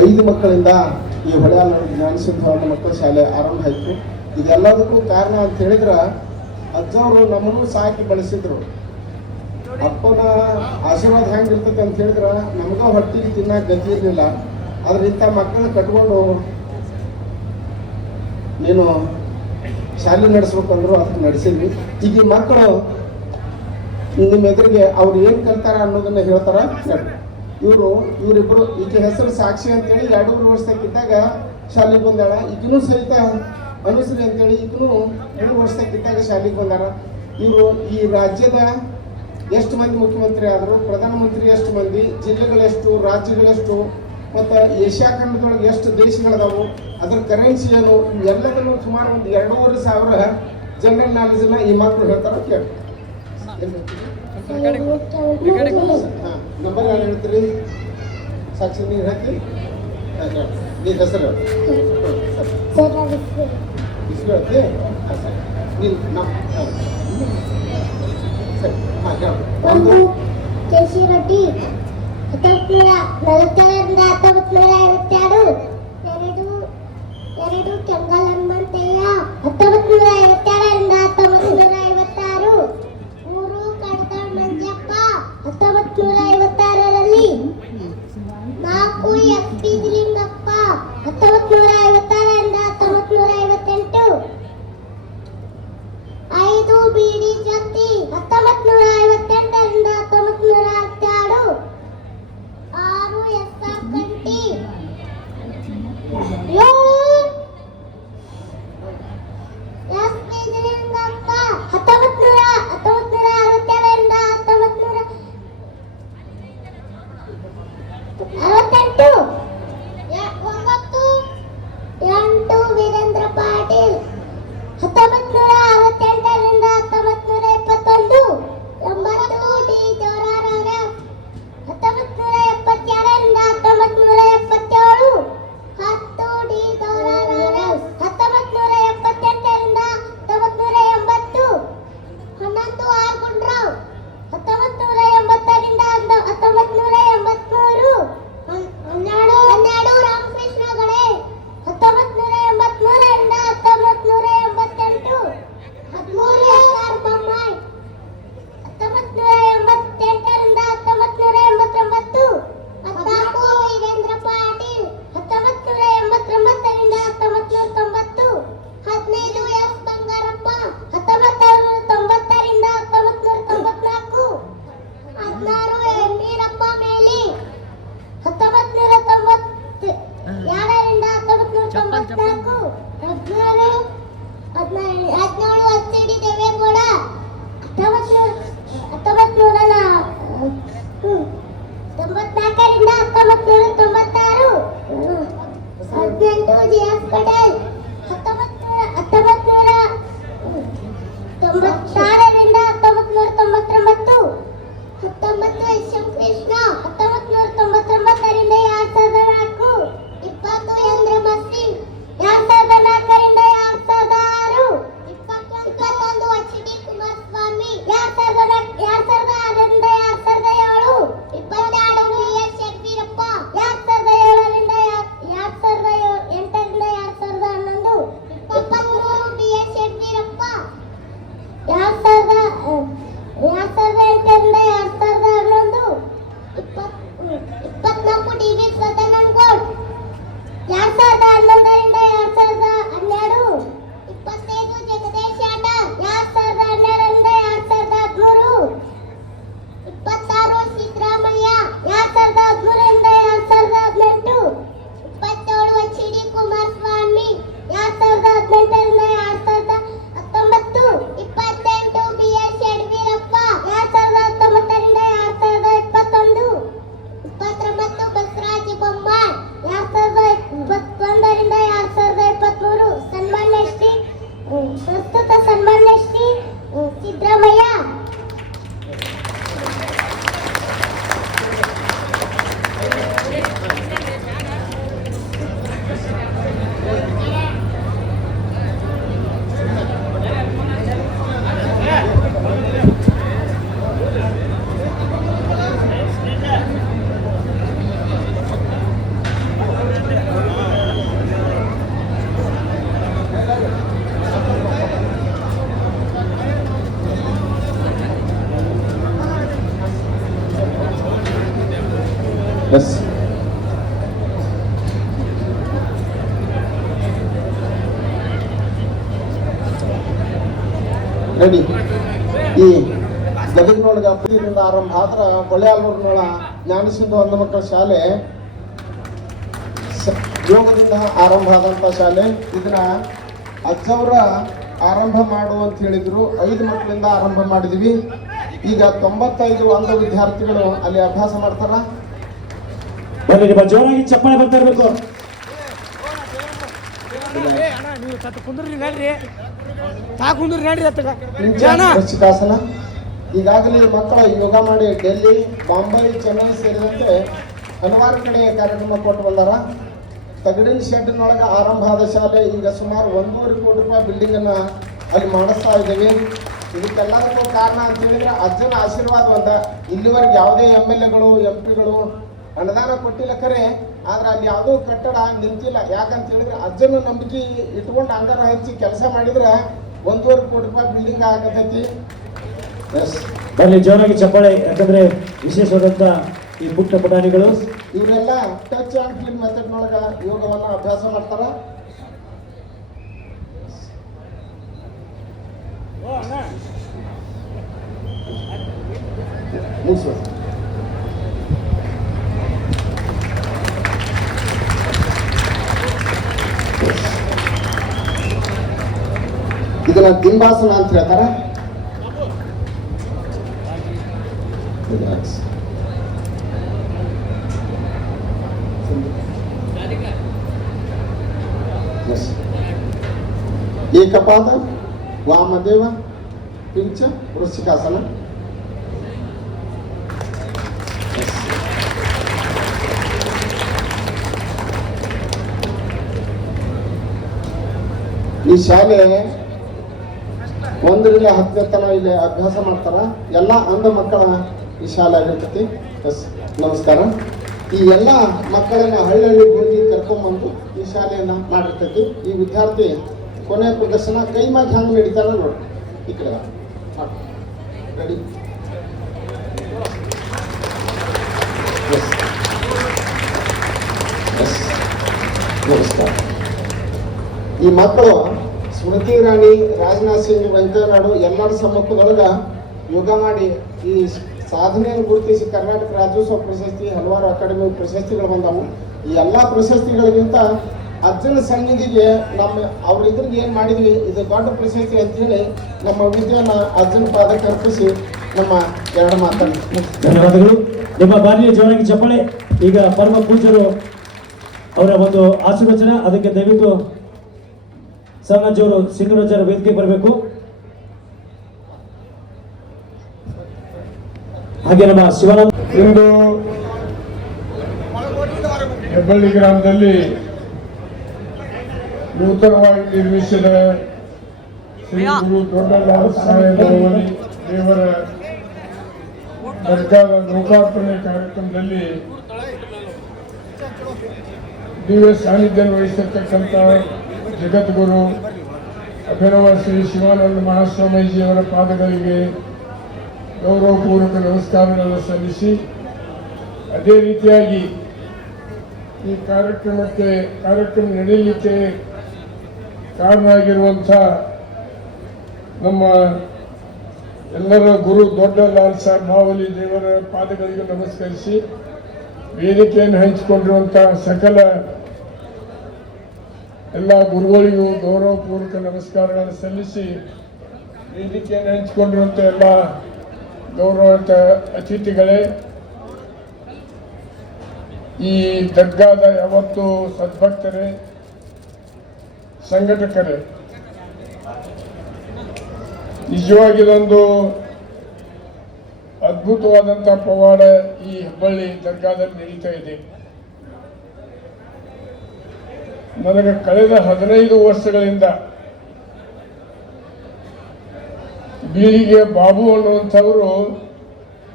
5 ಮಕ್ಕಳಿಂದ ಈ ಹೊಳೆಯಾಲ ಜ್ಞಾನಸಿದ್ಧವಾದ ಮಕ್ಕಳ ಶಾಲೆ ಆರಂಭ ಆಯಿತು. ಇದೆಲ್ಲದಕ್ಕೂ ಕಾರಣ ಅಂತ ಹೇಳಿದ್ರೆ ಅಜ್ಜವರು ನಮ್ಮನ್ನು ಸಾಕಿ ಬೆಳೆಸಿದ್ರು. ಅಪ್ಪನ ಆಶೀರ್ವಾದ ಹೆಂಗಿರ್ತೈತೆ ಅಂತ ಹೇಳಿದ್ರೆ ನಮ್ಗೆ ಹೊಟ್ಟಿಗೆ ತಿನ್ನಕ್ಕೆ ಗತಿ ಇರಲಿಲ್ಲ. ಆದ್ರೆ ಇಂಥ ಮಕ್ಕಳನ್ನ ಕಟ್ಕೊಂಡು ನೀನು ಶಾಲೆ ನಡೆಸ್ಬೇಕಂದ್ರು ಅದಕ್ಕೆ ನಡೆಸಿದ್ವಿ. ಈಗ ಈ ಮಕ್ಕಳು ನಿಮ್ಮ ಎದುರಿಗೆ ಅವ್ರು ಏನು ಕಲ್ತಾರ ಅನ್ನೋದನ್ನ ಹೇಳ್ತಾರ. ಇವರಿಬ್ಬರು ಈಕೆ ಹೆಸರು ಸಾಕ್ಷಿ ಅಂತೇಳಿ 2 ವರ್ಷದಕ್ಕಿದ್ದಾಗ ಶಾಲೆಗೆ ಬಂದಾಳ. ಈಗಿನೂ ಸಹಿತ ಅನುಶ್ರೀ ಅಂತೇಳಿ ಈಗಿನೂ 3 ವರ್ಷದಕ್ಕಿದ್ದಾಗ ಶಾಲೆಗೆ ಬಂದಾರ. ಇವರು ಈ ರಾಜ್ಯದ ಎಷ್ಟು ಮಂದಿ ಮುಖ್ಯಮಂತ್ರಿ ಆದರು, ಪ್ರಧಾನಮಂತ್ರಿ ಎಷ್ಟು ಮಂದಿ, ಜಿಲ್ಲೆಗಳೆಷ್ಟು, ರಾಜ್ಯಗಳೆಷ್ಟು, ಮತ್ತು ಏಷ್ಯಾ ಖಂಡದೊಳಗೆ ಎಷ್ಟು ದೇಶಗಳದಾವು, ಅದರ ಕರೆನ್ಸಿ ಏನು, ಎಲ್ಲದನ್ನು ಸುಮಾರು ಒಂದು 2,500 ಜನರಲ್ ನಾಲೆಜನ್ನ ಈ ಮಕ್ಕಳು ಹೇಳ್ತಾರೆ. ಕೇಳಿ ನಂಬರ್ ಯಾರು ಹೇಳ್ತೀರಿ? ಸಾಕ್ಷಿ ನೀವು ಹೇಳ್ತೀರಿ? ನೀನು ಹೆಸರು ಹೆಸರು ಹೇಳ್ತಿ? ನೀನು ಸರಿ. ಹಾಂ ಹೇಳಿ. ಕೆಸಿ ರೊಟ್ಟಿ 1942 1952. 2 ಕೆಂಗಲ್ ಹನುಮಂತಯ್ಯ 1952 1956. 3 ಕಡತಾಳ್ ಮಂಜಪ್ಪ 1956ರಲ್ಲಿ. 4 FP ಲಿಂಗಪ್ಪ 1956 1958. ಬೀಡಿ ಜ್ಯೋತಿ 1958ರಿಂದ 1962 6 SR ಕಂಟಿ 7 ಎಸ್ ಬಿಜಲಿಂಗಪ್ಪ 1967ರಿಂದ 1968 8 ವೀರೇಂದ್ರ ಪಾಟೀಲ್ 1968ರಿಂದ 1971 9 ಡಿ ದೇವರಾಜ 1972ರಿಂದ 1977 10 ಡಿ ದೇವರಾಜ 1978ರಿಂದ 1980 11 ಆರ್ ಗುಂಡ್ರಾವ್ 1980ರಿಂದ 1983 12 ರಾಮಕೃಷ್ಣ ಗಡೆ 1983ರಿಂದ 1988 13 SR ಬೊಮ್ಮಾಯಿ 1988ರಿಂದ 1989 14 ವೀರೇಂದ್ರ ಪಾಟೀಲ್ 1989ರಿಂದ 1990 15 ಎಸ್ ಬಂಗಾರಪ್ಪ 1990ರಿಂದ 1994 16 ಎಂ ವೀರಪ್ಪ ಮೇಲಿ 1992ರಿಂದ 1994 17 HCD ದೇವೇಗೌಡ 1994ರಿಂದ 1996 18 GS ಪಟೇಲ್ 1996ರಿಂದ 1999 19 ಎಸ್.ಎಂ. ಕೃಷ್ಣ 1999ರಿಂದ 2004 20 ಚಂದ್ರಮಸ್ ಸಿಂಗ್ 2004ರಿಂದ 2006 21 HD ಕುಮಾರಸ್ವಾಮಿ 2006ರಿಂದ 2007 22 BS ಯಡಿಯೂರಪ್ಪ 2007ರಿಂದ 2008ರಿಂದ 2011 23 BS ಯಡಿಯೂರಪ್ಪ 2008ರಿಂದ 2011 24 DV ಸದಾನಂದ ಗೌಡ್ 2011ರಿಂದ 2012 25 ಜಗದೀಶ್ ಯಾದವ್ 2012ರಿಂದ 2013 26 ಸಿದ್ದರಾಮಯ್ಯ 2013ರಿಂದ 2018 27 HD ಕುಮಾರಸ್ವಾಮಿ 2018ರಿಂದ 2019 28 BS ಯಡಿಯೂರಪ್ಪ 2019ರಿಂದ 2021 29 ಬಸವರಾಜ ಬೊಮ್ಮಾಯಿ 2021ರಿಂದ 2023 ಸನ್ಮಾನ್ಯ ಶ್ರೀ ಪ್ರಸ್ತುತ ಸನ್ಮಾನ್ಯ ಶ್ರೀ ಸಿದ್ದರಾಮಯ್ಯ ಎಸ್ ರೆಡಿ ಈ ಗದಗಿನೊಳಗೆ ಅಪ್ರಿಲಿಂದ ಆರಂಭ ಆದ್ರೆ ಹೊಳೆಯಾಲ್ನೂರಿನೊಳ ಜ್ಞಾನಸಿಂಧು ಅಂಧ ಮಕ್ಕಳ ಶಾಲೆ ಯೋಗದಿಂದ ಆರಂಭ ಆದಂಥ ಶಾಲೆ. ಇದನ್ನ ಅಜ್ಜವರ ಆರಂಭ ಮಾಡು ಅಂತ ಹೇಳಿದ್ರು. 5 ಮಕ್ಕಳಿಂದ ಆರಂಭ ಮಾಡಿದ್ವಿ. ಈಗ 95 ಅಂಧ ವಿದ್ಯಾರ್ಥಿಗಳು ಅಲ್ಲಿ ಅಭ್ಯಾಸ ಮಾಡ್ತಾರ. ಜೋರಾಗಿ ಚಪ್ಪಾಳೆ ಬರ್ತಾ ಇರಬೇಕು. ಶಿಕ್ಷಕಾಸನ ಈಗಾಗಲೇ ಮಕ್ಕಳ ಯೋಗ ಮಾಡಿ ಡೆಲ್ಲಿ, ಬಾಂಬೆ, ಚೆನ್ನೈ ಸೇರಿದಂತೆ ಹಲವಾರು ಕಡೆ ಕಾರ್ಯಕ್ರಮ ಕೊಟ್ಟು ಬಂದಾರ. ತಗಡಿನ ಶೆಡ್ನೊಳಗೆ ಆರಂಭ ಆದ ಶಾಲೆ ಈಗ ಸುಮಾರು 1.5 ಕೋಟಿ ರೂಪಾಯಿ ಬಿಲ್ಡಿಂಗ್ ಅನ್ನ ಅಲ್ಲಿ ಮಾಡಿಸ್ತಾ ಇದ್ದೀವಿ. ಇದಕ್ಕೆಲ್ಲದಕ್ಕೂ ಕಾರಣ ಅಂತ ಹೇಳಿದ್ರೆ ಅಜ್ಜನ ಆಶೀರ್ವಾದ ಅಂತ. ಇಲ್ಲಿವರೆಗೆ ಯಾವುದೇ MLAಗಳು MP ಗಳು ಅನುದಾನ ಕೊಟ್ಟಿಲ್ಲ ಖರೆ, ಆದ್ರೆ ಅಲ್ಲಿ ಯಾವುದೋ ಕಟ್ಟಡ ನಿಂತಿಲ್ಲ. ಯಾಕಂತ ಹೇಳಿದ್ರೆ ಅಜ್ಜನ ನಂಬಿಕೆ ಇಟ್ಕೊಂಡು ಅಂಗಾರ ಹಚ್ಚಿ ಕೆಲಸ ಮಾಡಿದ್ರೆ 1.5 ಕೋಟಿ ರೂಪಾಯಿ ಬಿಲ್ಡಿಂಗ್ ಆಗತೈತಿ. ಬನ್ನಿ ಜೋರಾಗಿ ಚಪ್ಪಾಳೆ, ಯಾಕಂದ್ರೆ ವಿಶೇಷವಾದಂತ ಈ ಪುಟ್ಟ ಪುಟಾಣಿಗಳು ಇವರೆಲ್ಲ ಟಚ್ ಆ್ಯಂಡ್ ಫೀಲ್ ಮೆಥಡ್ನೊಳಗ ಯೋಗವನ್ನ ಅಭ್ಯಾಸ ಮಾಡ್ತಾರ. ಮುಗಿಸುವ. ಇದನ್ನ ದಿಂಬಾಸನ ಅಂತ ಹೇಳ್ತಾರ. ಏಕಪಾದ ವಾಮದೇವ ಪಿಂಚ ವೃಶ್ಚಿಕಾಸನ. ಈ ಶಾಲೆ 1 ರಿಂದ 10ನೇ ತನ ಇಲ್ಲಿ ಅಭ್ಯಾಸ ಮಾಡ್ತಾರ. ಎಲ್ಲ ಅಂಧ ಮಕ್ಕಳ ಈ ಶಾಲೆ ಆಗಿರ್ತೈತಿ. ಎಸ್, ನಮಸ್ಕಾರ. ಈ ಎಲ್ಲ ಮಕ್ಕಳನ್ನ ಹಳ್ಳಿ ಹೋಗಿ ಕರ್ಕೊಂಡ್ಬಂದು ಈ ಶಾಲೆಯನ್ನ ಮಾಡಿರ್ತೈತಿ. ಈ ವಿದ್ಯಾರ್ಥಿ ಕೊನೆ ಪ್ರದರ್ಶನ ಕೈ ಮಾಡಿ ಹಂಗೆ ನಡೀತಾರ ನೋಡಿ. ಈ ಕಡೆ ರೆಡಿ. ನಮಸ್ಕಾರ. ಈ ಮಕ್ಕಳು ಸ್ಮೃತಿ ಇರಾನಿ, ರಾಜನಾಥ್ ಸಿಂಗ್, ವೆಂಕಯ್ಯ ನಾಯ್ಡು ಎಲ್ಲರ ಸಮ್ಮುಖದೊಳಗ ಯೋಗ ಮಾಡಿ ಈ ಸಾಧನೆಯನ್ನು ಗುರುತಿಸಿ ಕರ್ನಾಟಕ ರಾಜ್ಯೋತ್ಸವ ಪ್ರಶಸ್ತಿ, ಹಲವಾರು ಅಕಾಡೆಮಿ ಪ್ರಶಸ್ತಿಗಳು ಬಂದವು. ಈ ಎಲ್ಲ ಪ್ರಶಸ್ತಿಗಳಿಗಿಂತ ಅಜ್ಜನ ಸನ್ನಿಧಿಗೆ ಅವ್ರಿದ್ರಿಗೆ ಏನು ಮಾಡಿದ್ವಿ ಇದು ದೊಡ್ಡ ಪ್ರಶಸ್ತಿ ಅಂತ ಹೇಳಿ ನಮ್ಮ ವಿದ್ಯೆಯನ್ನ ಅಜ್ಜನ ಪಾದಕ್ಕೆ ಅರ್ಪಿಸಿ ನಮ್ಮ 2 ಮಾತನ್ನು. ಧನ್ಯವಾದಗಳು. ನಿಮ್ಮ ಬಾರಿಯ ಜೋರಾಗಿ ಚಪ್ಪಾಳೆ. ಈಗ ಪರಮ ಪೂಜ್ಯರು ಅವರ ಒಂದು ಆಶೀರ್ವಚನ. ಅದಕ್ಕೆ ದಯವಿಟ್ಟು ಸಮಾಜವರು ಸಿಂಗರಾಜರ ವೇದಿಕೆ ಬರಬೇಕು. ಹಾಗೆ ನಮ್ಮ ಶಿವಾನಂದ ಇಂದು ಹೆಬ್ಬಳ್ಳಿ ಗ್ರಾಮದಲ್ಲಿ ನೂತನವಾಗಿ ನಿರ್ಮಿಸಿದ ಶ್ರೀ ಗುರು ದೊಡ್ಡಲಾದ ಸಾಹೇಬರವರಿ ದೇವರ ದರ್ಗಾದ ಲೋಕಾರ್ಪಣೆ ಕಾರ್ಯಕ್ರಮದಲ್ಲಿ ದಿವ್ಯ ಸಾನ್ನಿಧ್ಯ ವಹಿಸಿರ್ತಕ್ಕಂಥ ಜಗದ್ಗುರು ಅಭಿನವ ಶ್ರೀ ಶಿವಾನಂದ ಮಹಾಸ್ವಾಮೀಜಿಯವರ ಪಾದಗಳಿಗೆ ಗೌರವಪೂರ್ವಕ ನಮಸ್ಕಾರಗಳನ್ನು ಸಲ್ಲಿಸಿ, ಅದೇ ರೀತಿಯಾಗಿ ಈ ಕಾರ್ಯಕ್ರಮ ನಡೆಯಲಿಕ್ಕೆ ಕಾರಣ ಆಗಿರುವಂಥ ನಮ್ಮ ಎಲ್ಲರ ಗುರು ದೊಡ್ಡ ಲಾಲ್ ಸಾಹೇಬ್ ಮಾವಲಿ ದೇವರ ಪಾದಗಳಿಗೆ ನಮಸ್ಕರಿಸಿ, ವೇದಿಕೆಯನ್ನು ಹಂಚಿಕೊಂಡಿರುವಂಥ ಸಕಲ ಎಲ್ಲ ಗುರುಗಳಿಗೂ ಗೌರವಪೂರ್ವಕ ನಮಸ್ಕಾರಗಳನ್ನು ಸಲ್ಲಿಸಿ, ವೇದಿಕೆಯನ್ನು ಹಂಚಿಕೊಂಡಿರುವಂಥ ಎಲ್ಲ ಗೌರವಾನ್ವಿತ ಅತಿಥಿಗಳೇ, ಈ ದರ್ಗಾದ ಯಾವತ್ತು ಸದ್ಭಕ್ತರೇ, ಸಂಘಟಕರೇ, ನಿಜವಾಗಿ ಇದೊಂದು ಅದ್ಭುತವಾದಂಥ ಪವಾಡ ಈ ಹೆಬ್ಬಳ್ಳಿ ದರ್ಗಾದಲ್ಲಿ ನಡೀತಾ ಇದೆ. ನನಗೆ ಕಳೆದ 15 ವರ್ಷಗಳಿಂದ ಬೀಳಿಗೆ ಬಾಬು ಅನ್ನುವಂಥವರು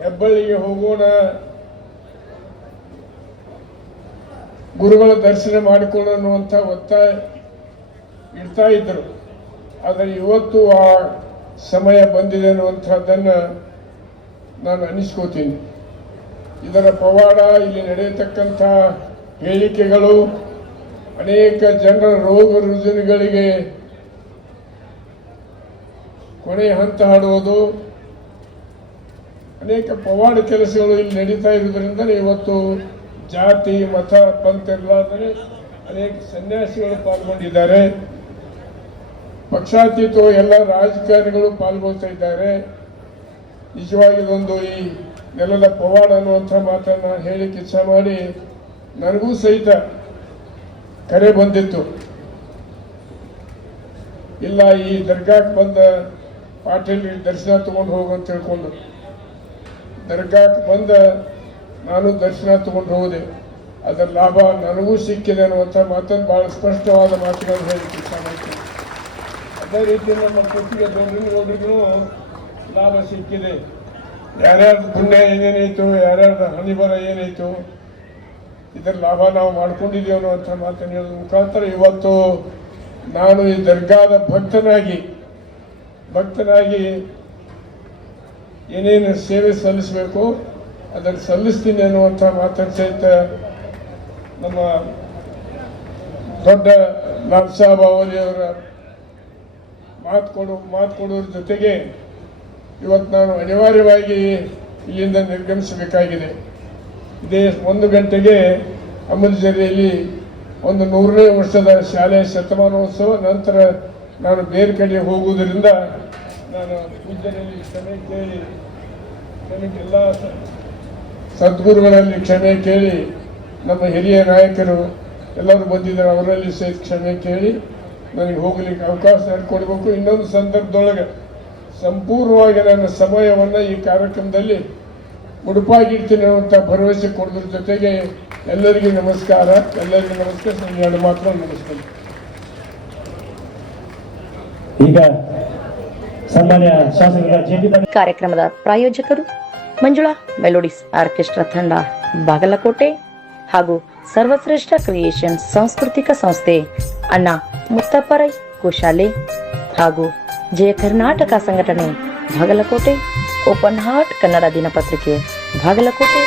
ಹೆಬ್ಬಳ್ಳಿಗೆ ಹೋಗೋಣ, ಗುರುಗಳ ದರ್ಶನ ಮಾಡಿಕೊಳ್ಳೋಣ ಅನ್ನುವಂಥ ಒತ್ತಾಯ ಇಡ್ತಾ ಇದ್ದರು. ಆದರೆ ಇವತ್ತು ಆ ಸಮಯ ಬಂದಿದೆ ಅನ್ನುವಂಥದ್ದನ್ನು ನಾನು ಅನಿಸ್ಕೋತೀನಿ. ಇದರ ಪವಾಡ, ಇಲ್ಲಿ ನಡೆಯತಕ್ಕಂಥ ಹೇಳಿಕೆಗಳು ಅನೇಕ ಜನರ ರೋಗ ರುಜಿನಗಳಿಗೆ ಕೊನೆಯ ಹಂತ ಹಾಡುವುದು, ಅನೇಕ ಪವಾಡ ಕೆಲಸಗಳು ಇಲ್ಲಿ ನಡೀತಾ ಇರುವುದರಿಂದ ಇವತ್ತು ಜಾತಿ ಮತ ಪಂಥ ಇರಲಾರ್ದೇ ಅನೇಕ ಸನ್ಯಾಸಿಗಳು ಪಾಲ್ಗೊಂಡಿದ್ದಾರೆ. ಪಕ್ಷಾತೀತ ಎಲ್ಲ ರಾಜಕಾರಣಿಗಳು ಪಾಲ್ಗೊಳ್ತಾ ಇದ್ದಾರೆ. ನಿಜವಾಗಿ ಇದೊಂದು ಈ ನೆಲದ ಪವಾಡ ಅನ್ನುವಂಥ ಮಾತನ್ನು ಹೇಳಿಕ್ಕೆ ಇಚ್ಛೆ ಮಾಡಿ, ನನಗೂ ಸಹಿತ ಕರೆ ಬಂದಿತ್ತು. ಇಲ್ಲ, ಈ ದರ್ಗಾಕ್ಕೆ ಬಂದ ಪಾಟೀಲ್ ದರ್ಶನ ತಗೊಂಡು ಹೋಗು ಅಂತ ಹೇಳ್ಕೊಂಡು ದರ್ಗಾಕ್ಕೆ ಬಂದ ನಾನು ದರ್ಶನ ತಗೊಂಡು ಹೋದೆ. ಅದರ ಲಾಭ ನನಗೂ ಸಿಕ್ಕಿದೆ ಅನ್ನುವಂಥ ಮಾತನ್ನು ಭಾಳ ಸ್ಪಷ್ಟವಾದ ಮಾತುಗಳನ್ನು ಹೇಳಿಕ್ಕೆ ಇಚ್ಛೆ ಮಾಡ್ತೀನಿ. ಅದೇ ರೀತಿ ನಮ್ಮ ಕೊಟ್ಟಿಗೆ ದೊಡ್ಡರಿಗೂ ಲಾಭ ಸಿಕ್ಕಿದೆ. ಯಾರ್ಯಾರ್ದು ಪುಣ್ಯ ಏನೇನಾಯಿತು, ಯಾರ್ಯಾರ್ದು ಹಣಿಬರ ಏನಾಯಿತು, ಇದರ ಲಾಭ ನಾವು ಮಾಡ್ಕೊಂಡಿದ್ದೀವಿ ಅನ್ನುವಂಥ ಮಾತನ್ನು ಹೇಳೋದ್ರ ಮುಖಾಂತರ ಇವತ್ತು ನಾನು ಈ ದರ್ಗಾದ ಭಕ್ತನಾಗಿ ಏನೇನು ಸೇವೆ ಸಲ್ಲಿಸಬೇಕು ಅದನ್ನು ಸಲ್ಲಿಸ್ತೀನಿ ಅನ್ನುವಂಥ ಮಾತನ್ನು ಸಹಿತ ನಮ್ಮ ದೊಡ್ಡ ಲಾಲ್ ಸಾಹೇಬ್ ಅವರಿಯವರ ಮಾತು ಕೊಡೋದ್ರ ಜೊತೆಗೆ ಇವತ್ತು ನಾನು ಅನಿವಾರ್ಯವಾಗಿ ಇಲ್ಲಿಂದ ನಿರ್ಗಮಿಸಬೇಕಾಗಿದೆ. ಇದೇ 1 ಗಂಟೆಗೆ ಅಮೃತಸರಿಯಲ್ಲಿ ಒಂದು 100ನೇ ವರ್ಷದ ಶಾಲೆಯ ಶತಮಾನೋತ್ಸವ. ನಂತರ ನಾನು ಬೇರೆ ಕಡೆ ಹೋಗುವುದರಿಂದ ನಾನು ಪೂಜ್ಯರಲ್ಲಿ ಕ್ಷಮೆ ಕೇಳಿ, ನನಗೆಲ್ಲ ಸದ್ಗುರುಗಳಲ್ಲಿ ಕ್ಷಮೆ ಕೇಳಿ, ನಮ್ಮ ಹಿರಿಯ ನಾಯಕರು ಎಲ್ಲರೂ ಬಂದಿದ್ದಾರೆ, ಅವರಲ್ಲಿ ಸಹಿತ ಕ್ಷಮೆ ಕೇಳಿ ನನಗೆ ಹೋಗಲಿಕ್ಕೆ ಅವಕಾಶ ಮಾಡಿಕೊಡ್ಬೇಕು. ಇನ್ನೊಂದು ಸಂದರ್ಭದೊಳಗೆ ಸಂಪೂರ್ಣವಾಗಿ ನನ್ನ ಸಮಯವನ್ನು ಈ ಕಾರ್ಯಕ್ರಮದಲ್ಲಿ ಮುಡುಪಾಗಿಡ್ತೀನಿ ಅನ್ನುವಂಥ ಭರವಸೆ ಕೊಡೋದ್ರ ಜೊತೆಗೆ ಎಲ್ಲರಿಗೂ ನಮಸ್ಕಾರ. ಎಲ್ಲರಿಗೂ ನಮಸ್ಕಾರ. ಎರಡು ಮಾತ್ರ ನಮಸ್ಕಾರ. ಈಗ ಸನ್ಮಾನ್ಯ ಶಾಸಕರ ಜೆಟಿ ಕಾರ್ಯಕ್ರಮದ ಪ್ರಾಯೋಜಕರು ಮಂಜುಳಾ ಮೆಲೋಡಿಸ್ ಆರ್ಕೆಸ್ಟ್ರಾ ತಂಡ ಬಾಗಲಕೋಟೆ ಹಾಗೂ ಸರ್ವಶ್ರೇಷ್ಠ ಕ್ರಿಯೇಷನ್ ಸಾಂಸ್ಕೃತಿಕ ಸಂಸ್ಥೆ ಅಣ್ಣ ಮುತ್ತಪ್ಪರೈ ಗೋಶಾಲೆ ಹಾಗೂ ಜಯ ಕರ್ನಾಟಕ ಸಂಘಟನೆ ಬಾಗಲಕೋಟೆ, ಓಪನ್ ಹಾರ್ಟ್ ಕನ್ನಡ ದಿನಪತ್ರಿಕೆ ಬಾಗಲಕೋಟೆ